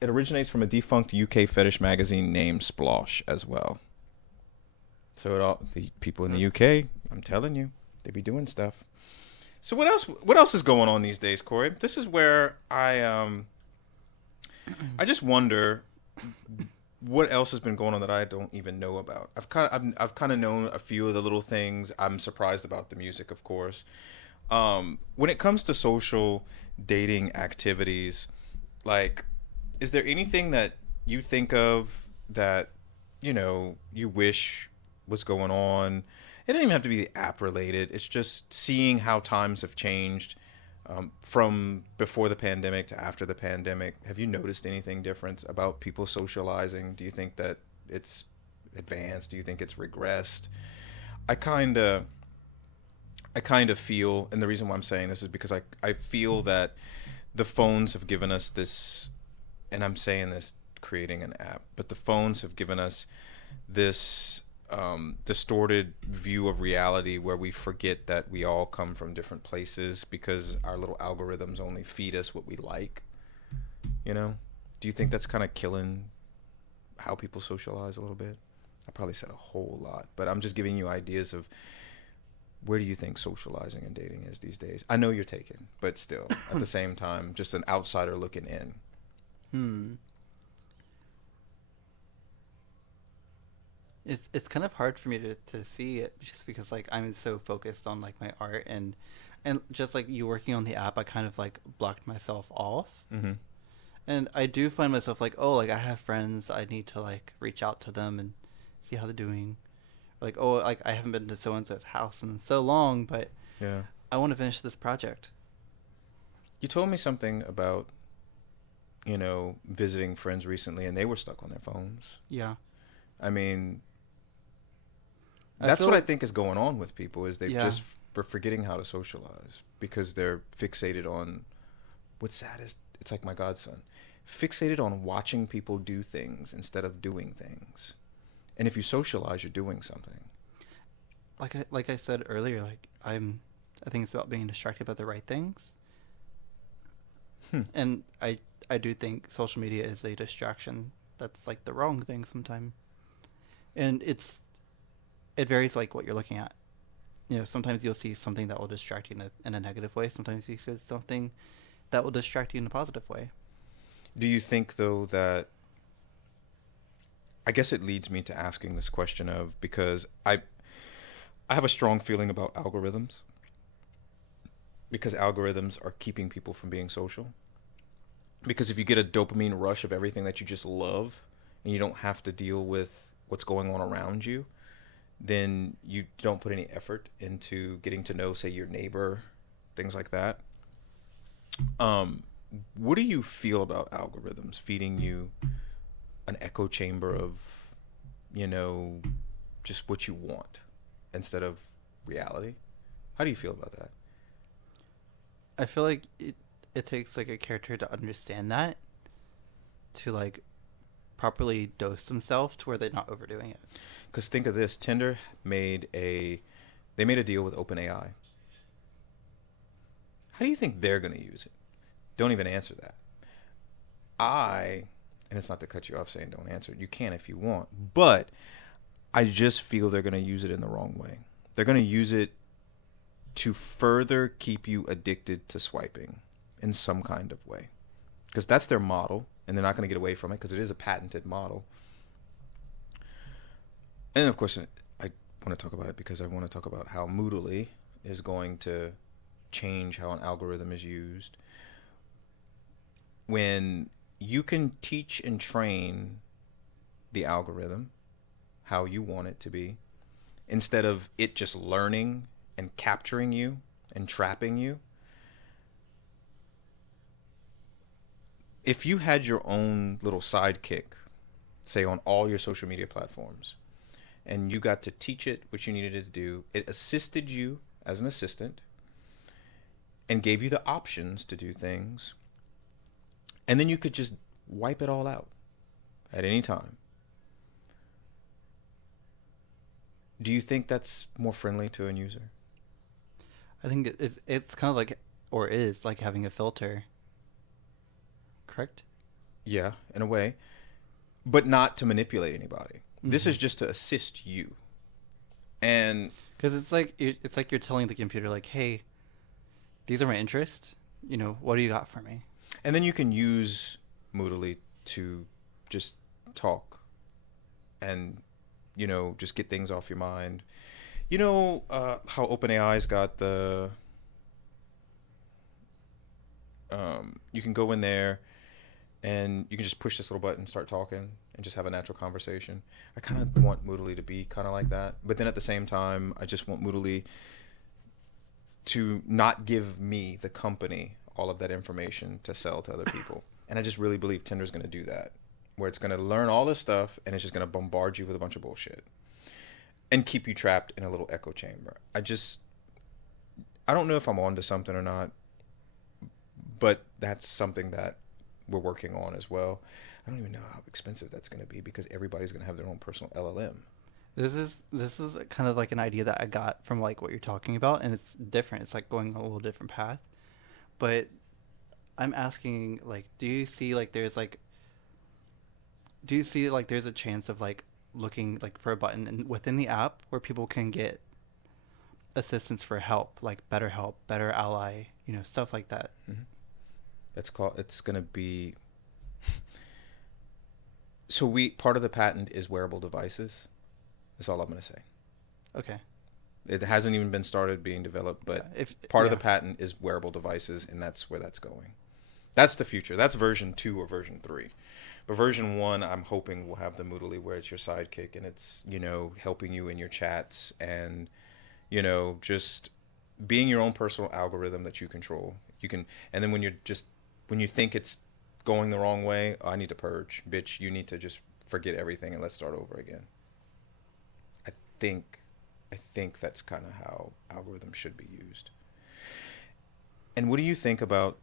originates from a defunct UK fetish magazine named Splosh as well. So the people in the UK, I'm telling you, they be doing stuff. So what else is going on these days, Corey? This is where I just wonder what else has been going on that I don't even know about. I've kind of known a few of the little things. I'm surprised about the music, of course. When it comes to social dating activities, like, is there anything that you think of that you wish was going on? It doesn't even have to be app related. It's just seeing how times have changed from before the pandemic to after the pandemic. Have you noticed anything different about people socializing? Do you think that it's advanced? Do you think it's regressed? I kind of feel, and the reason why I'm saying this is because I feel that the phones have given us this, and I'm saying this creating an app, but the phones have given us this distorted view of reality where we forget that we all come from different places because our little algorithms only feed us what we like. Do you think that's kind of killing how people socialize a little bit? I probably said a whole lot, but I'm just giving you ideas of where do you think socializing and dating is these days? I know you're taken, but still, at the same time, just an outsider looking in. It's kind of hard for me to see it just because I'm so focused on my art and just you working on the app, I kind of blocked myself off. Mm-hmm. And I do find myself I have friends, I need to reach out to them and see how they're doing. I haven't been to so and so's house in so long, but yeah, I want to finish this project. You told me something about visiting friends recently, and they were stuck on their phones. Yeah. I mean, that's what I think is going on with people is they've just forgetting how to socialize because they're fixated on what's sad is it's like my godson fixated on watching people do things instead of doing things. And if you socialize, you're doing something. Like I said earlier, I think it's about being distracted by the right things. And I do think social media is a distraction. That's the wrong thing sometimes. And it varies like what you're looking at. You know, sometimes you'll see something that will distract you in a negative way. Sometimes you see something that will distract you in a positive way. Do you think though that I guess it leads me to asking this question of because I have a strong feeling about algorithms because algorithms are keeping people from being social. Because if you get a dopamine rush of everything that you just love and you don't have to deal with what's going on around you, then you don't put any effort into getting to know, say, your neighbor, things like that. Um, what do you feel about algorithms feeding you an echo chamber of, you know, just what you want instead of reality? How do you feel about that? I feel like it takes like a character to understand that, to like properly dose themselves to where they're not overdoing it. Because think of this: Tinder made a they made a deal with OpenAI. How do you think they're going to use it? Don't even answer that. I, and it's not to cut you off saying don't answer it. You can if you want, but I just feel they're going to use it in the wrong way. They're going to use it to further keep you addicted to swiping in some kind of way. Because that's their model, and they're not going to get away from it because it is a patented model. And of course, I want to talk about it because I want to talk about how Moodily is going to change how an algorithm is used. When you can teach and train the algorithm how you want it to be, instead of it just learning and capturing you and trapping you. If you had your own little sidekick, say on all your social media platforms, and you got to teach it what you needed it to do, it assisted you as an assistant and gave you the options to do things, and then you could just wipe it all out at any time. Do you think that's more friendly to a user? I think it's kind of like, or is like having a filter. Correct? Yeah, in a way, but not to manipulate anybody. This Mm-hmm. is just to assist you. And Because it's like you're telling the computer like, hey, these are my interests. You know, what do you got for me? and then you can use Moodily to just talk and just get things off your mind. How OpenAI's got the you can go in there and you can just push this little button, start talking, and just have a natural conversation. I kind of want Moodily to be kind of like that, but then at the same time, I just want Moodily to not give me, the company, all of that information to sell to other people. And I just really believe Tinder's going to do that, where it's going to learn all this stuff and it's just going to bombard you with a bunch of bullshit and keep you trapped in a little echo chamber. I don't know if I'm onto something or not, but that's something that we're working on as well. I don't even know how expensive that's going to be because everybody's going to have their own personal LLM. This is kind of like an idea that I got from like what you're talking about, and it's different. It's like going a little different path. But I'm asking, like, do you see like there's a chance of like looking like for a button within the app where people can get assistance for help, better ally, you know, stuff like that. Mm-hmm. It's going to be, so part of the patent is wearable devices. That's all I'm going to say. Okay. It hasn't even been started being developed, but Yeah, if part of yeah. the patent is wearable devices, and that's where that's going. That's the future. That's version 2 or version 3. But version 1, I'm hoping will have the Moodily where it's your sidekick and it's, helping you in your chats and, just being your own personal algorithm that you control. And then when you think it's going the wrong way, I need to purge. Bitch, you need to just forget everything and let's start over again. I think I think that's kind of how algorithms should be used. And what do you think about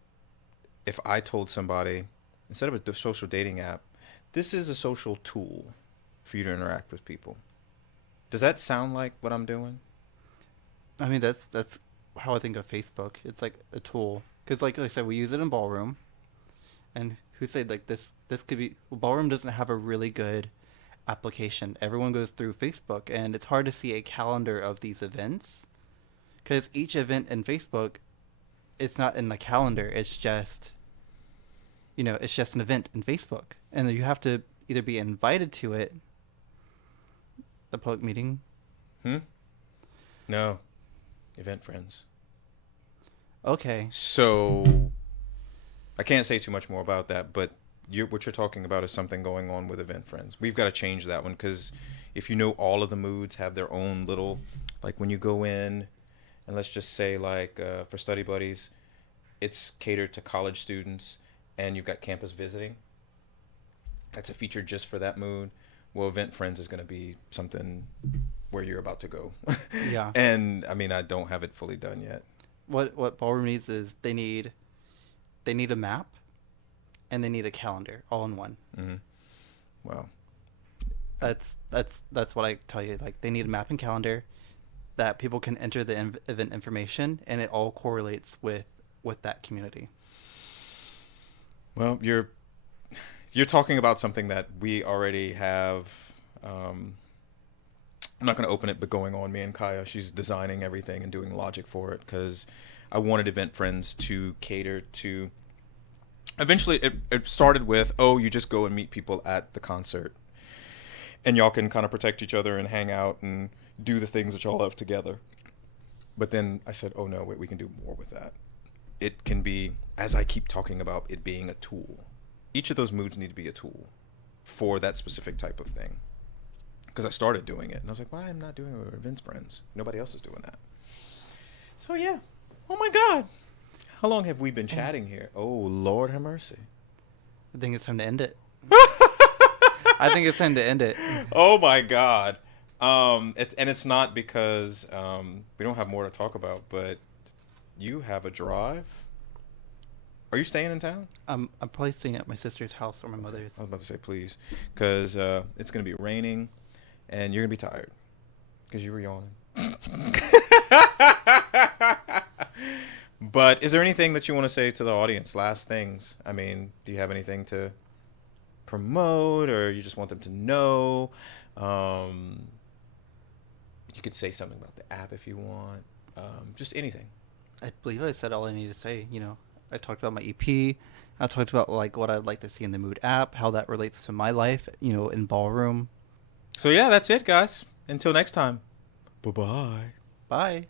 if I told somebody, instead of a social dating app, this is a social tool for you to interact with people? Does that sound like what I'm doing? I mean, that's how I think of Facebook. It's like a tool because, like I said, we use it in ballroom, and who said like this could be, well, ballroom doesn't have a really good application. Everyone goes through Facebook, and it's hard to see a calendar of these events because each event in Facebook, it's not in the calendar. It's just, it's just an event in Facebook, and you have to either be invited to it, the public meeting. No. Event friends. Okay. So I can't say too much more about that, but what you're talking about is something going on with event friends. We've got to change that one because if you know, all of the moods have their own little, like when you go in, and let's just say like for study buddies, it's catered to college students, and you've got campus visiting. That's a feature just for that mood. Well, event friends is going to be something where you're about to go. Yeah. And I mean, I don't have it fully done yet. What ballroom needs is they need a map, and they need a calendar all in one. Mm-hmm. Wow. That's what I tell you. Like, they need a map and calendar that people can enter the event information, and it all correlates with that community. Well, you're talking about something that we already have. I'm not going to open it, but going on, me and Kaya, she's designing everything and doing logic for it because I wanted event friends to cater to. Eventually, it started with, you just go and meet people at the concert, and y'all can kind of protect each other and hang out and do the things that y'all love together. But then I said, oh no, wait, we can do more with that. It can be, as I keep talking about, it being a tool. Each of those moods need to be a tool for that specific type of thing. Because I started doing it, and I was like, why am I not doing it with events friends? Nobody else is doing that. So yeah. Oh my God. How long have we been chatting here? Oh, Lord have mercy. I think it's time to end it. I think it's time to end it. Oh my God. It's not because we don't have more to talk about, but you have a drive. Are you staying in town? I'm probably staying at my sister's house or my mother's. I was about to say please, because it's gonna be raining, and you're gonna be tired because you were yawning. But is there anything that you want to say to the audience? Last things. I mean, do you have anything to promote, or you just want them to know? You could say something about the app if you want. Just anything. I believe I said all I need to say. I talked about my EP. I talked about like what I'd like to see in the Mood app, how that relates to my life, in ballroom. So yeah, that's it, guys. Until next time. Bye-bye. Bye.